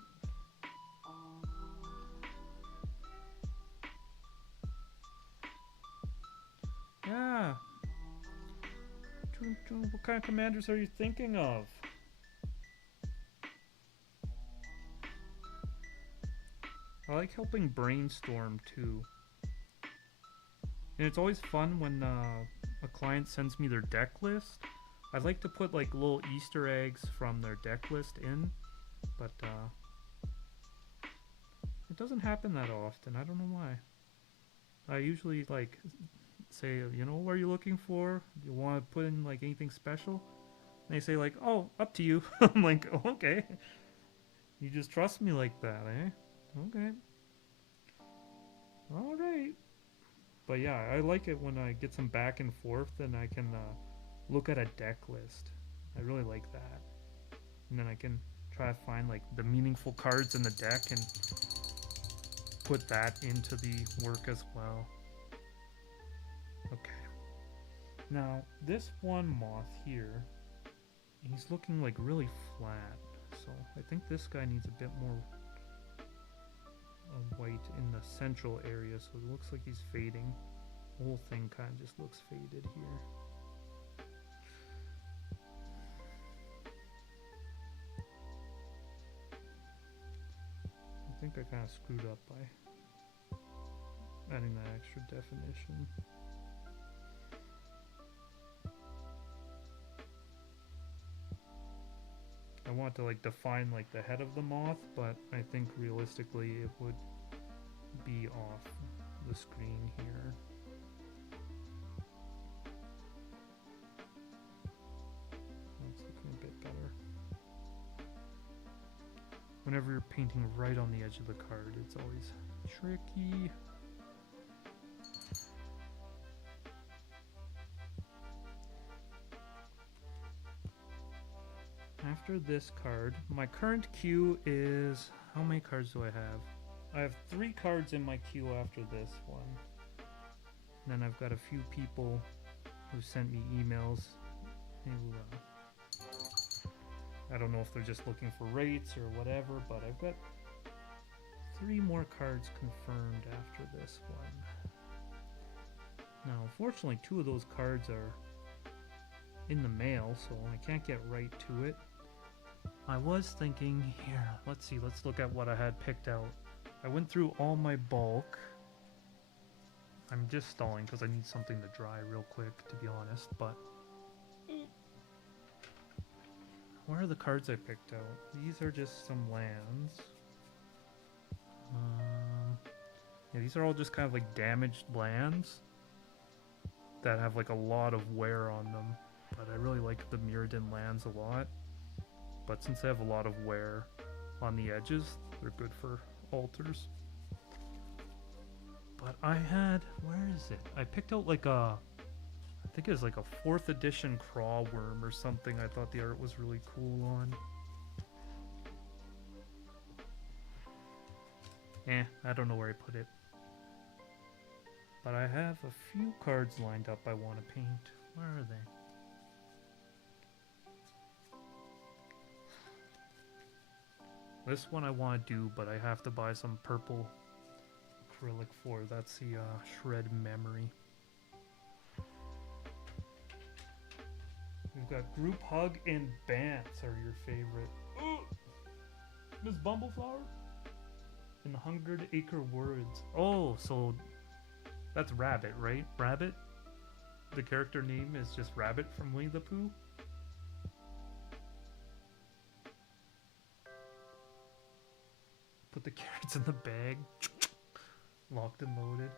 Yeah. What kind of commanders are you thinking of? I like helping brainstorm too. And it's always fun when a client sends me their deck list. I like to put like little Easter eggs from their deck list in, but it doesn't happen that often. I don't know why. I usually like say, you know, what are you looking for? You want to put in like anything special? And they say like, oh, up to you. I'm like, oh, okay. You just trust me like that, eh? Okay. All right. But yeah, I like it when I get some back and forth and I can look at a deck list. I really like that. And then I can try to find like the meaningful cards in the deck and put that into the work as well. Okay. Now, this one moth here, he's looking like really flat. So I think this guy needs a bit more white in the central area, so it looks like he's fading. The whole thing kind of just looks faded here. I think I kind of screwed up by adding that extra definition. I want to like define like the head of the moth, but I think realistically it would be off the screen here. That's looking a bit better. Whenever you're painting right on the edge of the card, it's always tricky. After this card, my current queue is... How many cards do I have? I have 3 cards in my queue after this one. And then I've got a few people who sent me emails who, I don't know if they're just looking for rates or whatever, but I've got 3 more cards confirmed after this one. Now, unfortunately, 2 of those cards are in the mail, so I can't get right to it. I was thinking, here, let's see, let's look at what I had picked out. I went through all my bulk. I'm just stalling because I need something to dry real quick, to be honest, but... Where are the cards I picked out? These are just some lands. Yeah, these are all just kind of like damaged lands that have like a lot of wear on them. But I really like the Mirrodin lands a lot. But since they have a lot of wear on the edges, they're good for altars. But I had, where is it? I picked out like a, I think it was like a 4th edition craw worm or something. I thought the art was really cool on. I don't know where I put it. But I have a few cards lined up I want to paint. Where are they? This one I want to do, but I have to buy some purple acrylic for. That's the Shred Memory. We've got Group Hug and Bants are your favorite. Miss Bumbleflower? In the 100 Acre Woods. Oh, so that's Rabbit, right? Rabbit? The character name is just Rabbit from Winnie the Pooh? Put the carrots in the bag. Locked and loaded.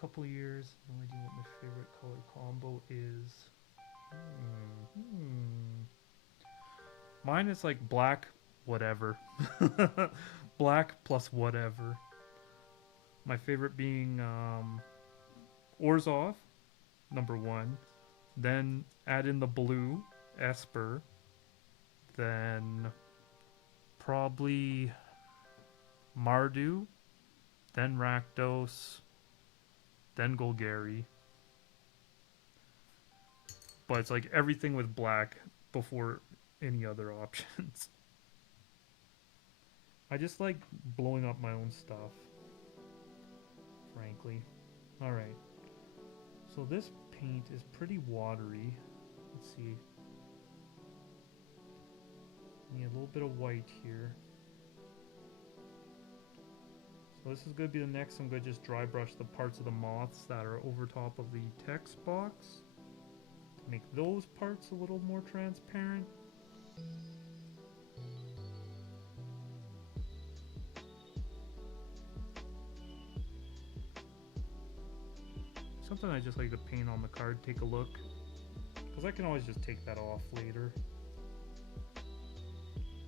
Couple years. No idea what my favorite color combo is. Mine is like black, whatever. Black plus whatever. My favorite being Orzhov, number 1. Then add in the blue, Esper. Then probably Mardu. Then Rakdos. Then Golgari. But it's like everything with black before any other options. I just like blowing up my own stuff, frankly. Alright. So this paint is pretty watery. Let's see. Need a little bit of white here. So this is going to be the next. I'm going to just dry brush the parts of the moths that are over top of the text box to make those parts a little more transparent. Something I just like to paint on the card, take a look, because I can always just take that off later.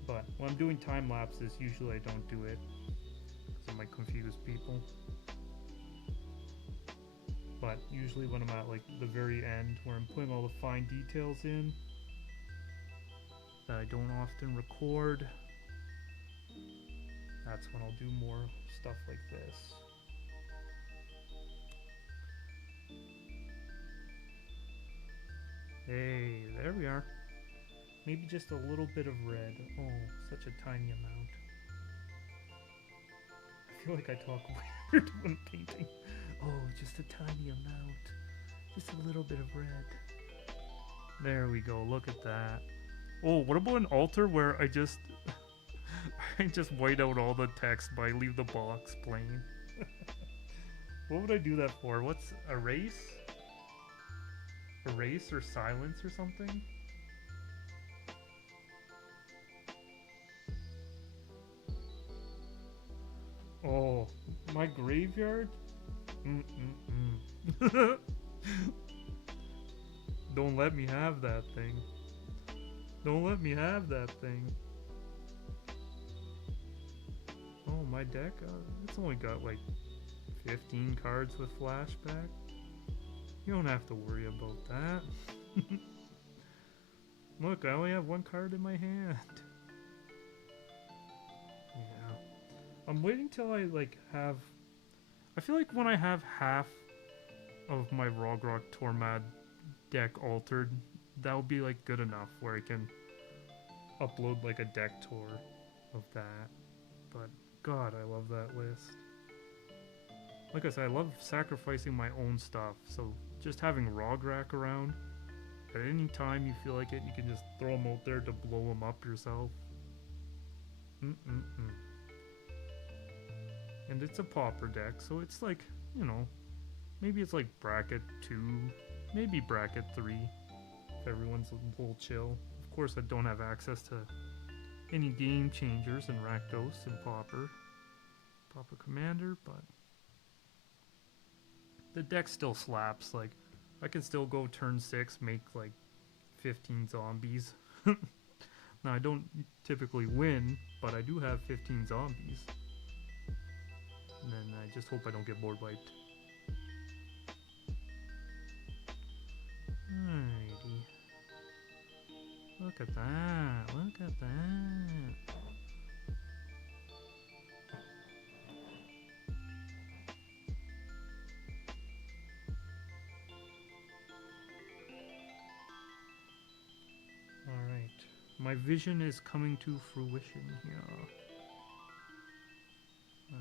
But when I'm doing time lapses, usually I don't do it because it might confuse people. But usually when I'm at like the very end where I'm putting all the fine details in that I don't often record, that's when I'll do more stuff like this. Hey, there we are. Maybe just a little bit of red. Oh, such a tiny amount. I feel like I talk weird when painting. Oh, just a tiny amount. Just a little bit of red. There we go, look at that. Oh, what about an altar where I just I just white out all the text but I leave the box plain? What would I do that for? What's erase? Erase or silence or something? Oh, my graveyard? Don't let me have that thing. Don't let me have that thing. Oh, my deck? It's only got like 15 cards with flashback. You don't have to worry about that. Look, I only have one card in my hand. Yeah. I'm waiting till I like have... I feel like when I have half of my Rogrok Tormad deck altered, that will be like good enough where I can upload like a deck tour of that. But god, I love that list. Like I said, I love sacrificing my own stuff, so just having Rograk around, at any time you feel like it, you can just throw them out there to blow them up yourself. And it's a pauper deck, so it's like, you know, maybe it's like bracket 2, maybe bracket 3, if everyone's a little chill. Of course, I don't have access to any game changers in Rakdos and Pauper Commander, but the deck still slaps. Like, I can still go turn 6, make like 15 zombies. Now, I don't typically win, but I do have 15 zombies. And then I just hope I don't get board wiped. Alrighty. Look at that. Look at that. Alright. My vision is coming to fruition here.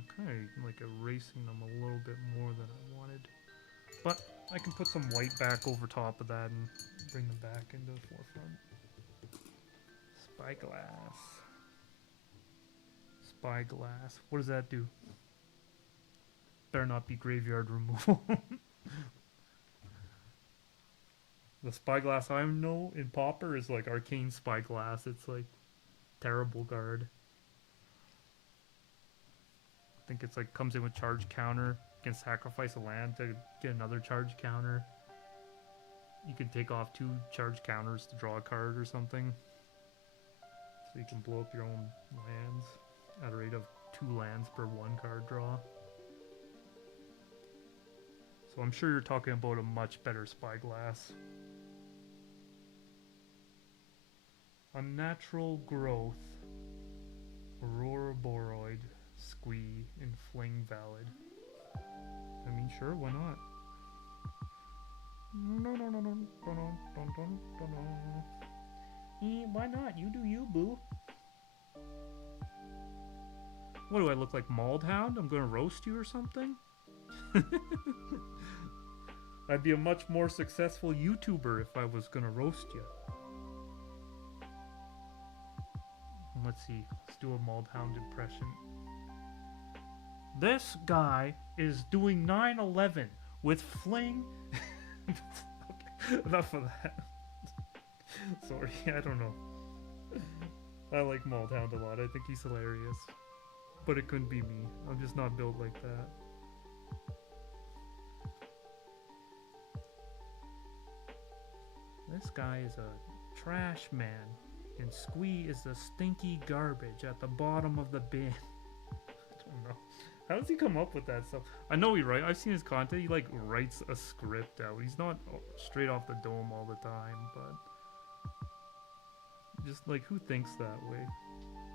Okay, like erasing them a little bit more than I wanted. But I can put some white back over top of that and bring them back into the forefront. Spyglass. Spyglass. What does that do? Better not be graveyard removal. The Spyglass I know in Pauper is like Arcane Spyglass. It's like terrible guard. I think it's like comes in with charge counter. You can sacrifice a land to get another charge counter. You can take off 2 charge counters to draw a card or something. So you can blow up your own lands at a rate of 2 lands per 1 card draw. So I'm sure you're talking about a much better Spyglass. Unnatural growth. Aurora boroid. Squee in Fling Valid. I mean, sure, why not? Why not? You do you, boo. What do I look like, Mauled Hound? I'm gonna roast you or something? I'd be a much more successful YouTuber if I was gonna roast you. Let's see. Let's do a Mauled Hound impression. This guy is doing 9/11 with Fling. Okay, enough of that. Sorry, I don't know. I like Mauled Hound a lot. I think he's hilarious. But it couldn't be me. I'm just not built like that. This guy is a trash man, and Squee is the stinky garbage at the bottom of the bin. I don't know. How does he come up with that stuff? I know he writes. I've seen his content. He like writes a script out. He's not straight off the dome all the time, but just like, who thinks that way?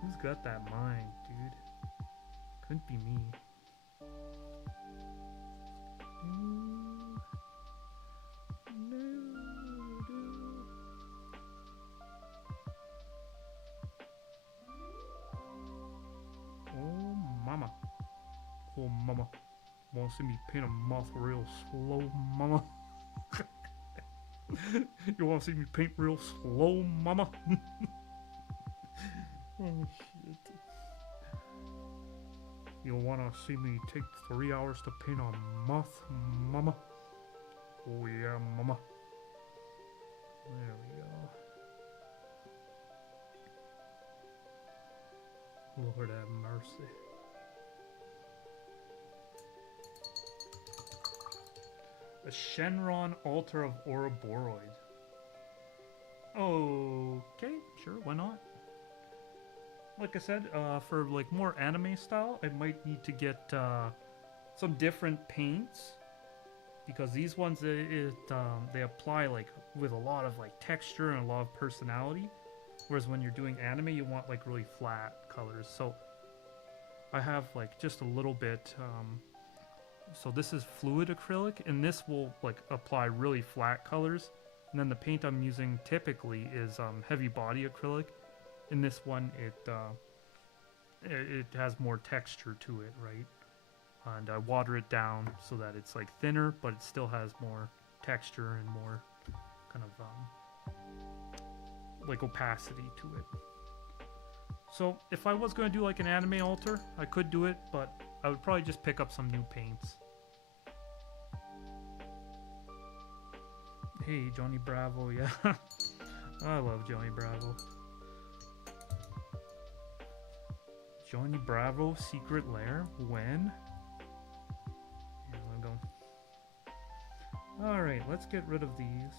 Who's got that mind, dude? Couldn't be me. Oh mama. Oh mama. Wanna see me paint a moth real slow, mama? You wanna see me paint real slow, mama? Oh shit. You wanna see me take 3 hours to paint a moth, mama? Oh yeah, mama. There we go. Lord have mercy. A Shenron Altar of Ouroboros. Okay, sure, why not? Like I said, for like more anime style, I might need to get some different paints, because these ones they apply like with a lot of like texture and a lot of personality, whereas when you're doing anime, you want like really flat colors. So I have like just a little bit. So this is fluid acrylic, and this will like apply really flat colors. And then the paint I'm using typically is heavy body acrylic. In this one, it has more texture to it, right? And I water it down so that it's like thinner, but it still has more texture and more kind of like opacity to it. So if I was going to do like an anime altar, I could do it, but I would probably just pick up some new paints. Hey, Johnny Bravo, yeah. I love Johnny Bravo. Johnny Bravo secret lair? When? Here we go. Alright, let's get rid of these.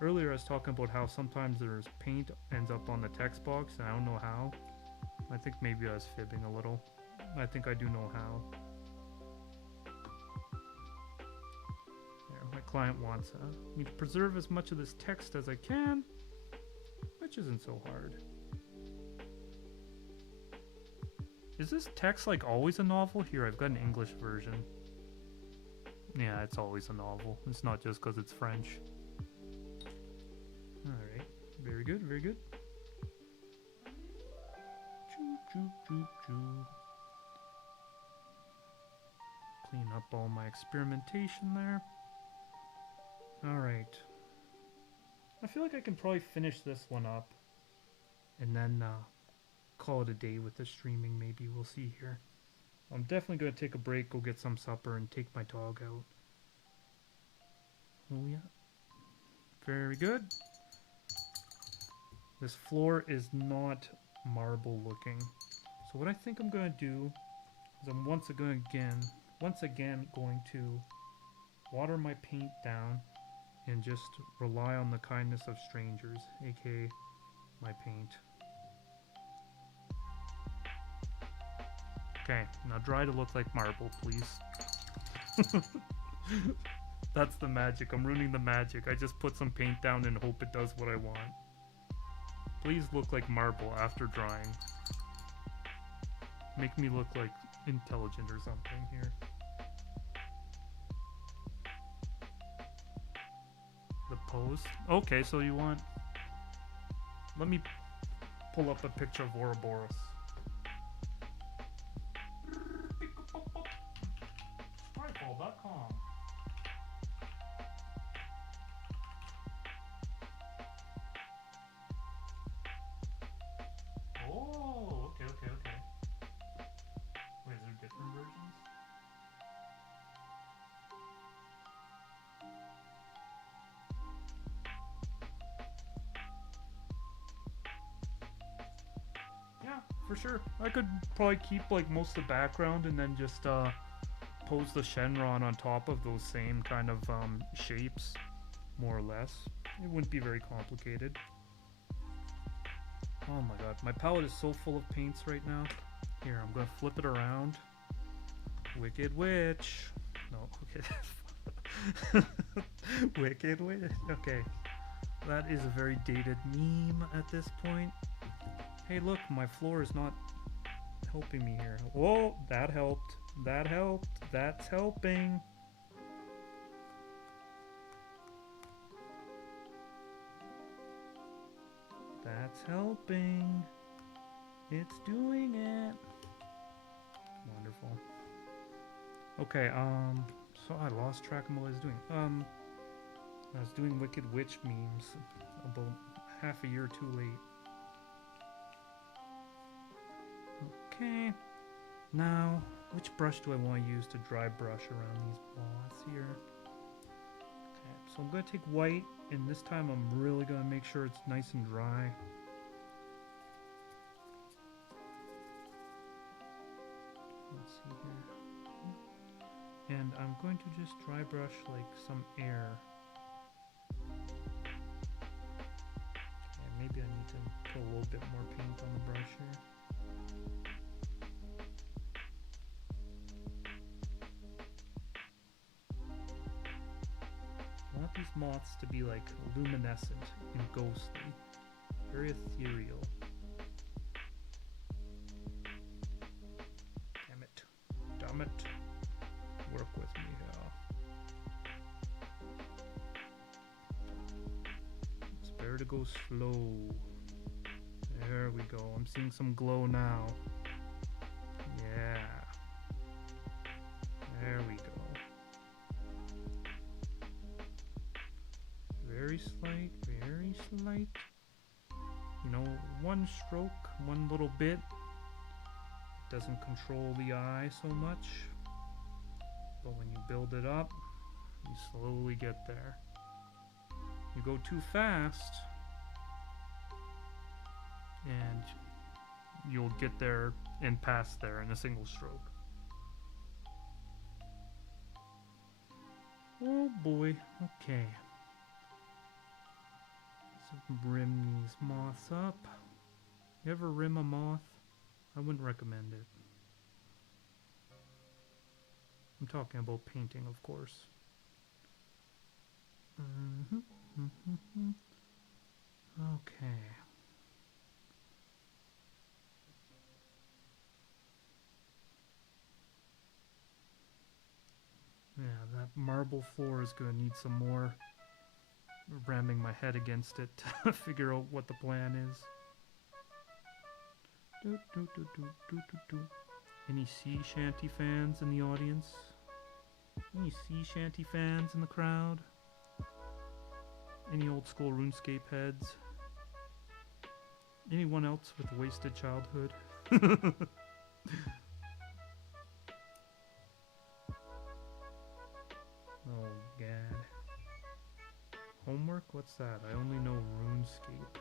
Earlier I was talking about how sometimes there's paint ends up on the text box, and I don't know how. I think maybe I was fibbing a little. I think I do know how. There, my client wants me to preserve as much of this text as I can, which isn't so hard. Is this text like always a novel? Here, I've got an English version. Yeah, it's always a novel. It's not just because it's French. Alright, very good, very good. Choo, choo, choo, choo. Clean up all my experimentation there. Alright. I feel like I can probably finish this one up. And then call it a day with the streaming, maybe. We'll see here. I'm definitely going to take a break, go get some supper, and take my dog out. Oh yeah. Very good. This floor is not marble looking. So what I think I'm going to do is I'm once again going to water my paint down and just rely on the kindness of strangers, aka my paint. Okay, now dry to look like marble, please. That's the magic. I'm ruining the magic. I just put some paint down and hope it does what I want. Please look like marble after drying. Make me look like intelligent or something here. The pose? Okay, so you want... Let me pull up a picture of Ouroboros. Strikeball.com. Oh, okay. Wait, is there different versions? Yeah, for sure. I could probably keep like most of the background and then just pose the Shenron on top of those same kind of shapes, more or less. It wouldn't be very complicated. Oh my god, my palette is so full of paints right now. Here, I'm gonna flip it around. Wicked Witch. No, okay. Wicked Witch. Okay. That is a very dated meme at this point. Hey look, my floor is not helping me here. Whoa, that helped. That helped. That's helping. That's helping. It's doing it. Wonderful. Okay, so I lost track of what I was doing. I was doing Wicked Witch memes about half a year too late. Okay. Now, which brush do I want to use to dry brush around these moths here? Okay, so I'm going to take white, and this time I'm really going to make sure it's nice and dry. Let's see here. And I'm going to just dry brush like some air. Okay, maybe I need to put a little bit more paint on the brush here. I want these moths to be like luminescent and ghostly, very ethereal. Damn it. Work with me here. It's better to go slow. There we go. I'm seeing some glow now. Yeah. There we go. Very slight, very slight. You know, one stroke, one little bit doesn't control the eye so much. But when you build it up, you slowly get there. You go too fast, and you'll get there and pass there in a single stroke. Oh boy, okay. So rim these moths up. You ever rim a moth? I wouldn't recommend it. I'm talking about painting, of course. Okay. Yeah, that marble floor is gonna need some more ramming my head against it to figure out what the plan is. Any sea shanty fans in the audience? Any sea shanty fans in the crowd? Any old school RuneScape heads? Anyone else with a wasted childhood? Oh god. Homework? What's that? I only know RuneScape.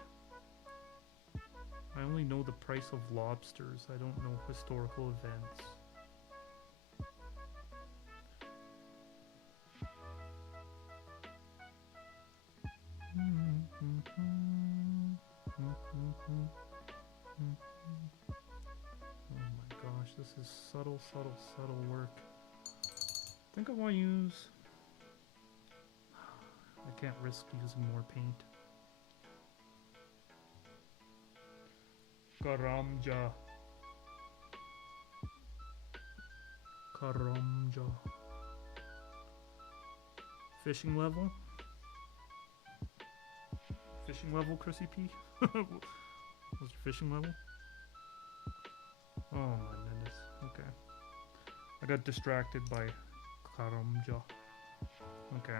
I only know the price of lobsters. I don't know historical events. Oh my gosh, this is subtle work. I think I want to use... I can't risk using more paint. Karamja. Karamja. Fishing level? Fishing level, Chrissy P? What's your fishing level? Oh my goodness. Okay. I got distracted by Karamja. Okay.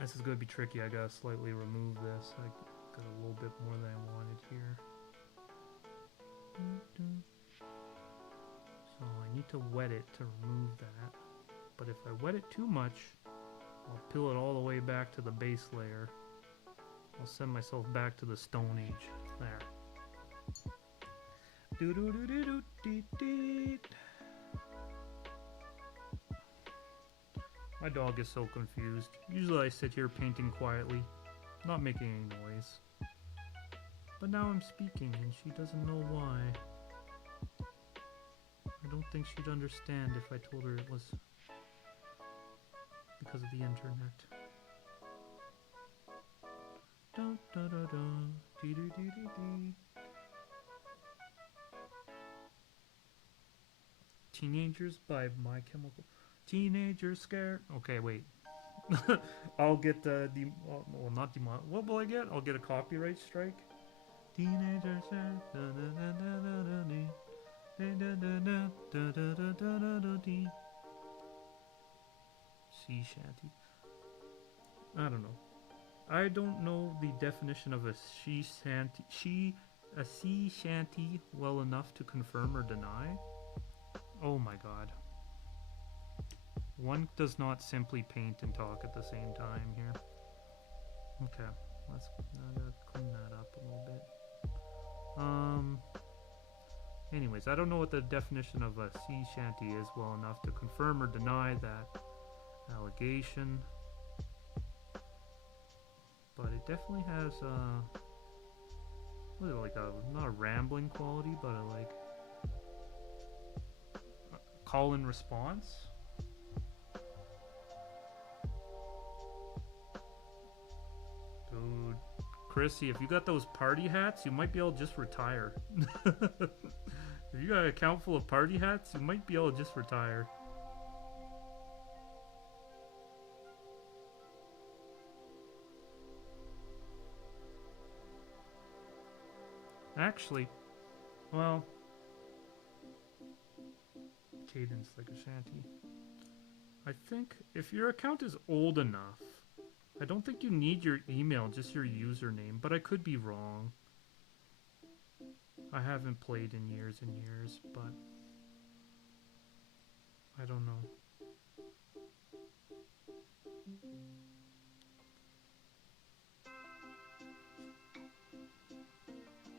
This is going to be tricky. I gotta slightly remove this. I got a little bit more than I wanted here. So I need to wet it to remove that. But if I wet it too much, I'll peel it all the way back to the base layer. I'll send myself back to the Stone Age. There. My dog is so confused. Usually I sit here painting quietly, not making any noise. But now I'm speaking and she doesn't know why. I don't think she'd understand if I told her it was because of the internet. Dun, dun, dun, dun. Dee, dee, dee, dee, dee. Teenagers by My Chemical. Teenagers scared. Okay, wait. I'll get well, not demo. What will I get? I'll get a copyright strike. Teenagers scared. Sea shanty. I don't know. I don't know the definition of a sea shanty well enough to confirm or deny. Oh my god. One does not simply paint and talk at the same time here. Okay, I gotta clean that up a little bit. Anyways, I don't know what the definition of a sea shanty is well enough to confirm or deny that allegation. But it definitely has what is it, like not a rambling quality, but a like call and response. Dude, Chrissy, if you got those party hats, you might be able to just retire. If you got an account full of party hats, you might be able to just retire. Actually, well, cadence like a shanty. I think if your account is old enough, I don't think you need your email, just your username, but I could be wrong. I haven't played in years and years, but I don't know.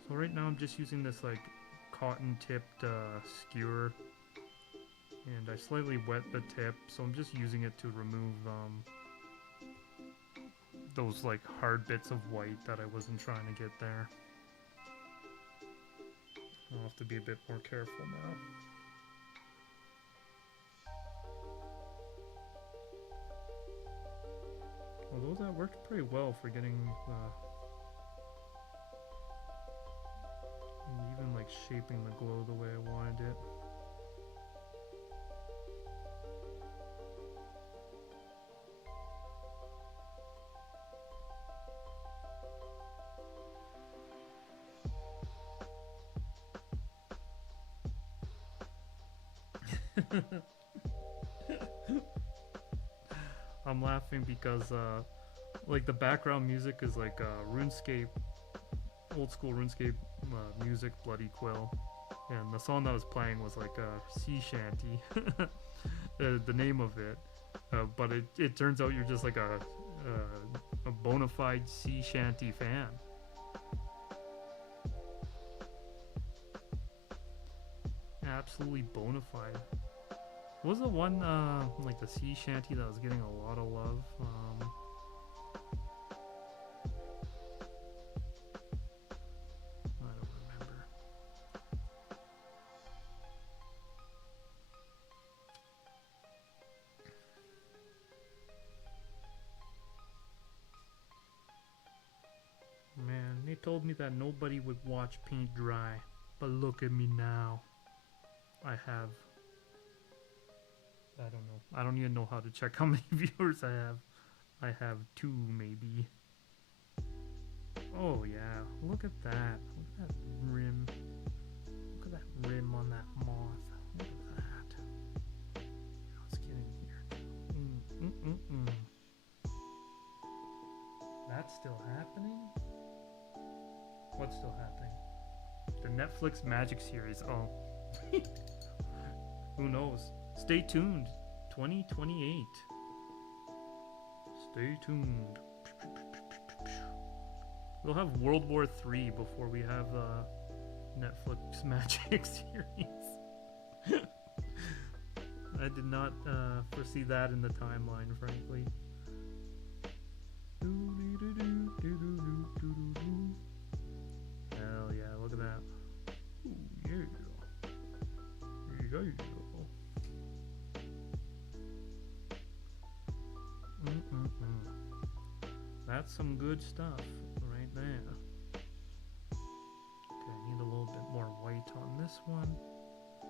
So right now I'm just using this like cotton tipped skewer, and I slightly wet the tip, so I'm just using it to remove those like hard bits of white that I wasn't trying to get there. I'll have to be a bit more careful now. Although that worked pretty well for getting even like shaping the glow the way I wanted it. I'm laughing because like the background music is like RuneScape, old school RuneScape music, Bloody Quill, and the song that was playing was like a sea shanty, the name of it, but it turns out you're just like a bona fide sea shanty fan. Absolutely bona fide. What was the one like the sea shanty that was getting a lot of love? I don't remember. Man, need told me that nobody would watch paint dry, but look at me now. I have... I don't know. I don't even know how to check how many viewers I have. I have 2, maybe. Oh yeah, look at that. Look at that rim. Look at that rim on that moth. Look at that. Let's get in here. That's still happening? What's still happening? The Netflix Magic series. Oh. Who knows? Stay tuned. 2028. Stay tuned. We'll have World War III before we have Netflix Magic series. I did not foresee that in the timeline, frankly. Hell yeah, look at that. Ooh, yeah. Yeah. That's some good stuff right there. Okay, I need a little bit more white on this one.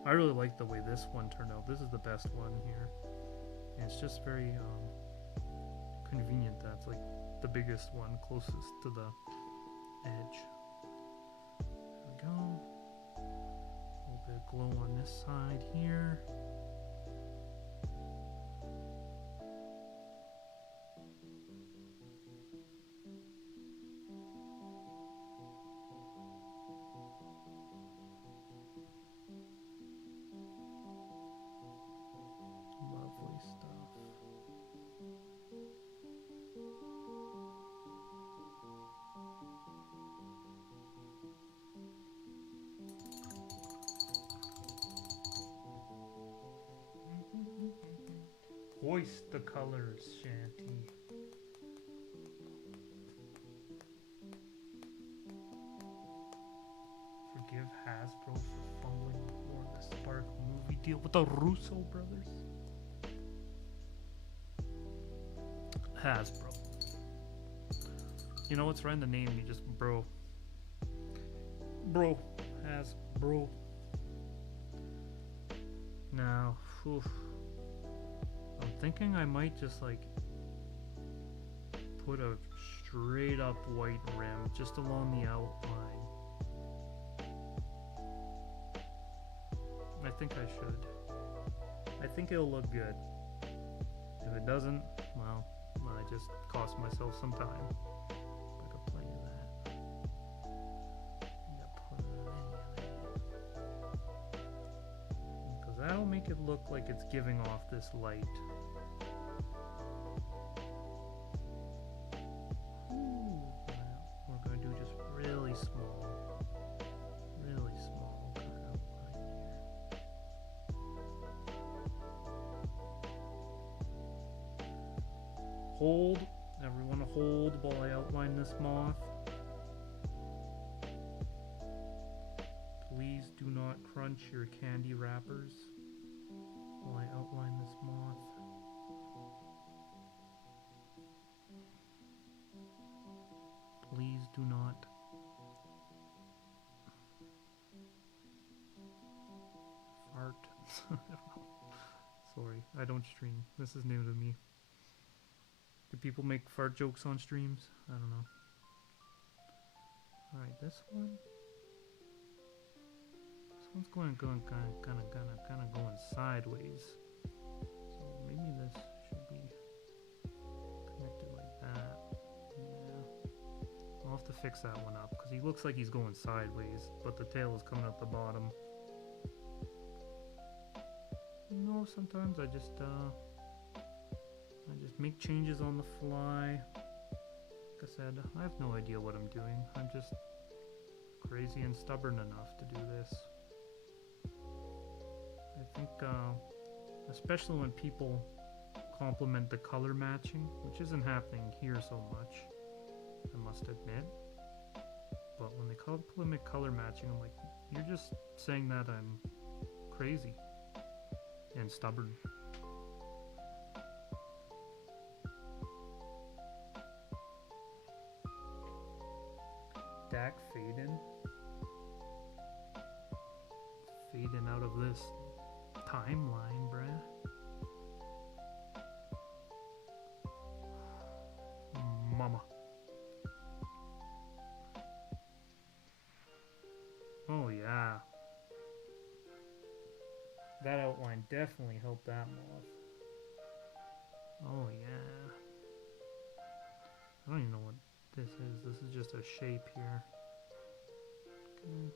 I really like the way this one turned out. This is the best one here. And it's just very convenient that's like the biggest one closest to the edge. There we go. A little bit of glow on this side here. Hoist the colors, Shanty. Forgive Hasbro for fumbling before the Spark movie deal with the Russo brothers. Hasbro. You know what's right in the name? You just bro. Bro. Hasbro. Now, oof. I'm thinking I might just like put a straight up white rim just along the outline. I think I should. I think it'll look good. If it doesn't, well, I just cost myself some time. I could play that. Because that'll make it look like it's giving off this light. We're going to do just really small kind of line here. Hold. Everyone hold while I outline this moth. Please do not crunch your candy wrappers while I outline this moth. Please do not. Fart. Sorry, I don't stream. This is new to me. Do people make fart jokes on streams? I don't know. Alright, this one. This one's kind of going sideways. So maybe this should be connected like that. Yeah. I'll have to fix that one up because he looks like he's going sideways, but the tail is coming out the bottom. You know, sometimes I just make changes on the fly. Like I said, I have no idea what I'm doing. I'm just crazy and stubborn enough to do this. I think, especially when people compliment the color matching, which isn't happening here so much, I must admit. But when they compliment color matching, I'm like, you're just saying that I'm crazy and stubborn. fading out of this timeline, bruh. Mama. Oh yeah. That outline definitely helped that moth. Oh yeah. I don't even know what this is. This is just a shape here. Okay.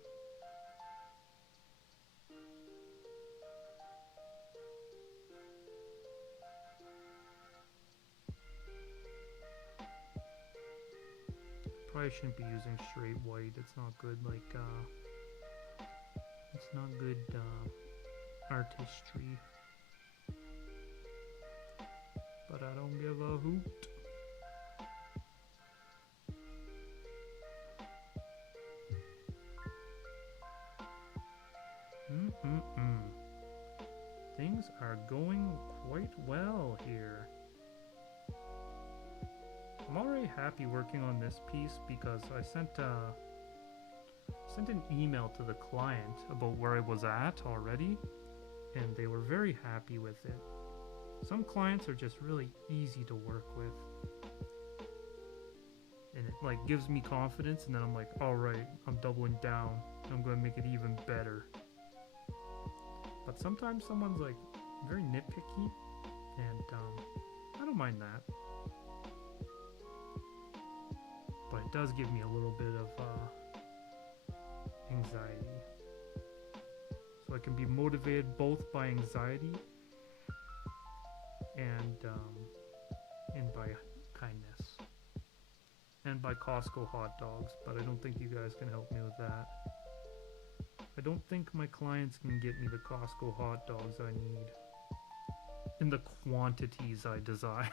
Probably shouldn't be using straight white. It's not good, like, it's not good, artistry. But I don't give a hoot. Things are going quite well here. I'm already happy working on this piece because I sent an email to the client about where I was at already, and they were very happy with it. Some clients are just really easy to work with, and it like gives me confidence, and then I'm like, all right, I'm doubling down. I'm going to make it even better. But sometimes someone's like very nitpicky, and I don't mind that. But it does give me a little bit of anxiety. So I can be motivated both by anxiety and by kindness. And by Costco hot dogs, but I don't think you guys can help me with that. I don't think my clients can get me the Costco hot dogs I need in the quantities I desire.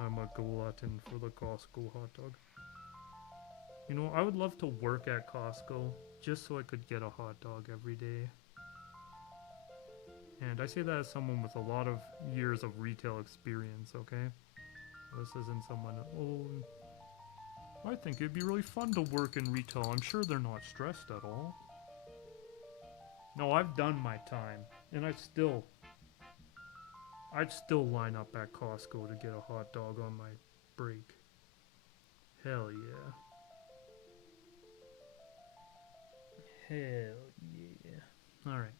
I'm a glutton for the Costco hot dog. You know, I would love to work at Costco just so I could get a hot dog every day. And I say that as someone with a lot of years of retail experience, okay? This isn't someone, oh, I think it'd be really fun to work in retail. I'm sure they're not stressed at all. No, I've done my time, and I'd still line up at Costco to get a hot dog on my break. Hell yeah. Hell yeah. Alright.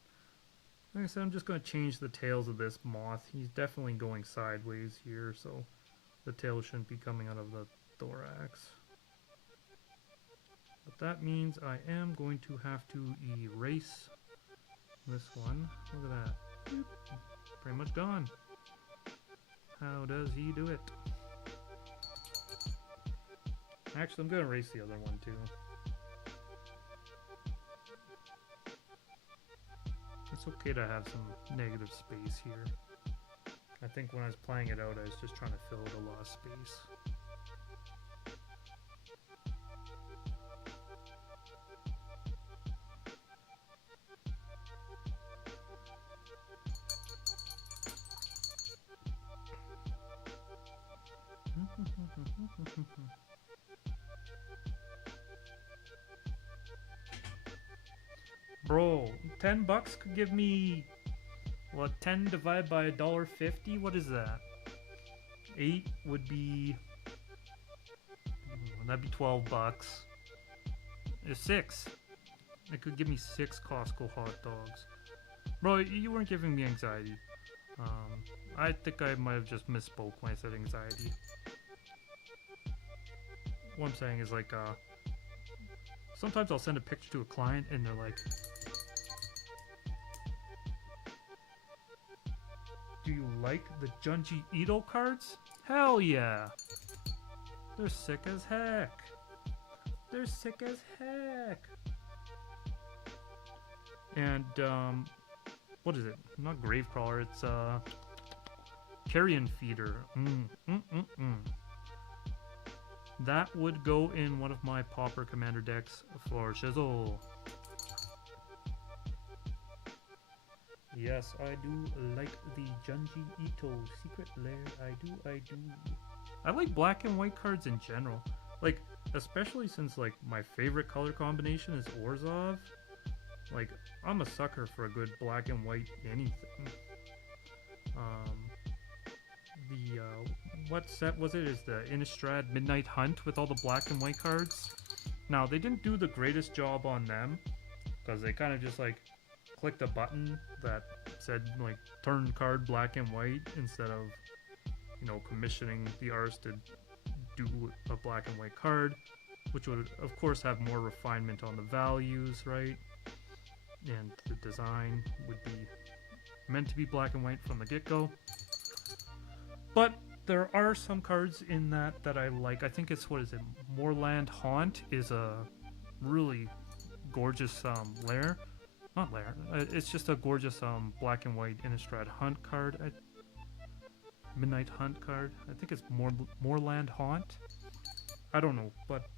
Like I said, I'm just going to change the tails of this moth. He's definitely going sideways here, so the tail shouldn't be coming out of the thorax. But that means I am going to have to erase this one. Look at that. Boop. Pretty much gone. How does he do it? Actually, I'm going to erase the other one too. It's okay to have some negative space here. I think when I was playing it out, I was just trying to fill out a lot of space. Bro, $10 could give me, what, 10 divided by $1.50? What is that? 8 would be, that'd be $12. It's 6. It could give me 6 Costco hot dogs. Bro, you weren't giving me anxiety. I think I might have just misspoke when I said anxiety. What I'm saying is like, sometimes I'll send a picture to a client and they're like, do you like the Junji Ito cards? Hell yeah! They're sick as heck! They're sick as heck! And, what is it? Not Gravecrawler, it's, Carrion Feeder. That would go in one of my Pauper Commander decks for Shizzle. Yes, I do like the Junji Ito Secret Lair. I do. I like black and white cards in general. Like, especially since like my favorite color combination is Orzhov. Like, I'm a sucker for a good black and white anything. The what set was it? Is the Innistrad Midnight Hunt with all the black and white cards. Now, they didn't do the greatest job on them because they kind of just like clicked a button that said like turn card black and white instead of, you know, commissioning the artists to do a black and white card, which would of course have more refinement on the values, right? And the design would be meant to be black and white from the get-go. But there are some cards in that I like. I think it's, what is it, Moorland Haunt is a really gorgeous lair. Not lair, it's just a gorgeous black and white Innistrad Hunt card. Midnight Hunt card. I think it's Moorland Haunt. I don't know, but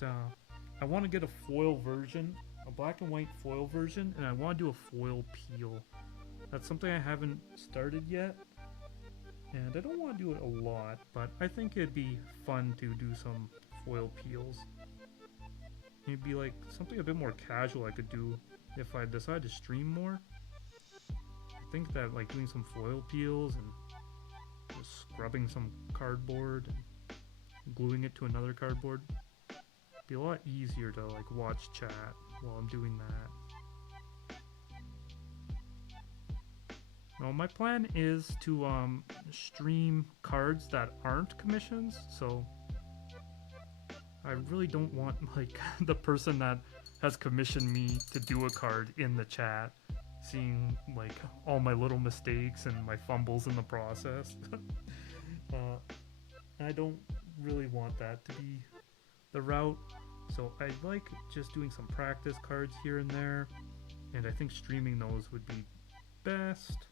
I want to get a foil version, a black and white foil version, and I want to do a foil peel. That's something I haven't started yet, and I don't want to do it a lot, but I think it'd be fun to do some foil peels. It'd be like something a bit more casual I could do if I decide to stream more. I think that like doing some foil peels and just scrubbing some cardboard and gluing it to another cardboard be a lot easier to like watch chat while I'm doing that. Now my plan is to stream cards that aren't commissions, so I really don't want like the person that has commissioned me to do a card in the chat seeing like all my little mistakes and my fumbles in the process. I don't really want that to be the route, so I like just doing some practice cards here and there, and I think streaming those would be best.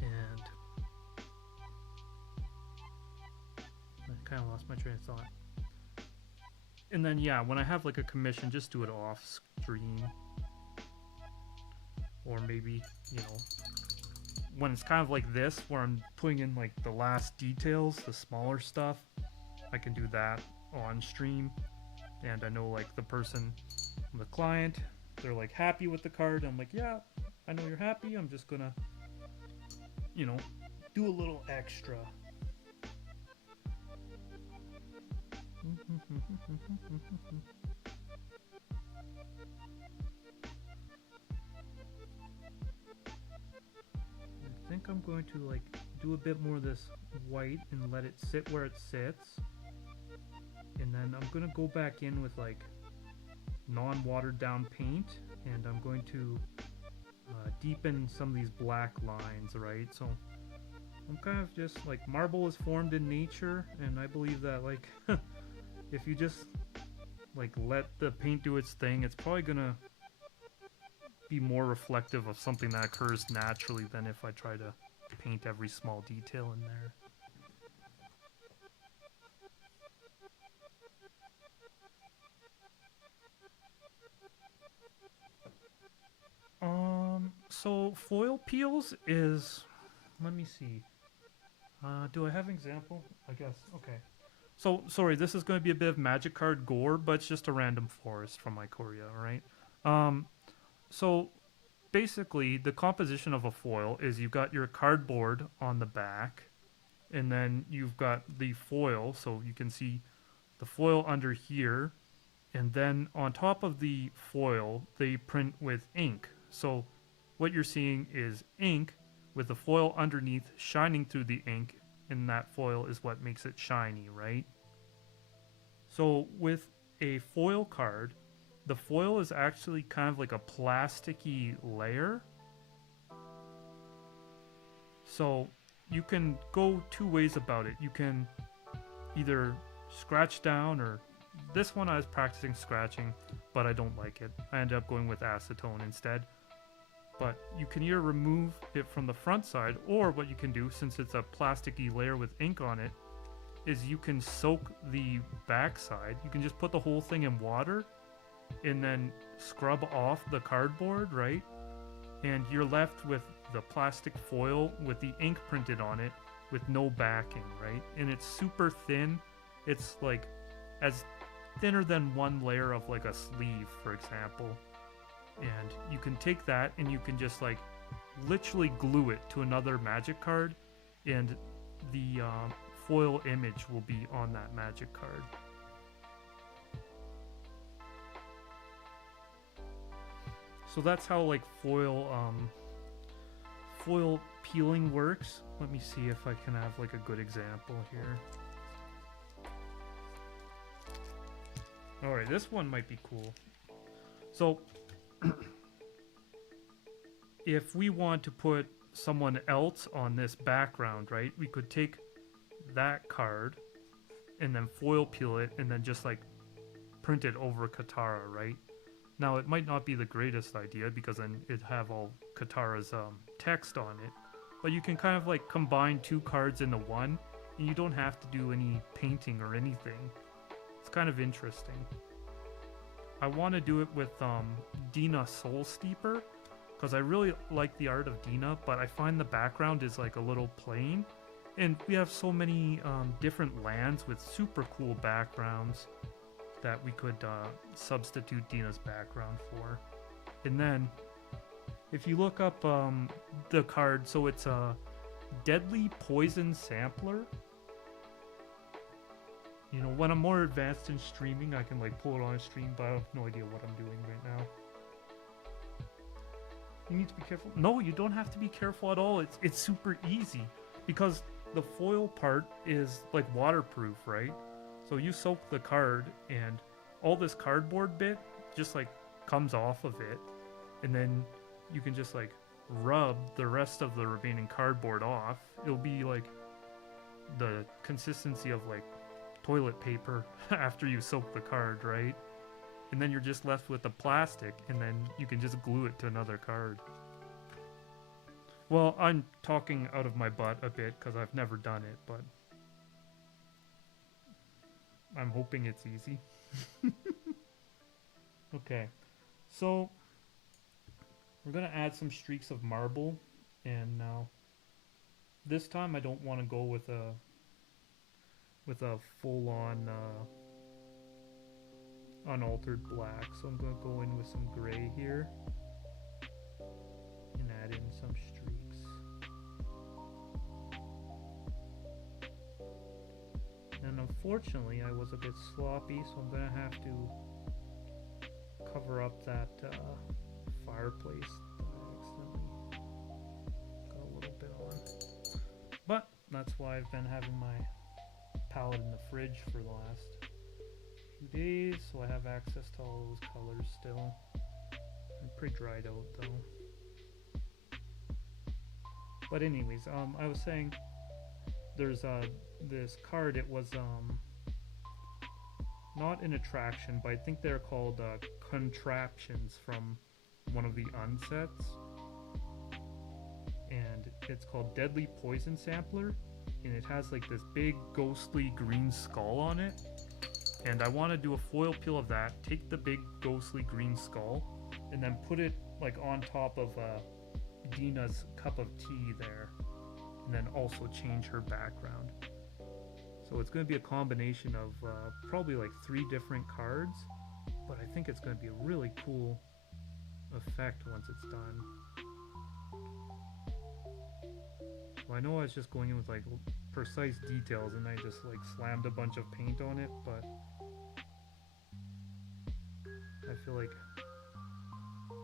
And I kind of lost my train of thought. And then yeah, when I have like a commission, just do it off stream, or maybe, you know, when it's kind of like this where I'm putting in like the last details, the smaller stuff, I can do that on stream, and I know like the person, the client, they're like happy with the card. I'm like, yeah, I know you're happy, I'm just gonna, you know, do a little extra. I think I'm going to like do a bit more of this white and let it sit where it sits, and then I'm gonna go back in with like non-watered down paint, and I'm going to deepen some of these black lines, right? So I'm kind of just like, marble is formed in nature, and I believe that like if you just like let the paint do its thing, it's probably gonna be more reflective of something that occurs naturally than if I try to paint every small detail in there. So foil peels is, let me see. Do I have an example? I guess, okay. So, sorry, this is going to be a bit of magic card gore, but it's just a random forest from Ikoria, alright? So, basically, the composition of a foil is you've got your cardboard on the back, and then you've got the foil, so you can see the foil under here, and then on top of the foil, they print with ink. So, what you're seeing is ink with the foil underneath shining through the ink, and that foil is what makes it shiny, right? So with a foil card, the foil is actually kind of like a plasticky layer. So you can go two ways about it. You can either scratch down, or this one I was practicing scratching, but I don't like it. I ended up going with acetone instead. But you can either remove it from the front side, or what you can do, since it's a plasticky layer with ink on it, is you can soak the back side. You can just put the whole thing in water and then scrub off the cardboard, right? And you're left with the plastic foil with the ink printed on it with no backing, right? And it's super thin. It's like as thinner than one layer of like a sleeve, for example. And you can take that and you can just like literally glue it to another magic card, and the foil image will be on that magic card. So that's how like foil peeling works. Let me see if I can have like a good example here. Alright, this one might be cool. So if we want to put someone else on this background, right, we could take that card and then foil peel it and then just like print it over Katara, right? Now it might not be the greatest idea because then it'd have all Katara's text on it, but you can kind of like combine two cards into one, and you don't have to do any painting or anything. It's kind of interesting. I want to do it with Dina Soul Steeper, because I really like the art of Dina, but I find the background is like a little plain, and we have so many different lands with super cool backgrounds that we could substitute Dina's background for. And then if you look up the card, so it's a Deadly Poison Sampler. You know, when I'm more advanced in streaming, I can like pull it on a stream, but I have no idea what I'm doing right now. You need to be careful. No, you don't have to be careful at all. It's super easy because the foil part is like waterproof, right? So you soak the card and all this cardboard bit just like comes off of it, and then you can just like rub the rest of the remaining cardboard off. It'll be like the consistency of like toilet paper after you soak the card, right? And then you're just left with the plastic, and then you can just glue it to another card. Well, I'm talking out of my butt a bit because I've never done it, but I'm hoping it's easy. Okay, so we're gonna add some streaks of marble, and now this time I don't want to go with a full-on unaltered black, so I'm gonna go in with some gray here and add in some streaks. And unfortunately I was a bit sloppy, so I'm gonna have to cover up that fireplace that I accidentally got a little bit on. But that's why I've been having my palette in the fridge for the last few days, so I have access to all those colors still. I'm pretty dried out though. But anyways, I was saying there's this card. It was not an attraction, but I think they're called contraptions from one of the unsets, and it's called Deadly Poison Sampler, and it has like this big ghostly green skull on it, and I want to do a foil peel of that, take the big ghostly green skull and then put it like on top of Dina's cup of tea there, and then also change her background. So it's going to be a combination of probably like 3 different cards, but I think it's going to be a really cool effect once it's done. Well, I know I was just going in with like precise details and I just like slammed a bunch of paint on it, but I feel like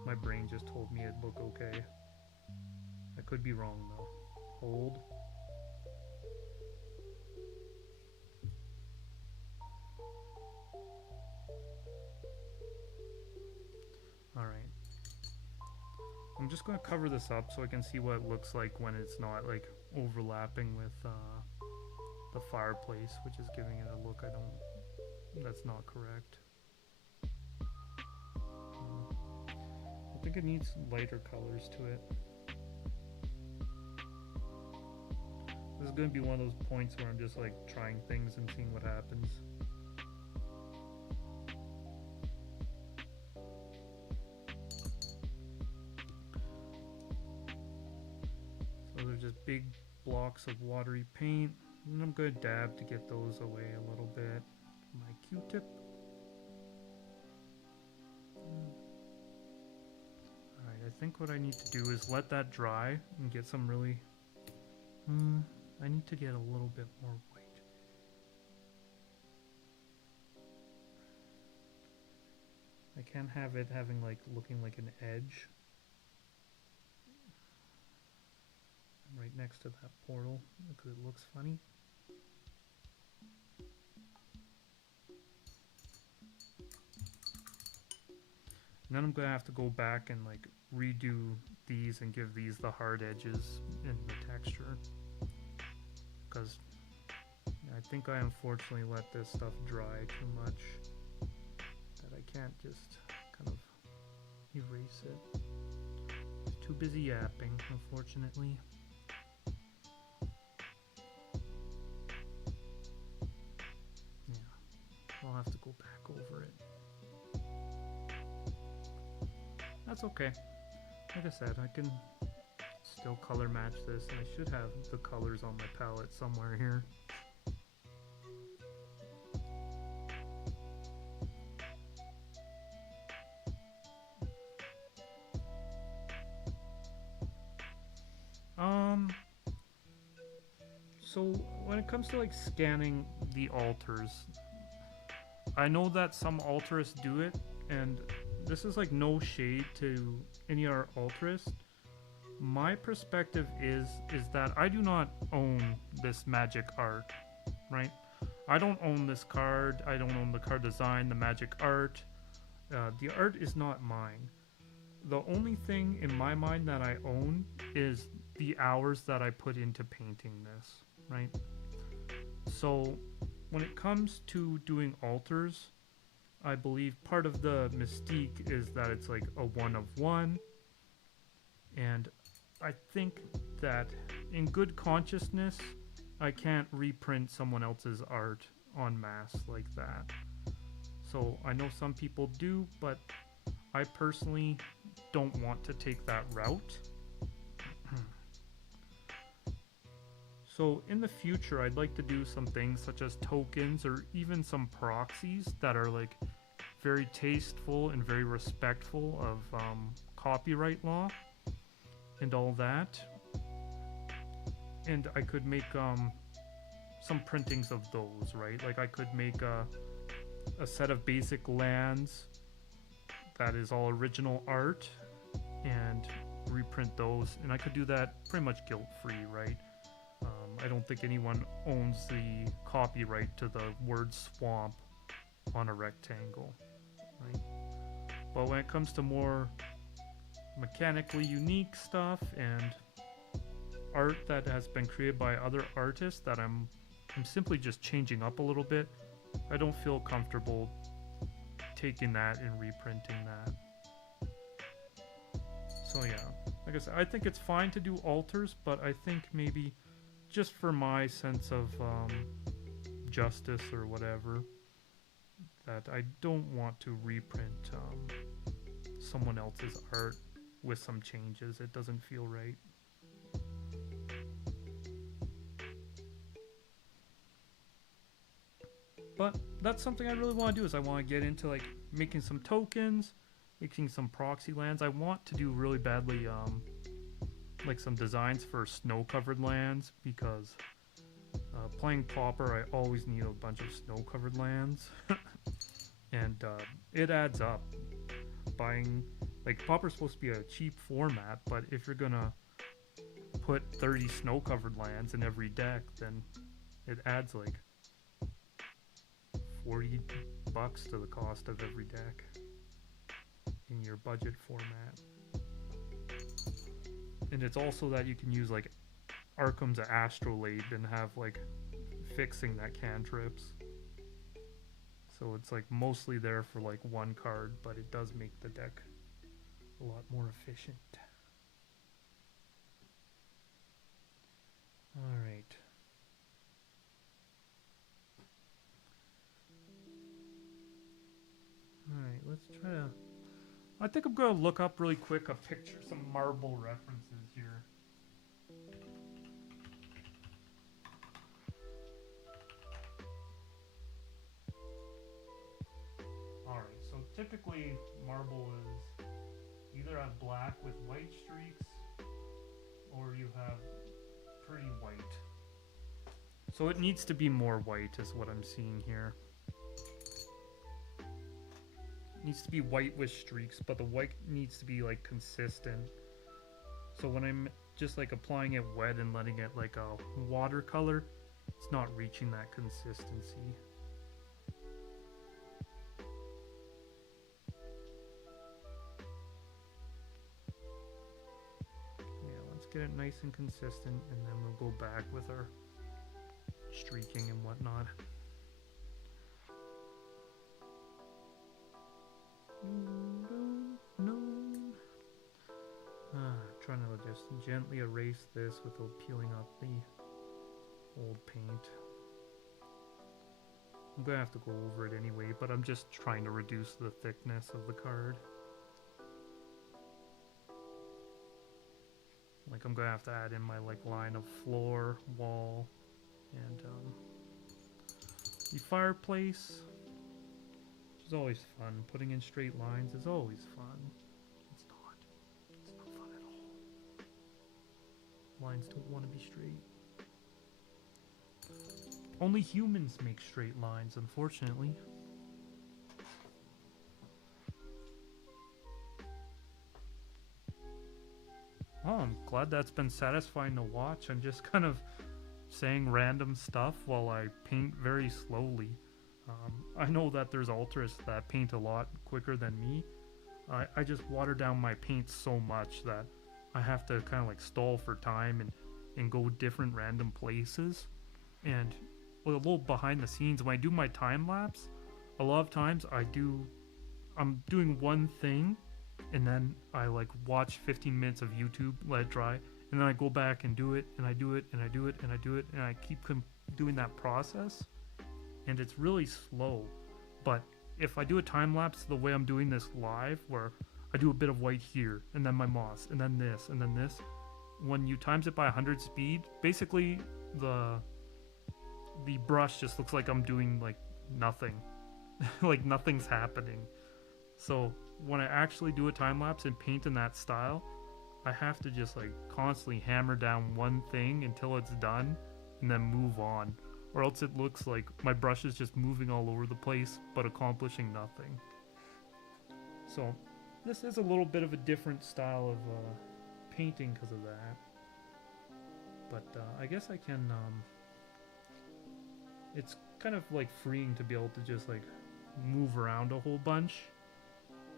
my brain just told me it'd look okay. I could be wrong though. Hold. Alright. I'm just going to cover this up so I can see what it looks like when it's not like overlapping with the fireplace, which is giving it a look that's not correct. I think it needs lighter colors to it. This is going to be one of those points where I'm just like trying things and seeing what happens. So they're just big blocks of watery paint, and I'm going to dab to get those away a little bit from my Q-tip. Alright, I think what I need to do is let that dry and get some really... I need to get a little bit more white. I can't have it having like looking like an edge right next to that portal because it looks funny. And then I'm gonna have to go back and like redo these and give these the hard edges in the texture, because I think I unfortunately let this stuff dry too much, that I can't just kind of erase it. It's too busy yapping, unfortunately. Yeah, I'll have to go back over it. That's okay. Like I said, I can still color match this, and I should have the colors on my palette somewhere here. So when it comes to like scanning the altars, I know that some altarists do it, and this is like no shade to any other altarist. My perspective is that I do not own this magic art, right? I don't own this card. I don't own the card design, the magic art. The art is not mine. The only thing in my mind that I own is the hours that I put into painting this, right? So when it comes to doing altars, I believe part of the mystique is that it's like a one of one, and I think that in good consciousness I can't reprint someone else's art en masse like that. So I know some people do, but I personally don't want to take that route. So in the future, I'd like to do some things such as tokens or even some proxies that are like very tasteful and very respectful of copyright law and all that. And I could make some printings of those, right? Like I could make a set of basic lands that is all original art and reprint those, and I could do that pretty much guilt-free, right? I don't think anyone owns the copyright to the word swamp on a rectangle, right? But when it comes to more mechanically unique stuff and art that has been created by other artists that I'm simply just changing up a little bit, I don't feel comfortable taking that and reprinting that. So yeah, like I said, I think it's fine to do altars, but I think maybe just for my sense of justice or whatever, that I don't want to reprint someone else's art with some changes. It doesn't feel right. But that's something I really want to do, is I want to get into like making some tokens, making some proxy lands. I want to do really badly like some designs for snow-covered lands, because playing Pauper, I always need a bunch of snow-covered lands. And it adds up. Buying, like, Pauper's supposed to be a cheap format, but if you're gonna put 30 snow-covered lands in every deck, then it adds like $40 to the cost of every deck in your budget format. And it's also that you can use like Arkham's Astrolabe and have like fixing that cantrips. So it's like mostly there for like one card, but it does make the deck a lot more efficient. Alright. Alright, let's try to... I think I'm going to look up really quick a picture, some marble references here. typically marble is either have black with white streaks or you have pretty white. So it needs to be more white is what I'm seeing here. It needs to be white with streaks, but the white needs to be like consistent. So when I'm just like applying it wet and letting it like a watercolor, it's not reaching that consistency. Yeah, let's get it nice and consistent, and then we'll go back with our streaking and whatnot. Trying to just gently erase this without peeling up the old paint. I'm gonna have to go over it anyway, but I'm just trying to reduce the thickness of the card. Like I'm gonna have to add in my like line of floor, wall, and the fireplace, which is always fun. Putting in straight lines is always fun. It's not fun at all. Lines don't want to be straight. Only humans make straight lines, unfortunately. Oh, I'm glad that's been satisfying to watch. I'm just kind of saying random stuff while I paint very slowly. I know that there's altarists that paint a lot quicker than me. I just water down my paint so much that I have to kind of like stall for time and go different random places. And a little behind the scenes, when I do my time lapse, a lot of times I'm doing one thing and then I like watch 15 minutes of YouTube, let it dry, and then I go back and do it, and I do it, and I do it, and I do it, and I keep doing that process, and it's really slow. But if I do a time lapse the way I'm doing this live, where I do a bit of white here, and then my moss, and then this, and then this, when you times it by 100 speed, basically the brush just looks like I'm doing like nothing. Like nothing's happening. So when I actually do a time lapse and paint in that style, I have to just like constantly hammer down one thing until it's done and then move on, or else it looks like my brush is just moving all over the place but accomplishing nothing. So this is a little bit of a different style of painting because of that, but I guess I can it's kind of like freeing to be able to just like move around a whole bunch,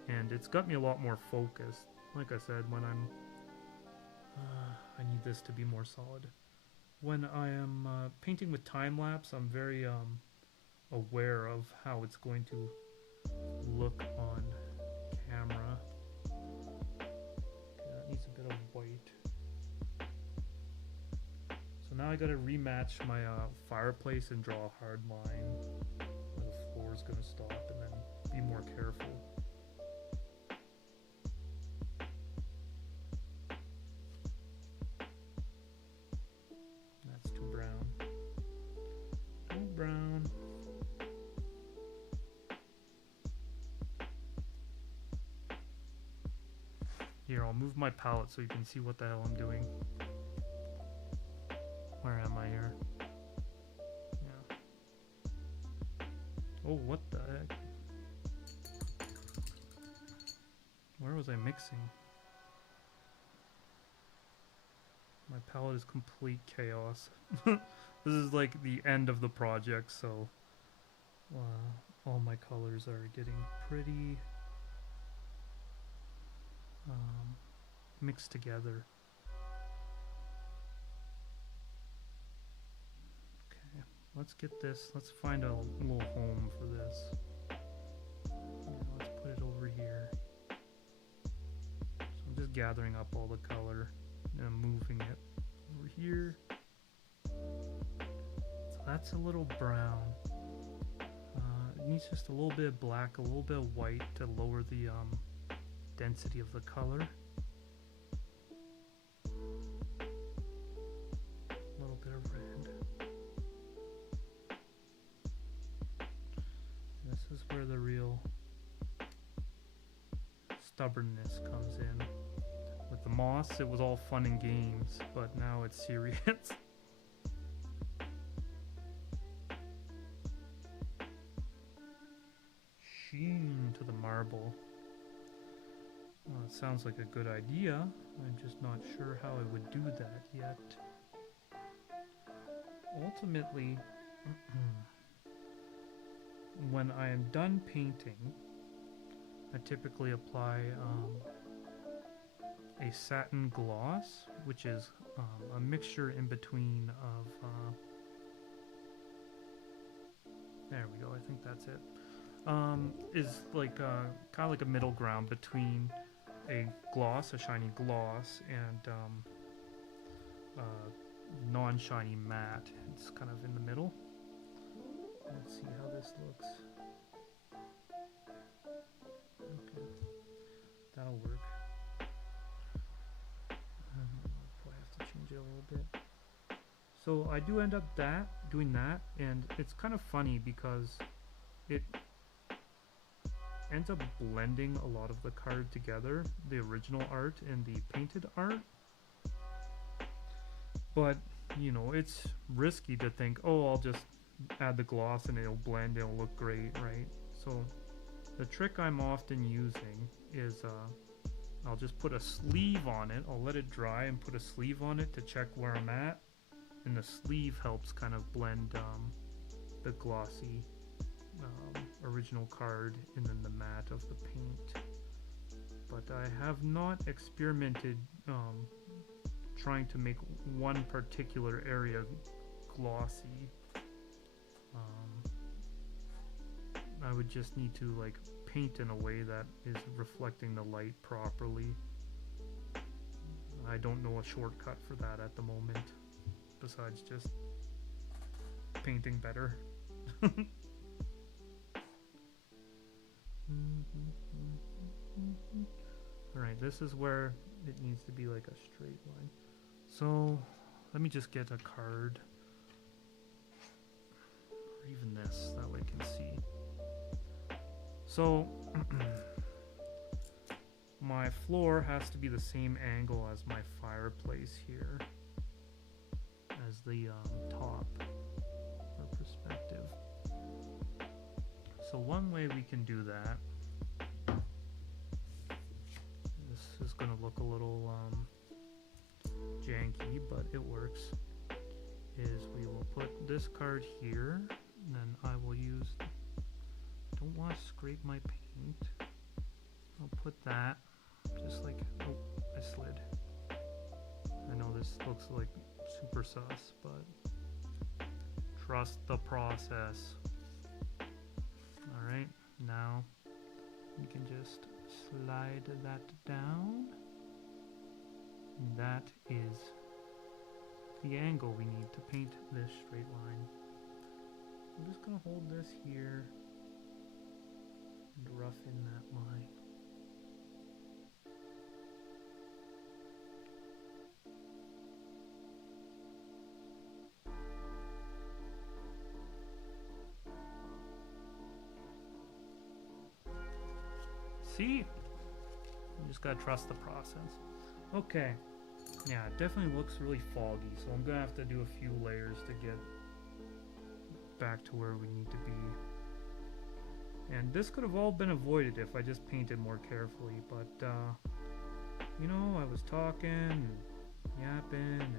and it's got me a lot more focused. Like I said, when I'm I need this to be more solid. When I am painting with time lapse, I'm very aware of how it's going to look on camera. Okay, that needs a bit of white. So now I gotta rematch my fireplace and draw a hard line where the floor is gonna stop, and then be more careful. That's too brown. Too brown. Here, I'll move my palette so you can see what the hell I'm doing. Where am I here? Yeah. Oh, what the heck? Where was I mixing? My palette is complete chaos. This is like the end of the project, so all my colors are getting pretty mixed together. Okay, let's get this. Let's find a little home for this. Yeah, let's put it over here. So I'm just gathering up all the color and I'm moving it over here. So that's a little brown. It needs just a little bit of black, a little bit of white to lower the density of the color. A little bit of red. This is where the real stubbornness comes in. With the moss, it was all fun and games, but now it's serious. Sheen to the marble. Well, it sounds like a good idea. I'm just not sure how I would do that yet. Ultimately, when I am done painting, I typically apply a satin gloss, which is a mixture in between of there we go, I think that's it. Is like kind of like a middle ground between a gloss, a shiny gloss, and non-shiny matte. It's kind of in the middle. Let's see how this looks. Okay, that'll work. Probably have to change it a little bit. So I do end up doing that, and it's kind of funny because it ends up blending a lot of the card together, the original art and the painted art. But, you know, it's risky to think, oh, I'll just add the gloss and it'll blend, it'll look great, right? So the trick I'm often using is I'll just put a sleeve on it. I'll let it dry and put a sleeve on it to check where I'm at. And the sleeve helps kind of blend the glossy original card and then the matte of the paint. But I have not experimented trying to make one particular area glossy. I would just need to like paint in a way that is reflecting the light properly. I don't know a shortcut for that at the moment, besides just painting better. Alright, this is where it needs to be like a straight line. So, let me just get a card. Or even this, that way I can see. So, my floor has to be the same angle as my fireplace here. As the top for perspective. So one way we can do that, this is going to look a little janky, but it works, is we will put this card here, and then I will use, don't want to scrape my paint, I'll put that, just like, oh, I slid. I know this looks like super sus, but trust the process. Alright, now we can just slide that down. And that is the angle we need to paint this straight line. I'm just going to hold this here and rough in that line. See? You just gotta trust the process. Okay. Yeah, it definitely looks really foggy, so I'm gonna have to do a few layers to get back to where we need to be. And this could have all been avoided if I just painted more carefully, but you know, I was talking and yapping and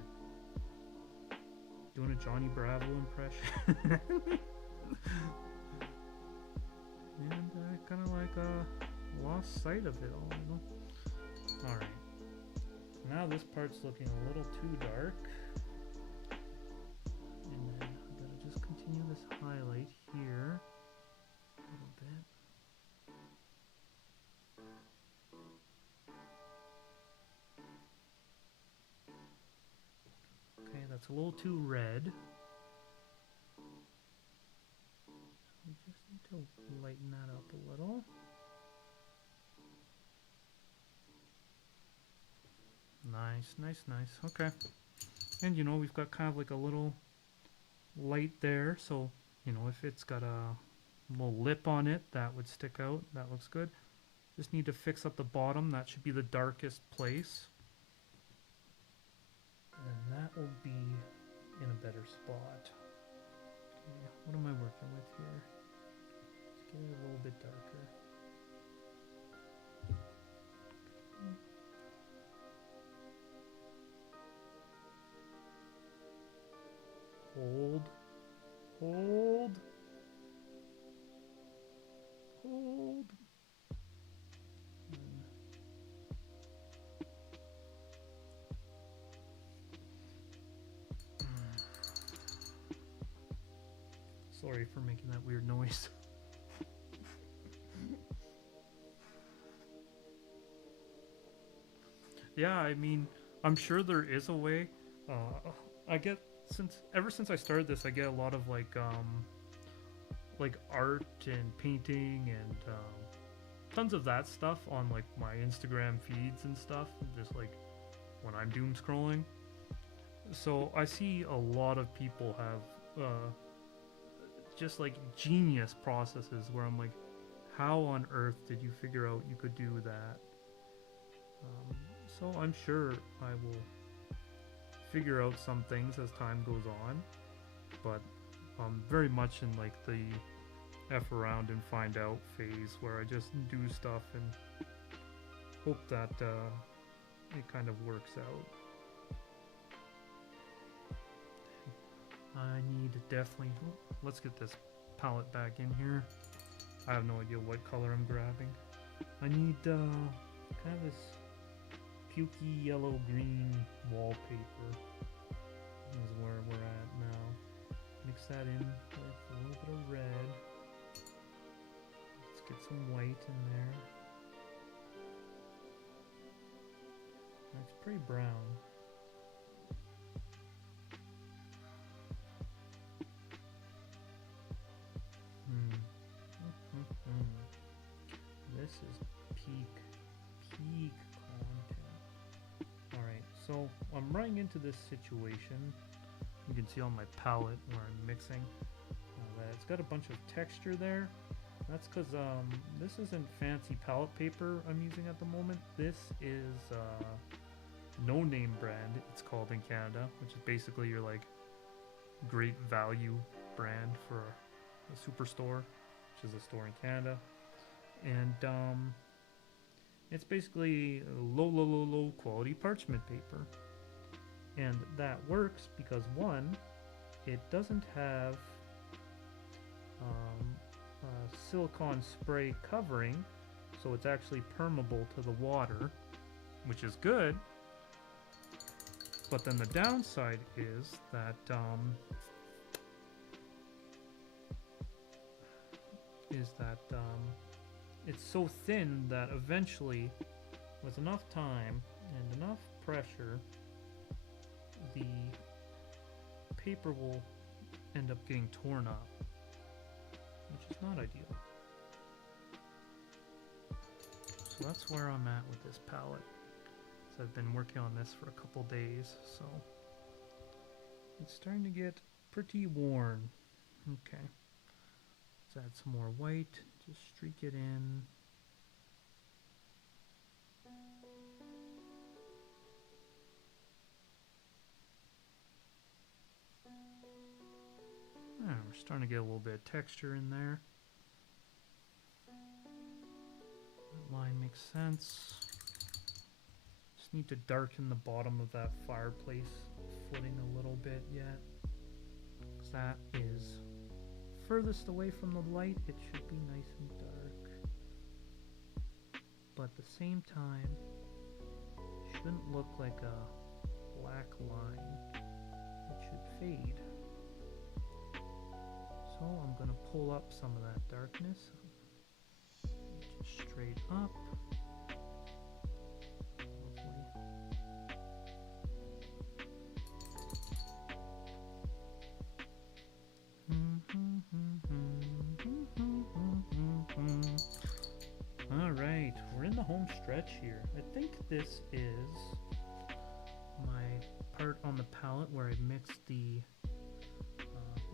doing a Johnny Bravo impression. And I kind of like lost sight of it all, you know? Alright. Now this part's looking a little too dark. And then I'm going to just continue this highlight here a little bit. Okay, that's a little too red. We just need to lighten that up a little. Nice, nice, nice. Okay. And you know, we've got kind of like a little light there, so you know, if it's got a little lip on it, that would stick out. That looks good. Just need to fix up the bottom. That should be the darkest place. And that will be in a better spot. Okay, what am I working with here? Let's get it a little bit darker. Hold. Hold. Hold. Sorry for making that weird noise. Yeah, I mean, I'm sure there is a way. I get ever since I started this, I get a lot of like art and painting and tons of that stuff on like my Instagram feeds and stuff. Just like when I'm doom scrolling, so I see a lot of people have just like genius processes where I'm like, how on earth did you figure out you could do that? So I'm sure I will figure out some things as time goes on, but I'm very much in like the F around and find out phase where I just do stuff and hope that it kind of works out. I need definitely, let's get this palette back in here. I have no idea what color I'm grabbing. I need kind of this pukey yellow green wallpaper is where we're at now. Mix that in with a little bit of red. Let's get some white in there. That's pretty brown. This is peak content. Alright, so I'm running into this situation. You can see on my palette where I'm mixing that it's got a bunch of texture there. That's because this isn't fancy palette paper I'm using at the moment. This is No Name brand, it's called in Canada, which is basically your like great value brand for a superstore, which is a store in Canada. And it's basically low quality parchment paper. And that works because one, it doesn't have a silicone spray covering, so it's actually permeable to the water, which is good. But then the downside is that it's so thin that eventually, with enough time and enough pressure, the paper will end up getting torn up, which is not ideal. So that's where I'm at with this palette. So I've been working on this for a couple days, so it's starting to get pretty worn. Okay, let's add some more white, just streak it in. We're starting to get a little bit of texture in there. That line makes sense. Just need to darken the bottom of that fireplace footing a little bit yet, because that is furthest away from the light. It should be nice and dark, but at the same time, it shouldn't look like a black line. It should fade. So I'm going to pull up some of that darkness, just straight up. Alright, we're in the home stretch here. I think this is my part on the palette where I mixed the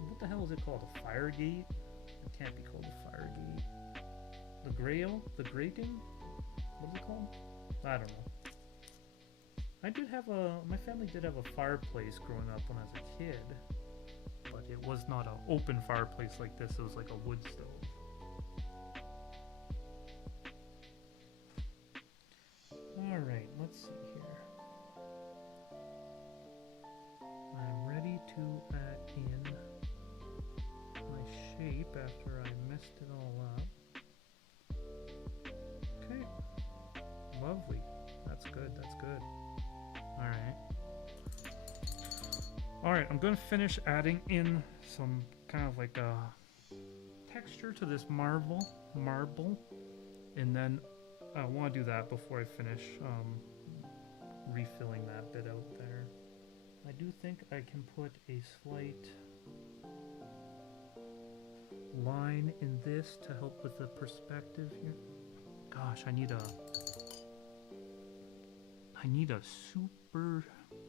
what the hell is it called? A fire gate? It can't be called a fire gate. The grating? what is it called? I don't know. I did have my family did have a fireplace growing up when I was a kid, but it was not an open fireplace like this. It was like a wood stove. All right, let's see here. I'm ready to add in my shape after I messed it all up. Okay, lovely. That's good, that's good. Alright, I'm going to finish adding in some kind of like a texture to this marble, and then I want to do that before I finish refilling that bit out there. I do think I can put a slight line in this to help with the perspective here. Gosh, I need a super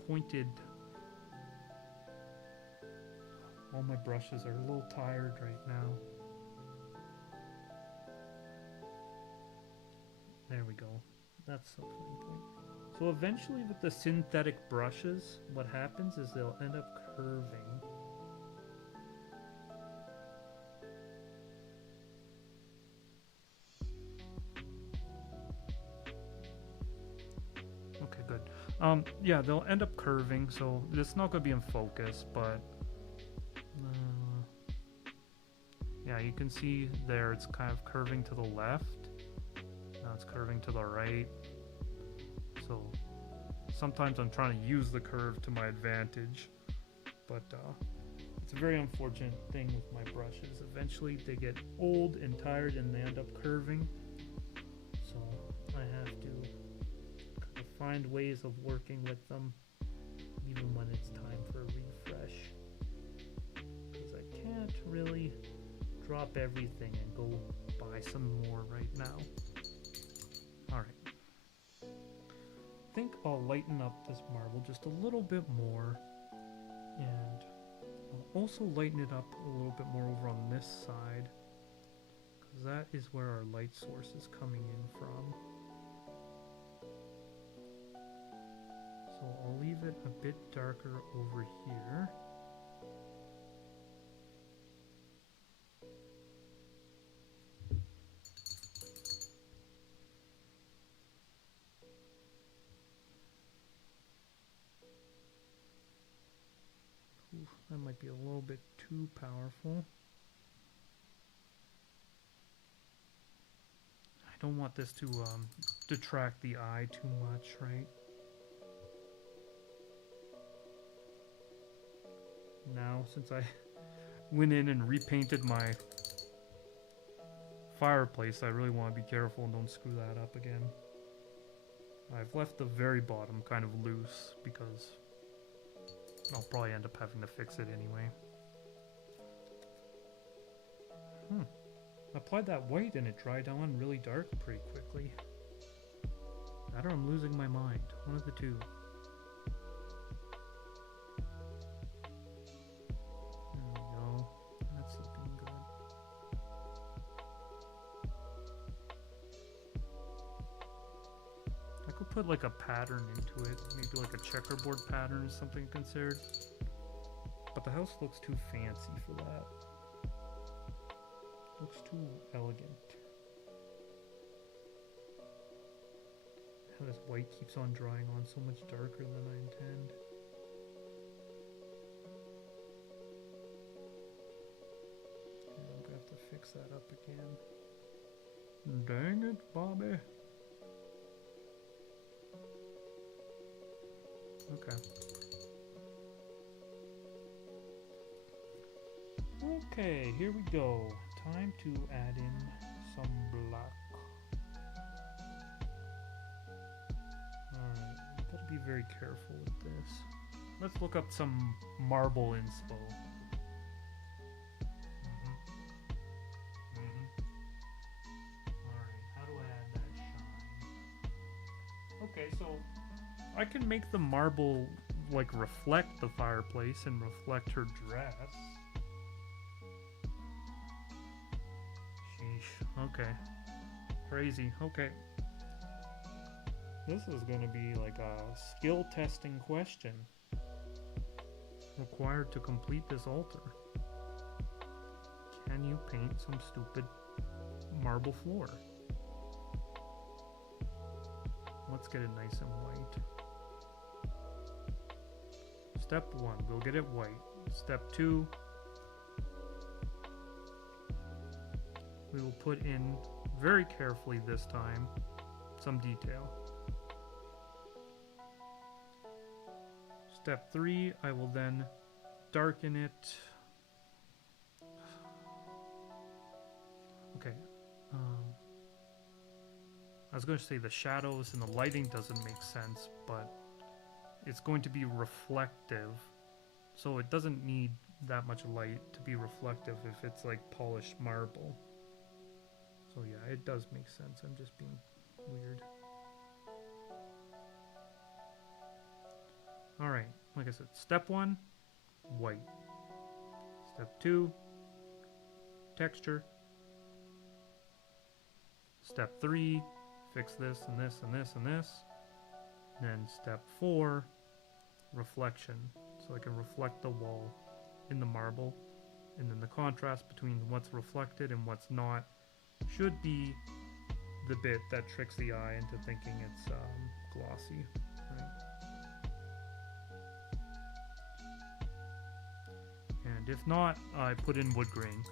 pointed. All my brushes are a little tired right now. There we go. That's the fine point. So eventually with the synthetic brushes, what happens is they'll end up curving. Okay, good. Yeah, they'll end up curving, so it's not going to be in focus, but yeah, you can see there it's kind of curving to the left. Now it's curving to the right. So sometimes I'm trying to use the curve to my advantage, but it's a very unfortunate thing with my brushes. Eventually they get old and tired and they end up curving. So I have to kind of find ways of working with them even when it's time for a refresh. Because I can't really drop everything and go buy some more right now. Alright. I think I'll lighten up this marble just a little bit more, and I'll also lighten it up a little bit more over on this side, because that is where our light source is coming in from. So I'll leave it a bit darker over here. That might be a little bit too powerful. I don't want this to detract the eye too much, right? Now, since I went in and repainted my fireplace, I really want to be careful and don't screw that up again. I've left the very bottom kind of loose because I'll probably end up having to fix it anyway. I applied that white and it dried on really dark pretty quickly. That or I'm losing my mind. One of the two. There we go. That's looking good. I could put like a pattern into it. Maybe like a checkerboard pattern or something considered. But the house looks too fancy for that. Looks too elegant. How this white keeps on drying on so much darker than I intend. Yeah, I'm gonna have to fix that up again. Dang it, Bobby. Okay. Okay, here we go. Time to add in some black. Alright, gotta be very careful with this. Let's look up some marble inspo. Alright, how do I add that shine? Okay, so I can make the marble like reflect the fireplace and reflect her dress. Sheesh, okay. Crazy, okay. This is going to be like a skill testing question. Required to complete this altar. Can you paint some stupid marble floor? Let's get it nice and white. Step 1, we'll get it white. Step 2, we will put in, very carefully this time, some detail. Step 3, I will then darken it. Okay. I was going to say the shadows and the lighting doesn't make sense, but it's going to be reflective. So it doesn't need that much light to be reflective if it's like polished marble. So yeah, it does make sense. I'm just being weird. Alright, like I said, step 1, white. Step 2, texture. Step 3, fix this and this and this and this. And then step 4, reflection. So I can reflect the wall in the marble. And then the contrast between what's reflected and what's not should be the bit that tricks the eye into thinking it's glossy. Right? And if not, I put in wood grain.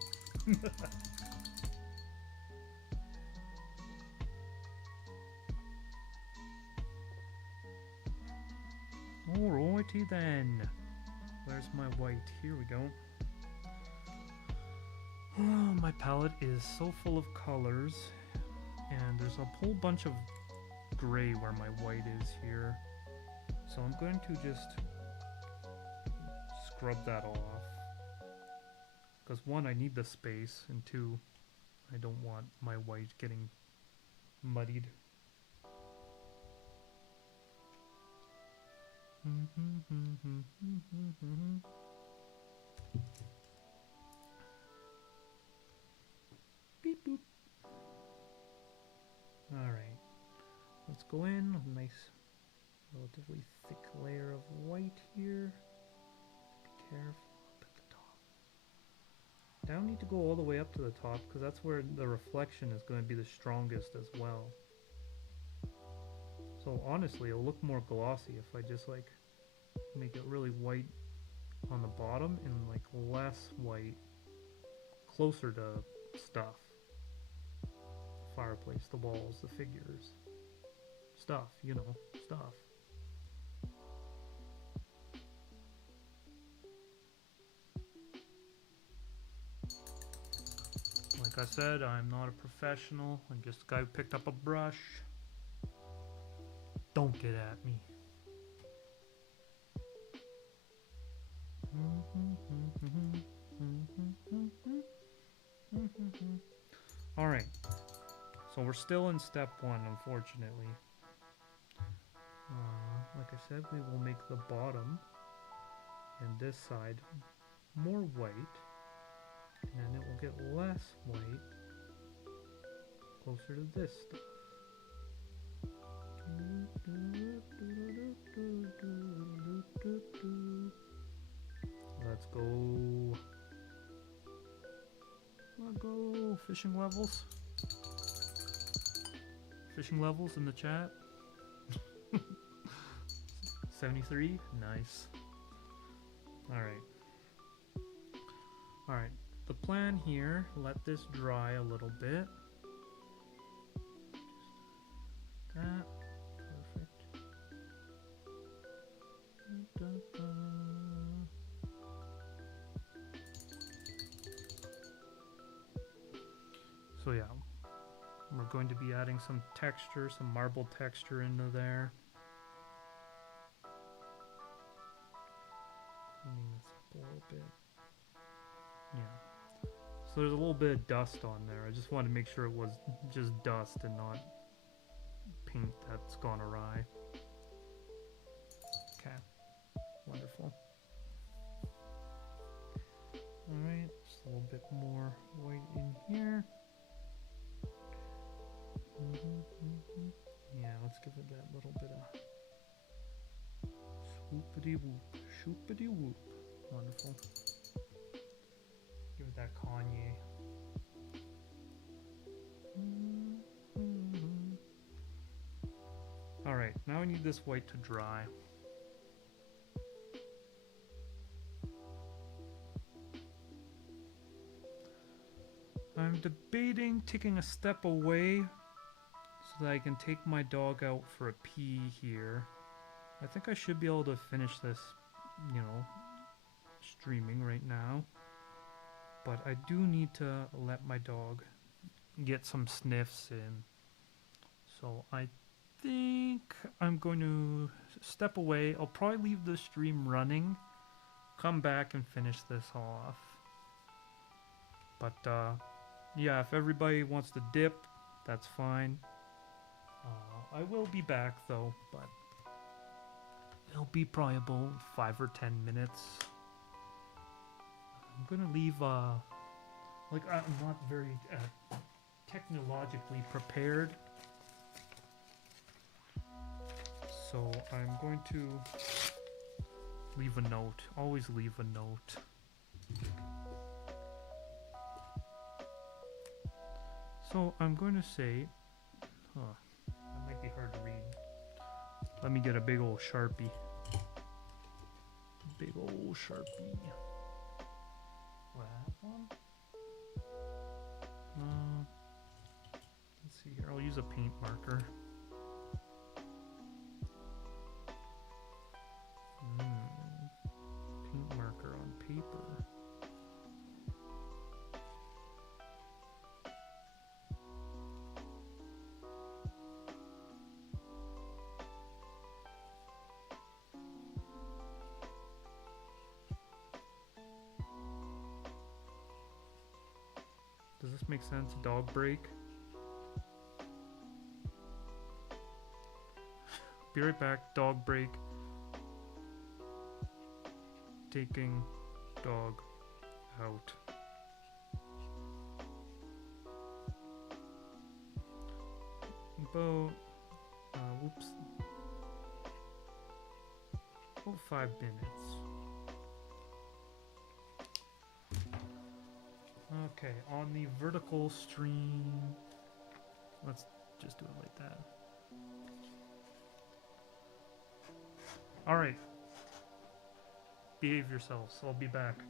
Alrighty then. Where's my white? Here we go. Oh, my palette is so full of colors, and there's a whole bunch of gray where my white is here. So I'm going to just scrub that off. Because 1, I need the space, and 2, I don't want my white getting muddied. Beep boop. Alright, let's go in with a nice, relatively thick layer of white here. Be careful up at the top. I don't need to go all the way up to the top because that's where the reflection is going to be the strongest as well. So honestly, it'll look more glossy if I just like make it really white on the bottom and like less white closer to stuff. Fireplace, the walls, the figures. Stuff, you know, stuff. Like I said, I'm not a professional. I'm just a guy who picked up a brush. Don't get at me. Alright, so we're still in step 1, unfortunately. Like I said, we will make the bottom and this side more white, and it will get less white closer to this stuff. Let's go. Let's go. Fishing levels. Fishing levels in the chat. 73. Nice. Alright. Alright. The plan here, let this dry a little bit. Just that. Perfect. So yeah, we're going to be adding some texture, some marble texture into there. Cleaning this up a little bit. Yeah. So there's a little bit of dust on there. I just wanted to make sure it was just dust and not paint that's gone awry. Okay. Wonderful. Alright, just a little bit more white in here. Yeah, let's give it that little bit of swoopity whoop, shoopity whoop. Wonderful. Give it that Kanye. Alright, now I need this white to dry. I'm debating taking a step away so that I can take my dog out for a pee here. I think I should be able to finish this, you know, streaming right now. But I do need to let my dog get some sniffs in. So I think I'm going to step away. I'll probably leave the stream running, come back and finish this off. But yeah, if everybody wants to dip, that's fine. I will be back though, but it'll be probably about 5 or 10 minutes. I'm gonna leave, like I'm not very technologically prepared. So I'm going to leave a note. Always leave a note. So I'm going to say, that might be hard to read. Let me get a big old Sharpie. Big old Sharpie. That one? Let's see here. I'll use a paint marker. Paint marker on paper. Does this make sense? Dog break. Be right back. Dog break. Taking dog out. About, whoops. About 5 minutes. Okay, on the vertical stream, let's just do it like that. Alright. Behave yourselves, I'll be back.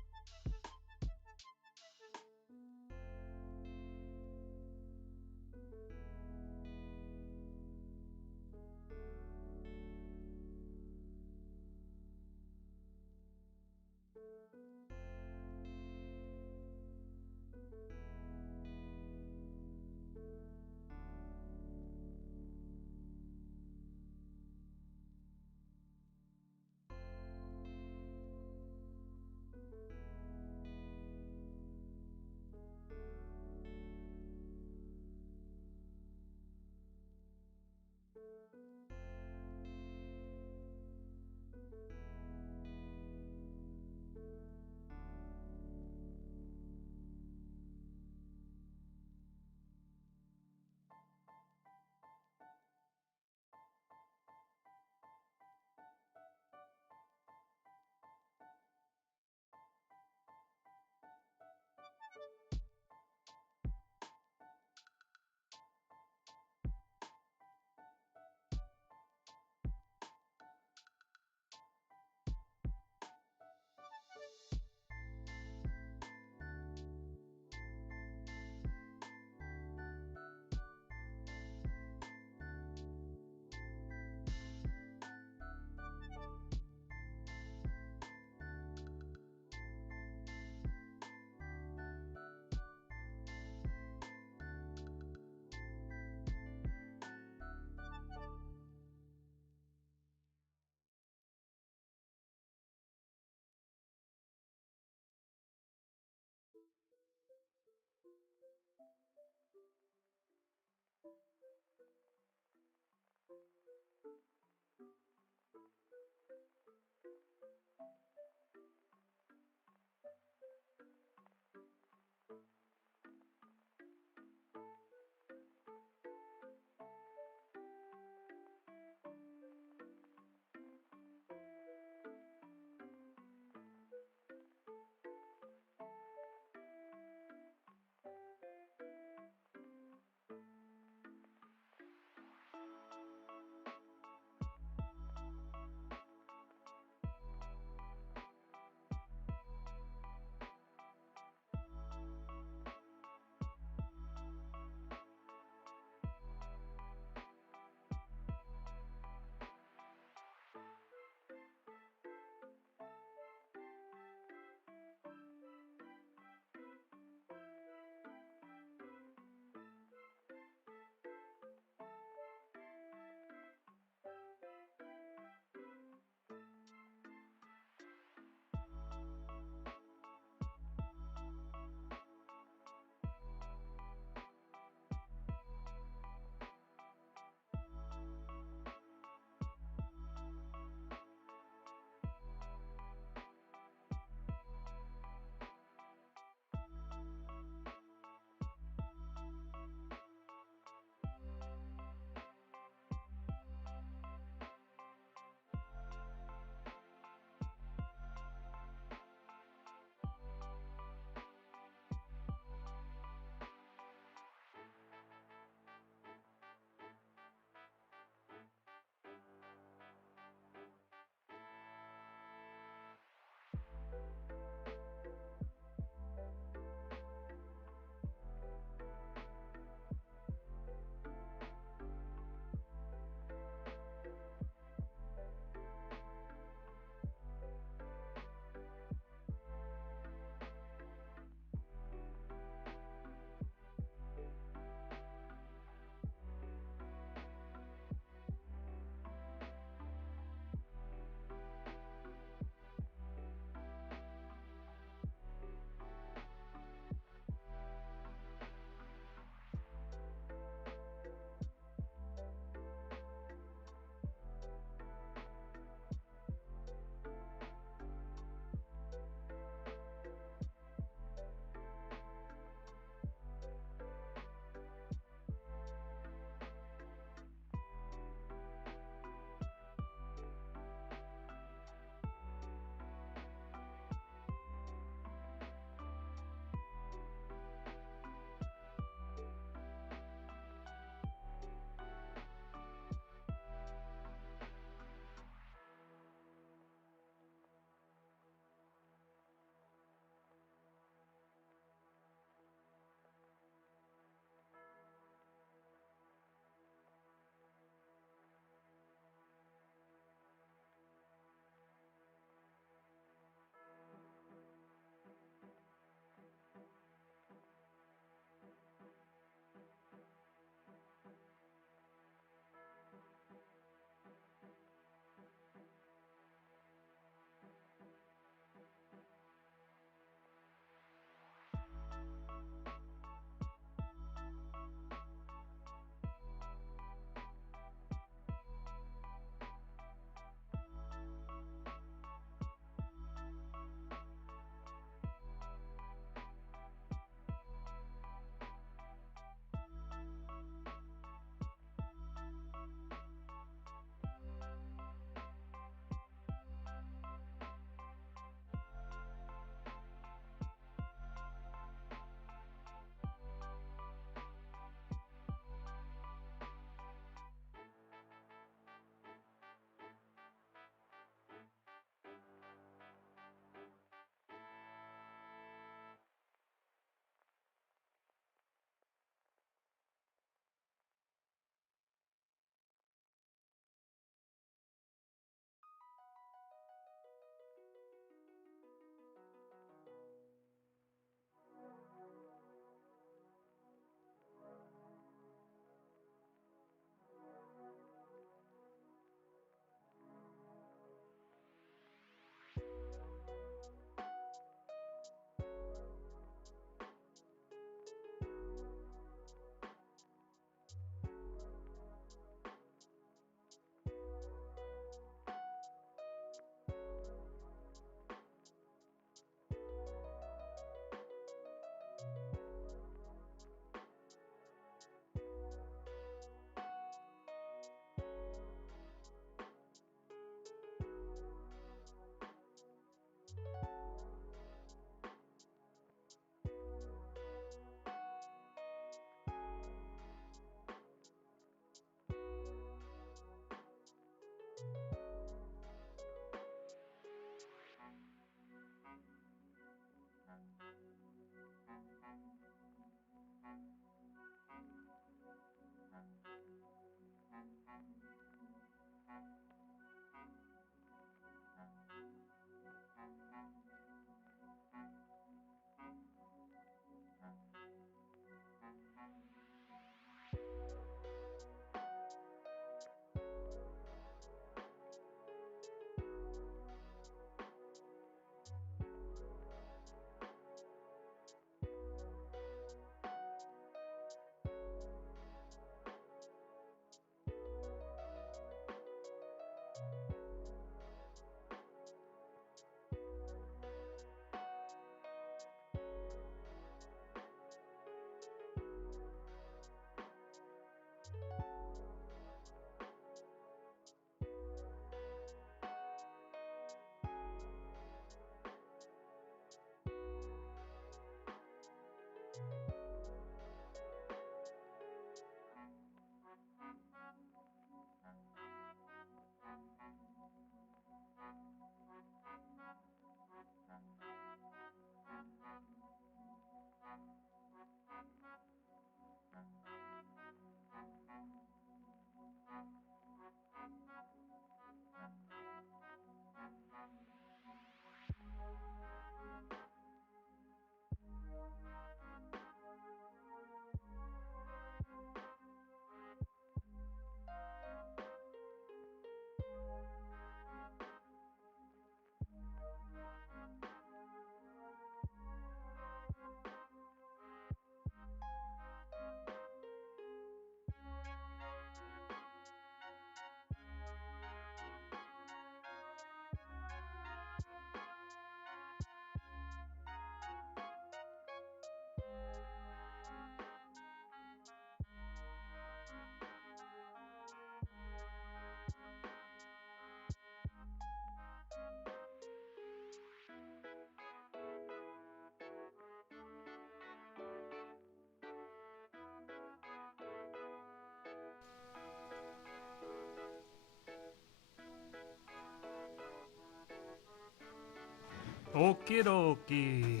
Okie dokie.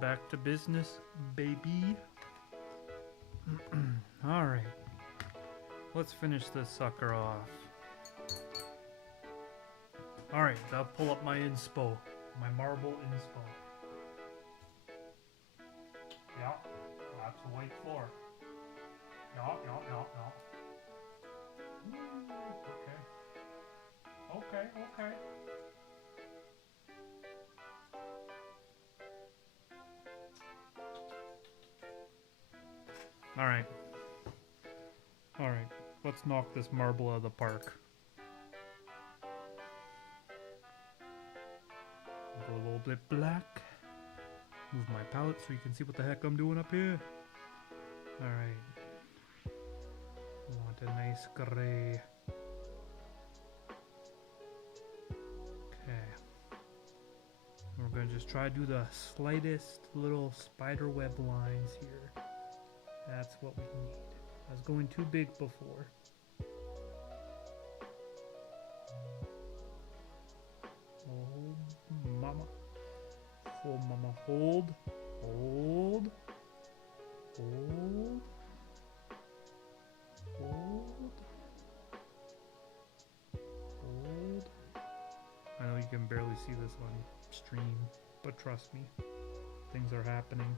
Back to business, baby. Alright. Let's finish this sucker off. Alright, I'll pull up my inspo. My marble inspo. Yeah, that's a white floor. Yeah. Okay. Alright. Let's knock this marble out of the park. Go a little bit black. Move my palette so you can see what the heck I'm doing up here. Alright. Want a nice gray. Okay. We're going to just try to do the slightest little spider web lines here. That's what we need. I was going too big before. Oh, mama. Oh, mama. Hold. Hold. Hold. Hold. Hold. I know you can barely see this on stream, but trust me, things are happening.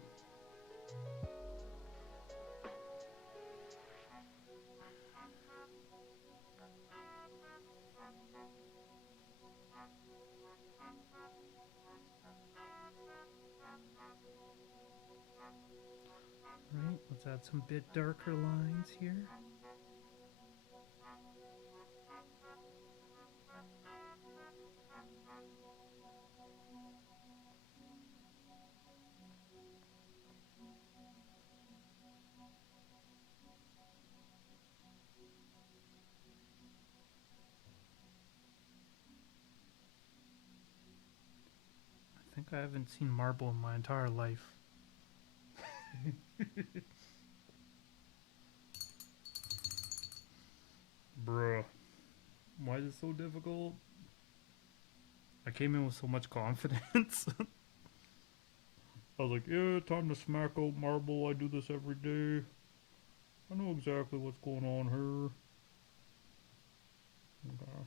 Right, let's add some bit darker lines here. I think I haven't seen marble in my entire life. Bruh. Why is it so difficult? I came in with so much confidence. I was like, yeah, time to smack out marble. I do this every day. I know exactly what's going on here. Okay.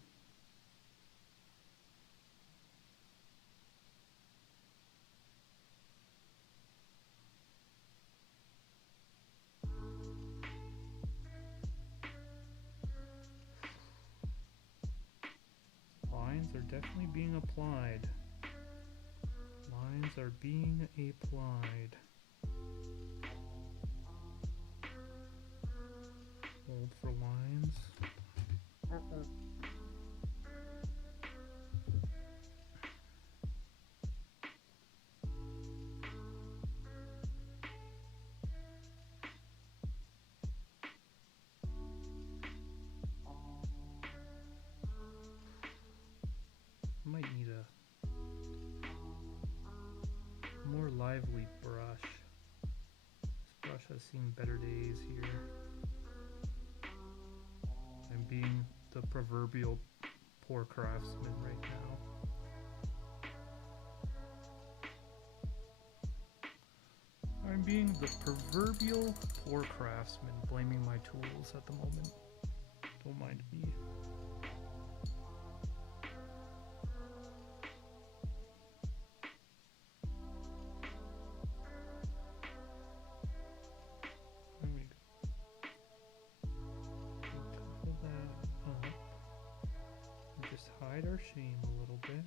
Lines are definitely being applied. Lines are being applied. Hold for lines. Might need a more lively brush. This brush has seen better days here. I'm being the proverbial poor craftsman right now. I'm being the proverbial poor craftsman, blaming my tools at the moment. Don't mind me. Hide our shame a little bit.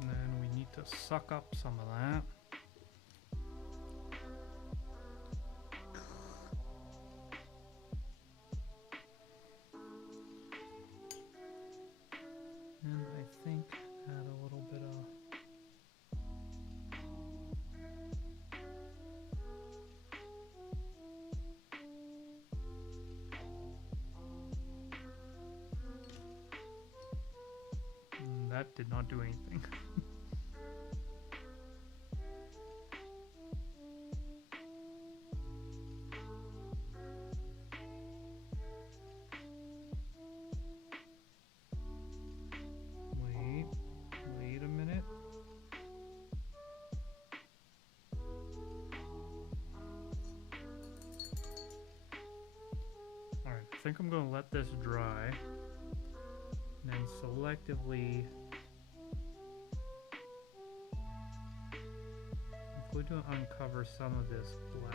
And then we need to suck up some of that. And I think add a little bit of that did not do anything. think I'm going to let this dry and then selectively I'm going to uncover some of this black.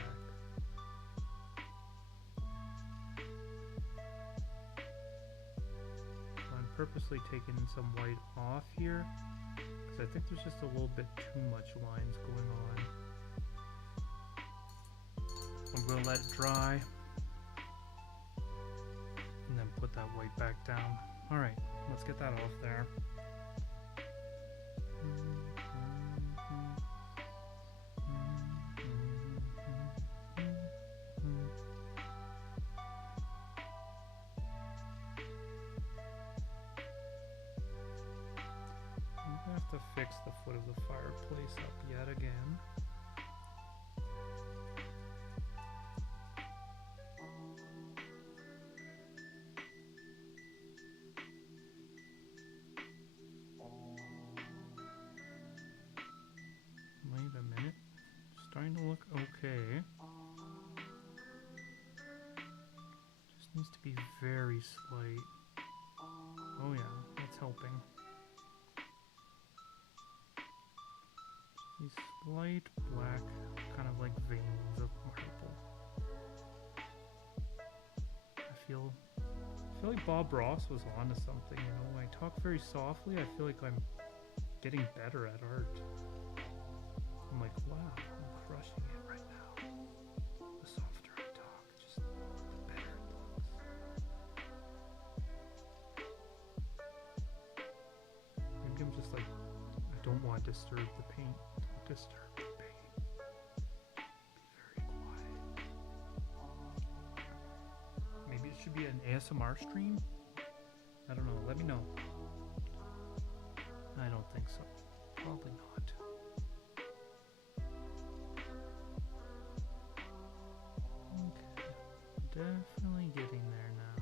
So I'm purposely taking some white off here because I think there's just a little bit too much lines going on. I'm going to let it dry and then put that white back down. Alright, let's get that off there. I'm gonna have to fix the foot of the fireplace up yet again. Wait a minute. Starting to look okay. Just needs to be very slight. Oh yeah, that's helping. These slight black, kind of like veins of marble. I feel like Bob Ross was onto something, you know. When I talk very softly, I feel like I'm getting better at art. I'm like, wow, I'm crushing it right now. The softer I talk, just the better it looks. Maybe I'm just like, I don't want to disturb the paint. Don't disturb the paint. Be very quiet. Maybe it should be an ASMR stream? I don't know, let me know. I don't think so. Probably not. Okay, definitely getting there now.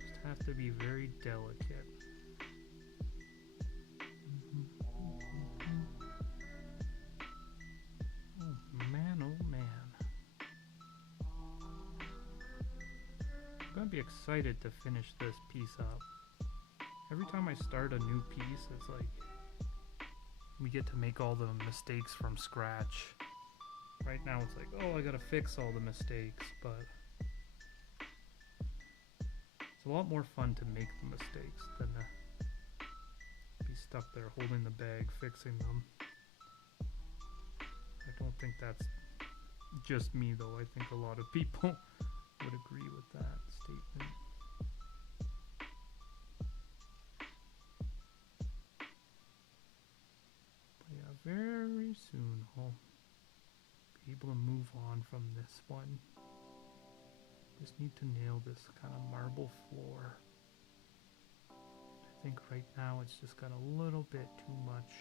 Just have to be very delicate. Oh man, oh man. I'm gonna be excited to finish this piece up. Every time I start a new piece, it's like we get to make all the mistakes from scratch. Right now it's like, oh, I gotta fix all the mistakes, but it's a lot more fun to make the mistakes than to be stuck there holding the bag, fixing them. I don't think that's just me though. I think a lot of people would agree with that statement. But yeah, very soon I'll be able to move on from this one. Just need to nail this kind of marble floor. I think right now it's just got a little bit too much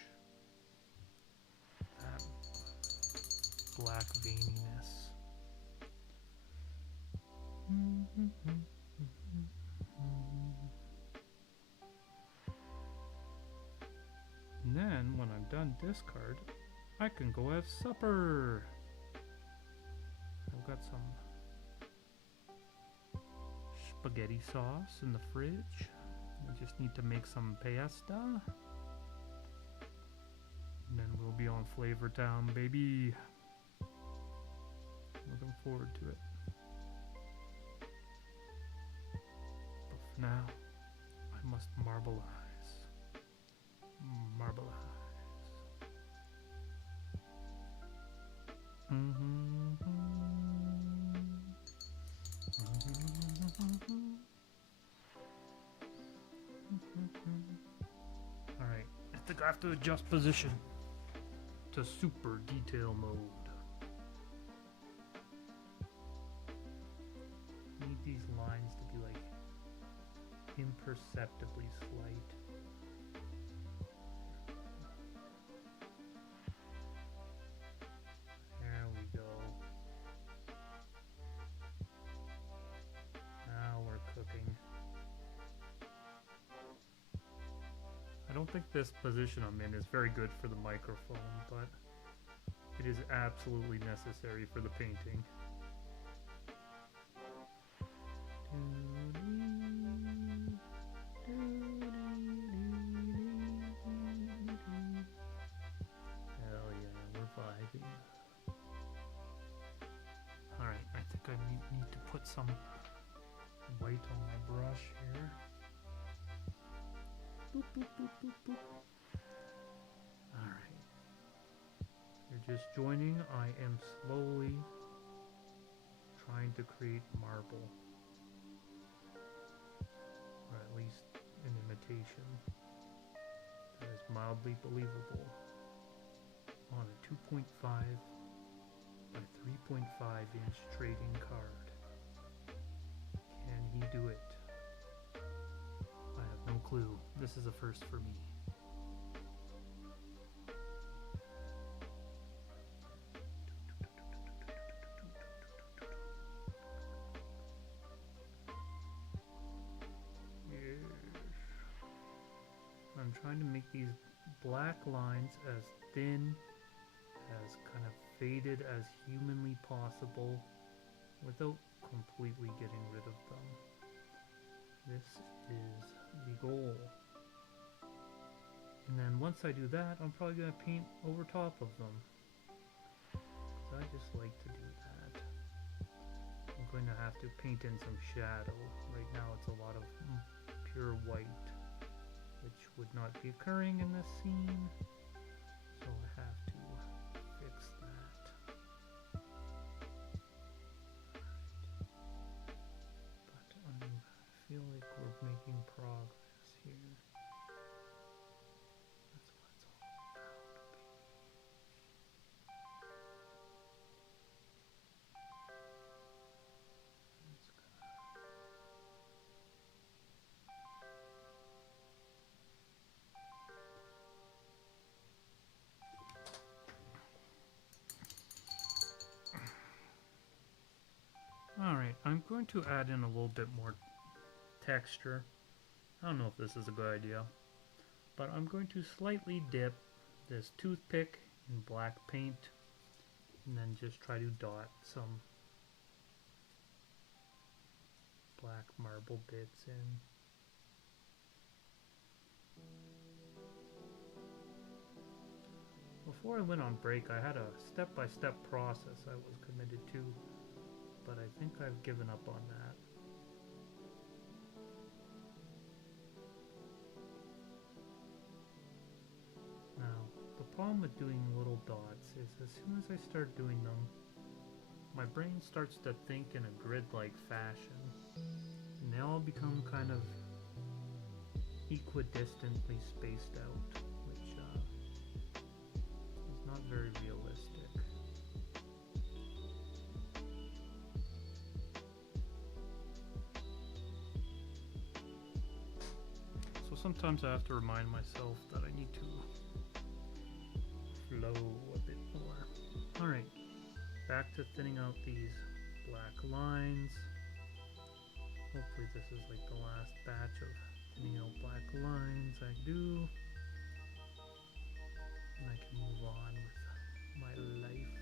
that black veininess. And then when I'm done this card, I can go have supper. I've got some spaghetti sauce in the fridge. We just need to make some pasta. And then we'll be on Flavor Town, baby. Looking forward to it. But for now, I must marbleize. Alright, I think I have to adjust position to super detail mode. Need these lines to be like imperceptibly slight. There we go. Now we're cooking. I don't think this position I'm in is very good for the microphone, but it is absolutely necessary for the painting. put some white on my brush here. Boop, boop, boop, boop, boop. Alright. You're just joining. I am slowly trying to create marble. Or at least an imitation that is mildly believable on a 2.5 by 3.5 inch trading card. Can he do it? I have no clue. This is a first for me. I'm trying to make these black lines as thin, as kind of faded as humanly possible without completely getting rid of them. This is the goal. And then once I do that, I'm probably going to paint over top of them. I just like to do that. I'm going to have to paint in some shadow. Right now it's a lot of pure white, which would not be occurring in this scene, so I have to fix that. But I feel like we're making progress here. That's what it's all about, baby. Alright, I'm going to add in a little bit more texture. I don't know if this is a good idea, but I'm going to slightly dip this toothpick in black paint and then just try to dot some black marble bits in. Before I went on break, I had a step-by-step process I was committed to, but I think I've given up on that. Now, the problem with doing little dots is as soon as I start doing them, my brain starts to think in a grid-like fashion, and they all become kind of equidistantly spaced out, which is not very realistic. So sometimes I have to remind myself that I need to flow a bit more. Alright, back to thinning out these black lines. Hopefully this is like the last batch of thinning out black lines I do. And I can move on with my life.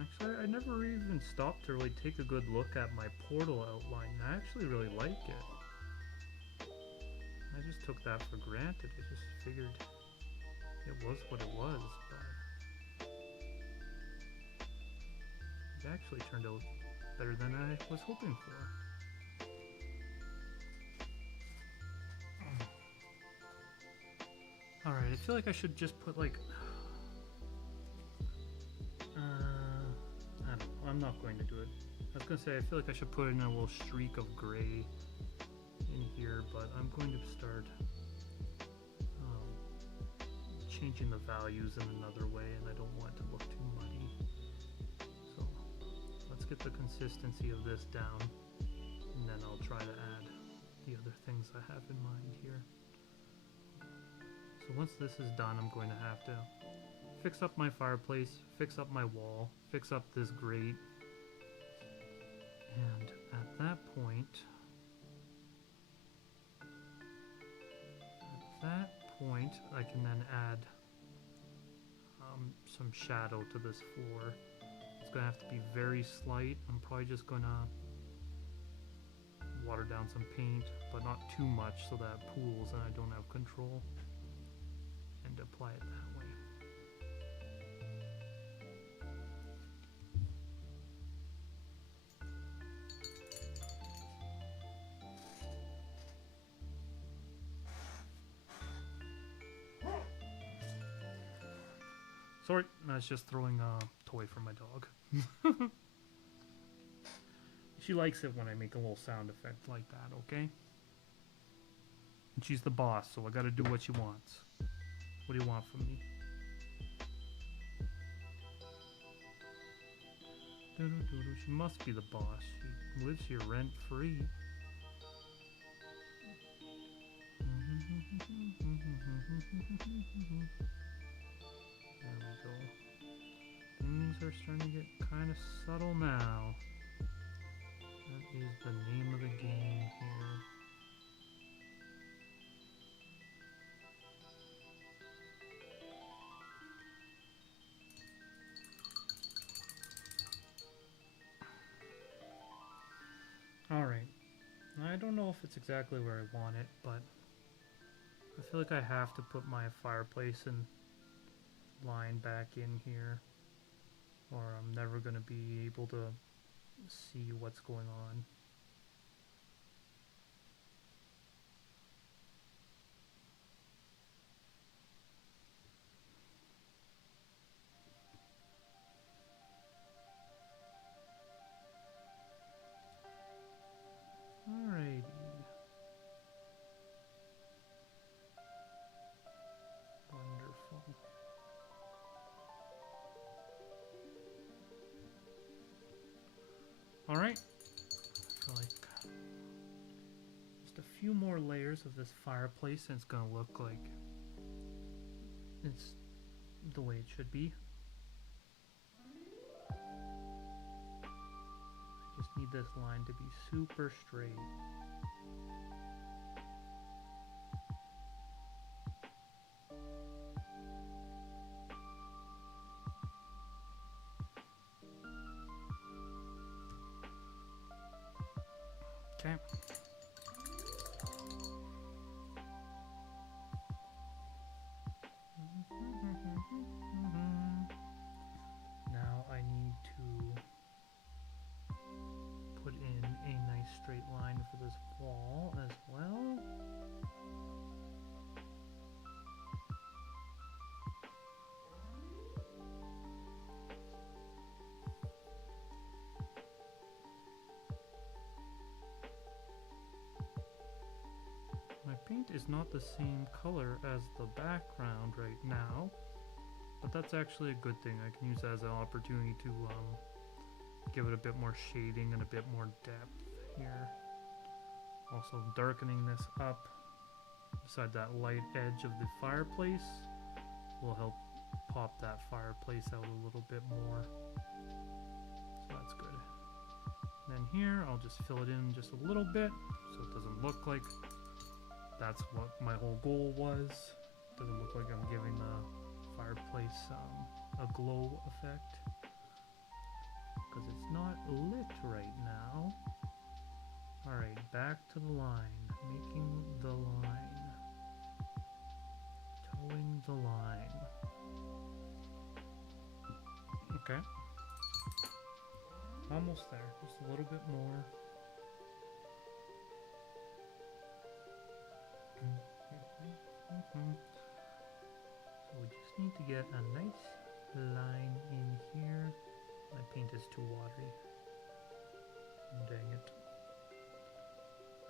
Actually, I never even stopped to really take a good look at my portal outline. I actually really like it. I just took that for granted. I just figured it was what it was, but it actually turned out better than I was hoping for. Alright, I feel like I should just put like... I don't know, I'm not going to do it. I was going to say, I feel like I should put in a little streak of gray in here, but I'm going to start changing the values in another way, and I don't want it to look too muddy. So let's get the consistency of this down, and then I'll try to add the other things I have in mind here. So once this is done, I'm going to have to fix up my fireplace, fix up my wall, fix up this grate, and at that point, I can then add some shadow to this floor. It's going to have to be very slight. I'm probably just going to water water down some paint, but not too much so that it pools and I don't have control. And apply it that way. Sorry, I was just throwing a toy for my dog. She likes it when I make a little sound effect like that, okay? And she's the boss, so I gotta do what she wants. What do you want from me? She must be the boss. She lives here rent-free. There we go. Things are starting to get kind of subtle now. That is the name of the game here. Alright. I don't know if it's exactly where I want it, but I feel like I have to put my fireplace and line back in here, or I'm never going to be able to see what's going on. Alrighty. Wonderful. Alright. I feel like just a few more layers of this fireplace and it's gonna look like it's the way it should be. I just need this line to be super straight. Okay. Now I need to put in a nice straight line for this wall as well. My paint is not the same color as the background right now, but that's actually a good thing. I can use that as an opportunity to give it a bit more shading and a bit more depth here. Also darkening this up beside that light edge of the fireplace will help pop that fireplace out a little bit more. So that's good. And then here I'll just fill it in just a little bit so it doesn't look like that's what my whole goal was. It doesn't look like I'm giving the fireplace a glow effect, because it's not lit right now. Alright, back to the line. Making the line. Towing the line. Okay. Almost there. Just a little bit more. So we just need to get a nice line in here. My paint is too watery. Dang it.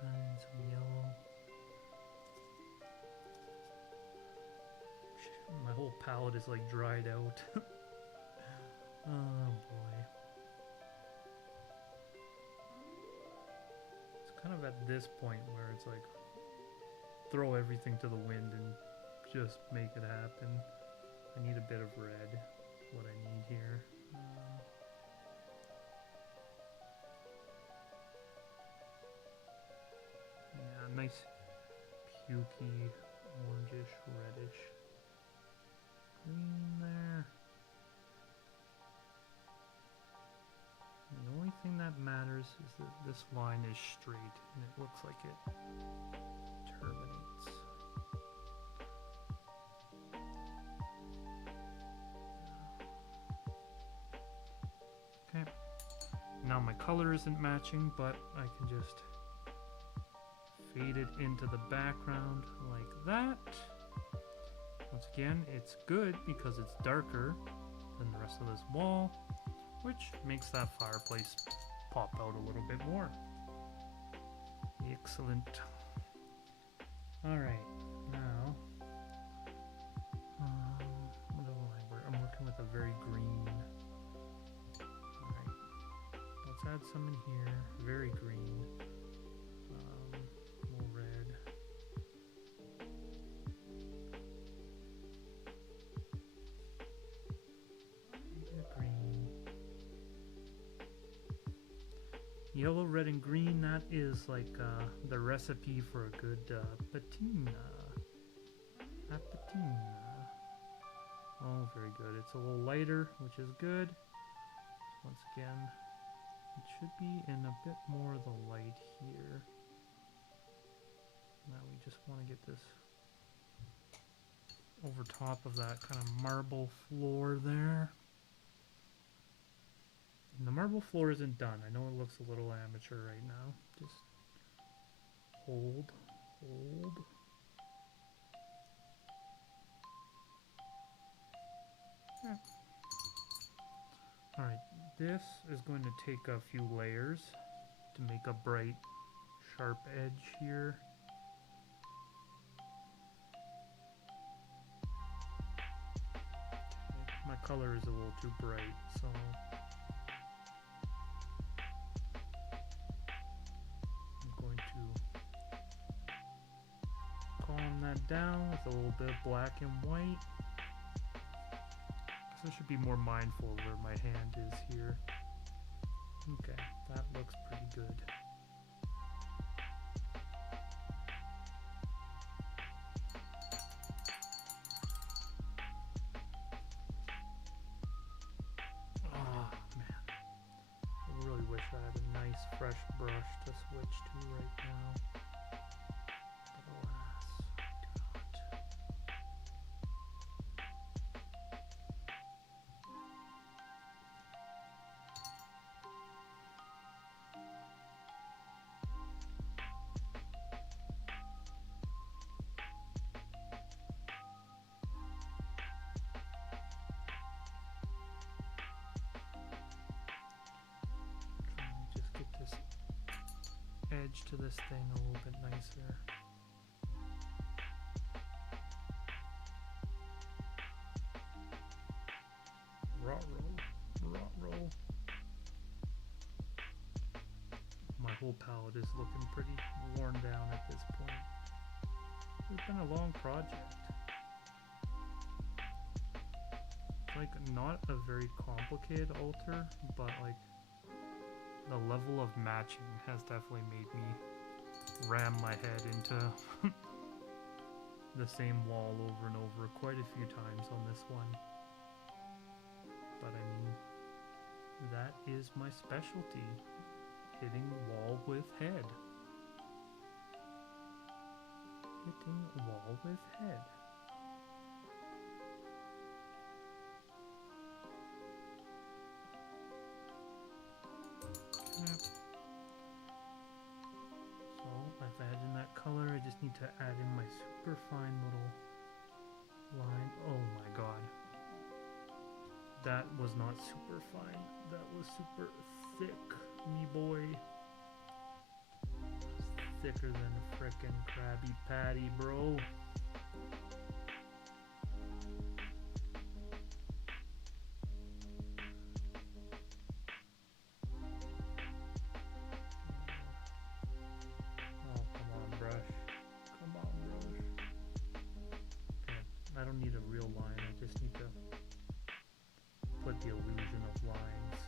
And some yellow. My whole palette is like dried out. Oh boy. It's kind of at this point where it's like throw everything to the wind and just make it happen. I need a bit of red. That's what I need here. Yeah, nice pukey, orangish, reddish green there. The only thing that matters is that this line is straight and it looks like it terminates. Okay. Now my color isn't matching, but I can just fade it into the background like that. Once again, it's good because it's darker than the rest of this wall, which makes that fireplace pop out a little bit more. Excellent. Alright, now, what do I work? I'm working with a very green. Alright, let's add some in here, very green, more red. Green. Yellow, red, and green, that is like the recipe for a good patina. A patina. Oh, very good. It's a little lighter, which is good. Once again, it should be in a bit more of the light here. Now we just want to get this over top of that kind of marble floor there. And the marble floor isn't done. I know it looks a little amateur right now. Just hold. Yeah. Alright, this is going to take a few layers to make a bright, sharp edge here. My color is a little too bright, so I'm going to calm that down with a little bit of black and white. So I should be more mindful of where my hand is here. Okay, that looks pretty good. Oh man, I really wish I had a nice fresh brush to switch to right now. But alas, I do not. Just get this edge to this thing a little bit nicer. Roll. My whole palette is looking pretty worn down at this point. It's been a long project. It's like not a very complicated altar, but like the level of matching has definitely made me ram my head into the same wall over and over quite a few times on this one. But I mean, that is my specialty, hitting wall with head. Hitting wall with head. Yep. So I've added in that color, I just need to add in my super fine little line. Oh my god. That was not super fine. That was super thick, me boy. Thicker than a frickin' Krabby Patty, bro. Oh, come on, brush. Come on, brush. Okay, I don't need a real line. I just need to put the illusion of lines.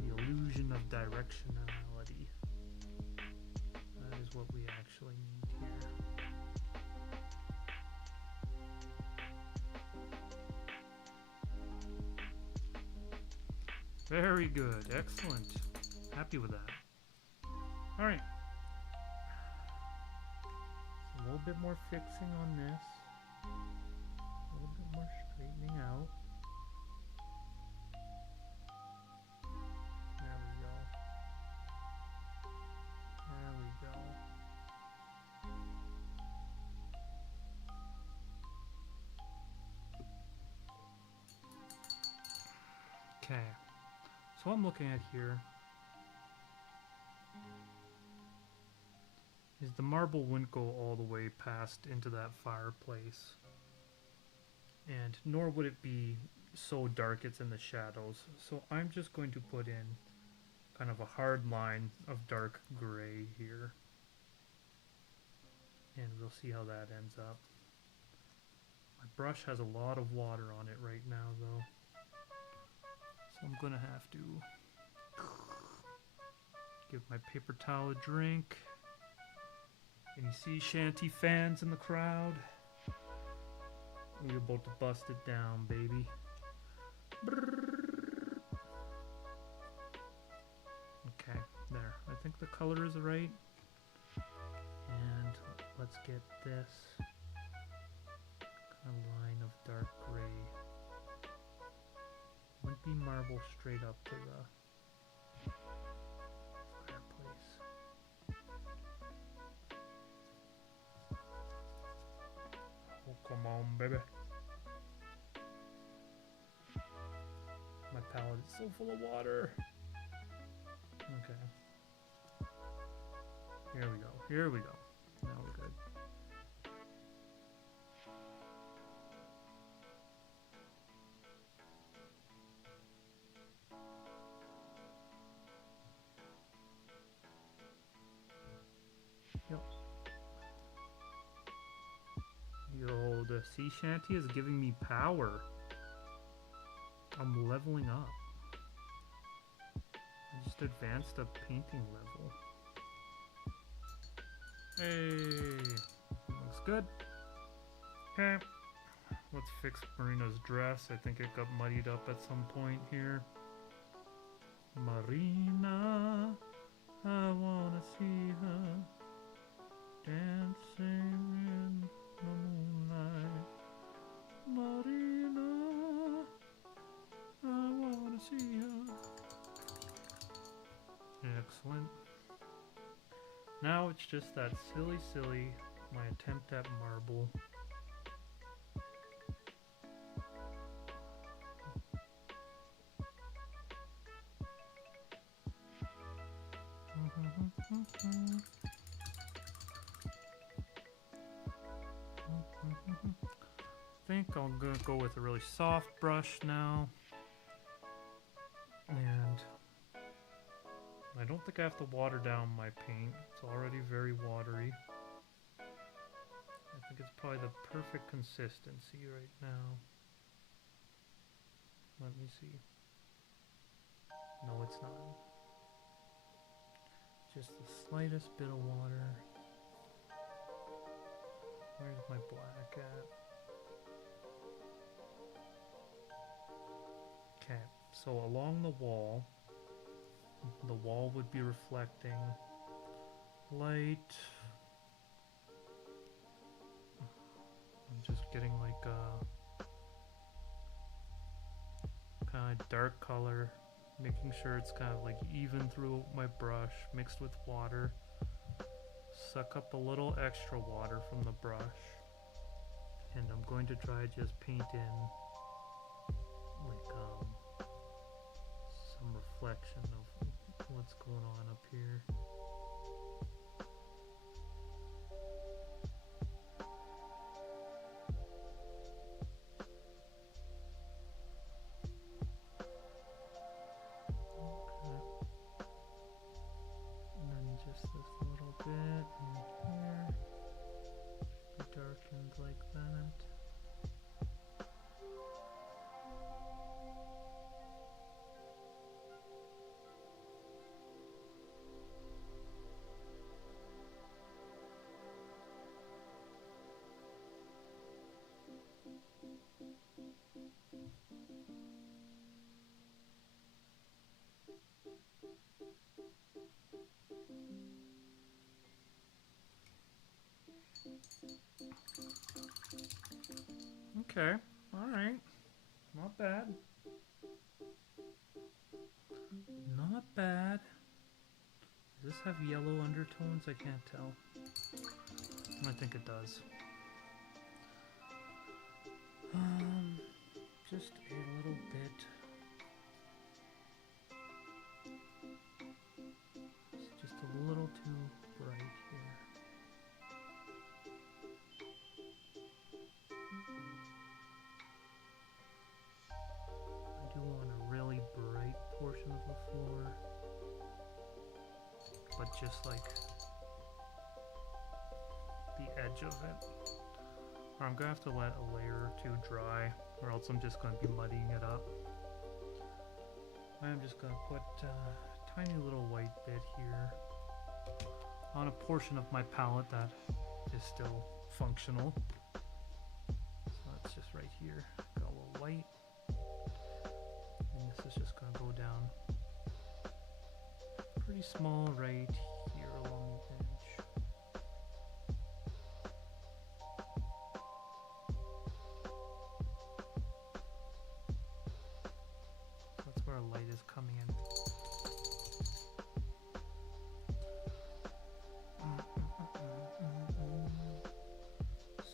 The illusion of directionality. That is what we actually need here. Very good. Excellent. Happy with that. Alright. A little bit more fixing on this. A little bit more straightening out. There we go. There we go. Okay. So what I'm looking at here is the marble wouldn't go all the way past into that fireplace. And nor would it be so dark it's in the shadows. So I'm just going to put in kind of a hard line of dark gray here. And we'll see how that ends up. My brush has a lot of water on it right now though. So I'm gonna have to give my paper towel a drink. Any sea shanty fans in the crowd? We're about to bust it down, baby. Okay, there. I think the color is right. And let's get this kind of line of dark gray. Wouldn't be marble straight up to the fireplace. Oh, come on, baby. My palette is so full of water. Okay. Here we go. Here we go. Now we're good. Yo, the sea shanty is giving me power. I'm leveling up. I just advanced a painting level. Hey, looks good. Okay, let's fix Marina's dress. I think it got muddied up at some point here. Marina, I wanna see her dancing in the moonlight. Marina, I wanna see her. Excellent. Now it's just that silly, my attempt at marble. I think I'm gonna go with a really soft brush now. And I don't think I have to water down my paint. It's already very watery. I think it's probably the perfect consistency right now. Let me see. No, it's not. Just the slightest bit of water. Where's my black at? Okay, so along the wall would be reflecting light. I'm just getting like a kind of dark color, making sure it's kind of like even through my brush mixed with water. Suck up a little extra water from the brush, and I'm going to try just paint in like some reflection of what's going on up here. Just this little bit in here, be darkened like that. Okay, alright. Not bad. Not bad. Does this have yellow undertones? I can't tell. I think it does. Just a little bit. It's just a little too bright here. I do want a really bright portion of the floor, but just like the edge of it. Or I'm gonna have to let a layer or two dry, or else I'm just gonna be muddying it up. I'm just gonna put a tiny little white bit here on a portion of my palette that is still functional. So that's just right here. Got a little white. And this is just gonna go down pretty small right here along the edge. That's where our light is coming in.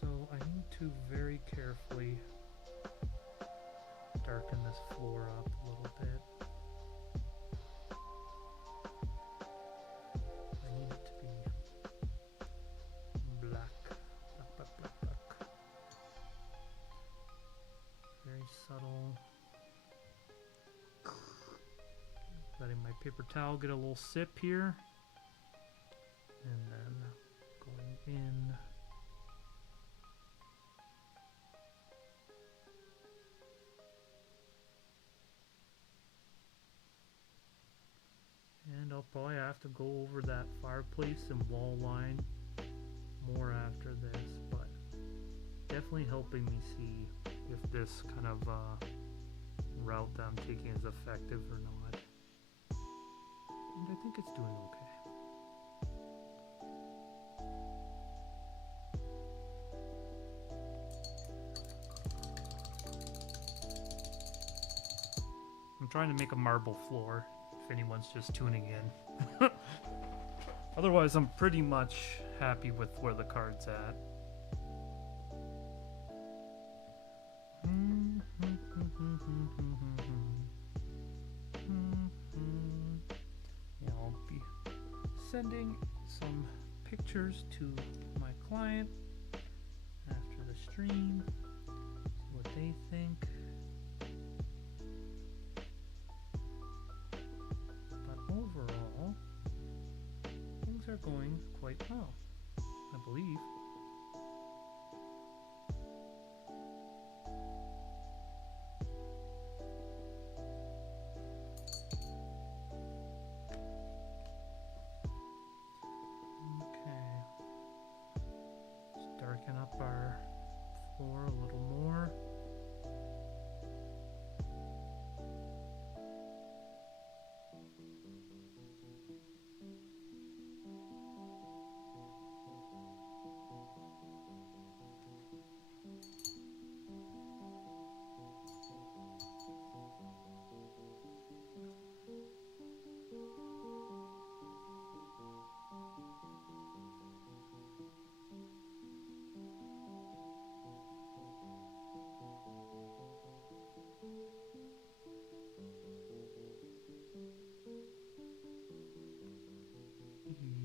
So I need to very carefully darken this floor up a little bit. I need it to be black. Black, black, black, black. Very subtle. Letting my paper towel get a little sip here. And then going in. And I'll probably have to go over that fireplace and wall line more after this, but definitely helping me see if this kind of route that I'm taking is effective or not. And I think it's doing okay. I'm trying to make a marble floor, if anyone's just tuning in. Otherwise, I'm pretty much happy with where the card's at. Yeah, I'll be sending some pictures to my client after the stream, see what they think. Overall, things are going quite well, I believe. Okay, let's darken up our floor a little more.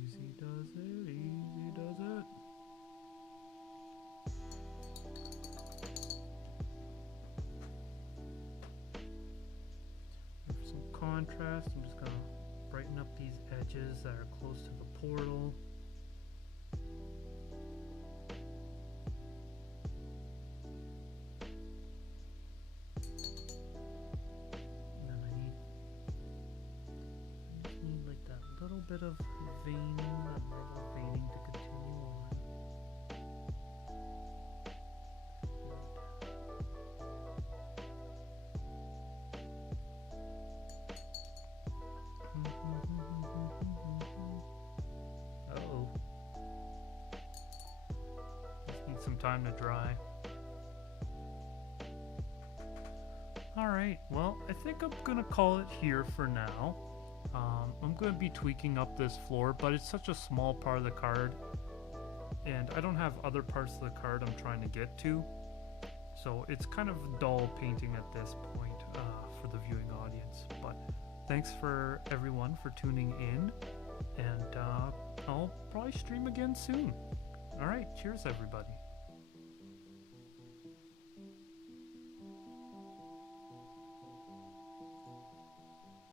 Easy does it, easy does it. For some contrast, I'm just gonna brighten up these edges that are close to the portal. Bit of veining, that marble veining to continue on. Uh-oh. Just need some time to dry. Alright, well, I think I'm gonna call it here for now. I'm gonna be tweaking up this floor, but it's such a small part of the card, and I don't have other parts of the card I'm trying to get to, so it's kind of dull painting at this point for the viewing audience. But thanks for everyone for tuning in, and I'll probably stream again soon. Alright, cheers everybody.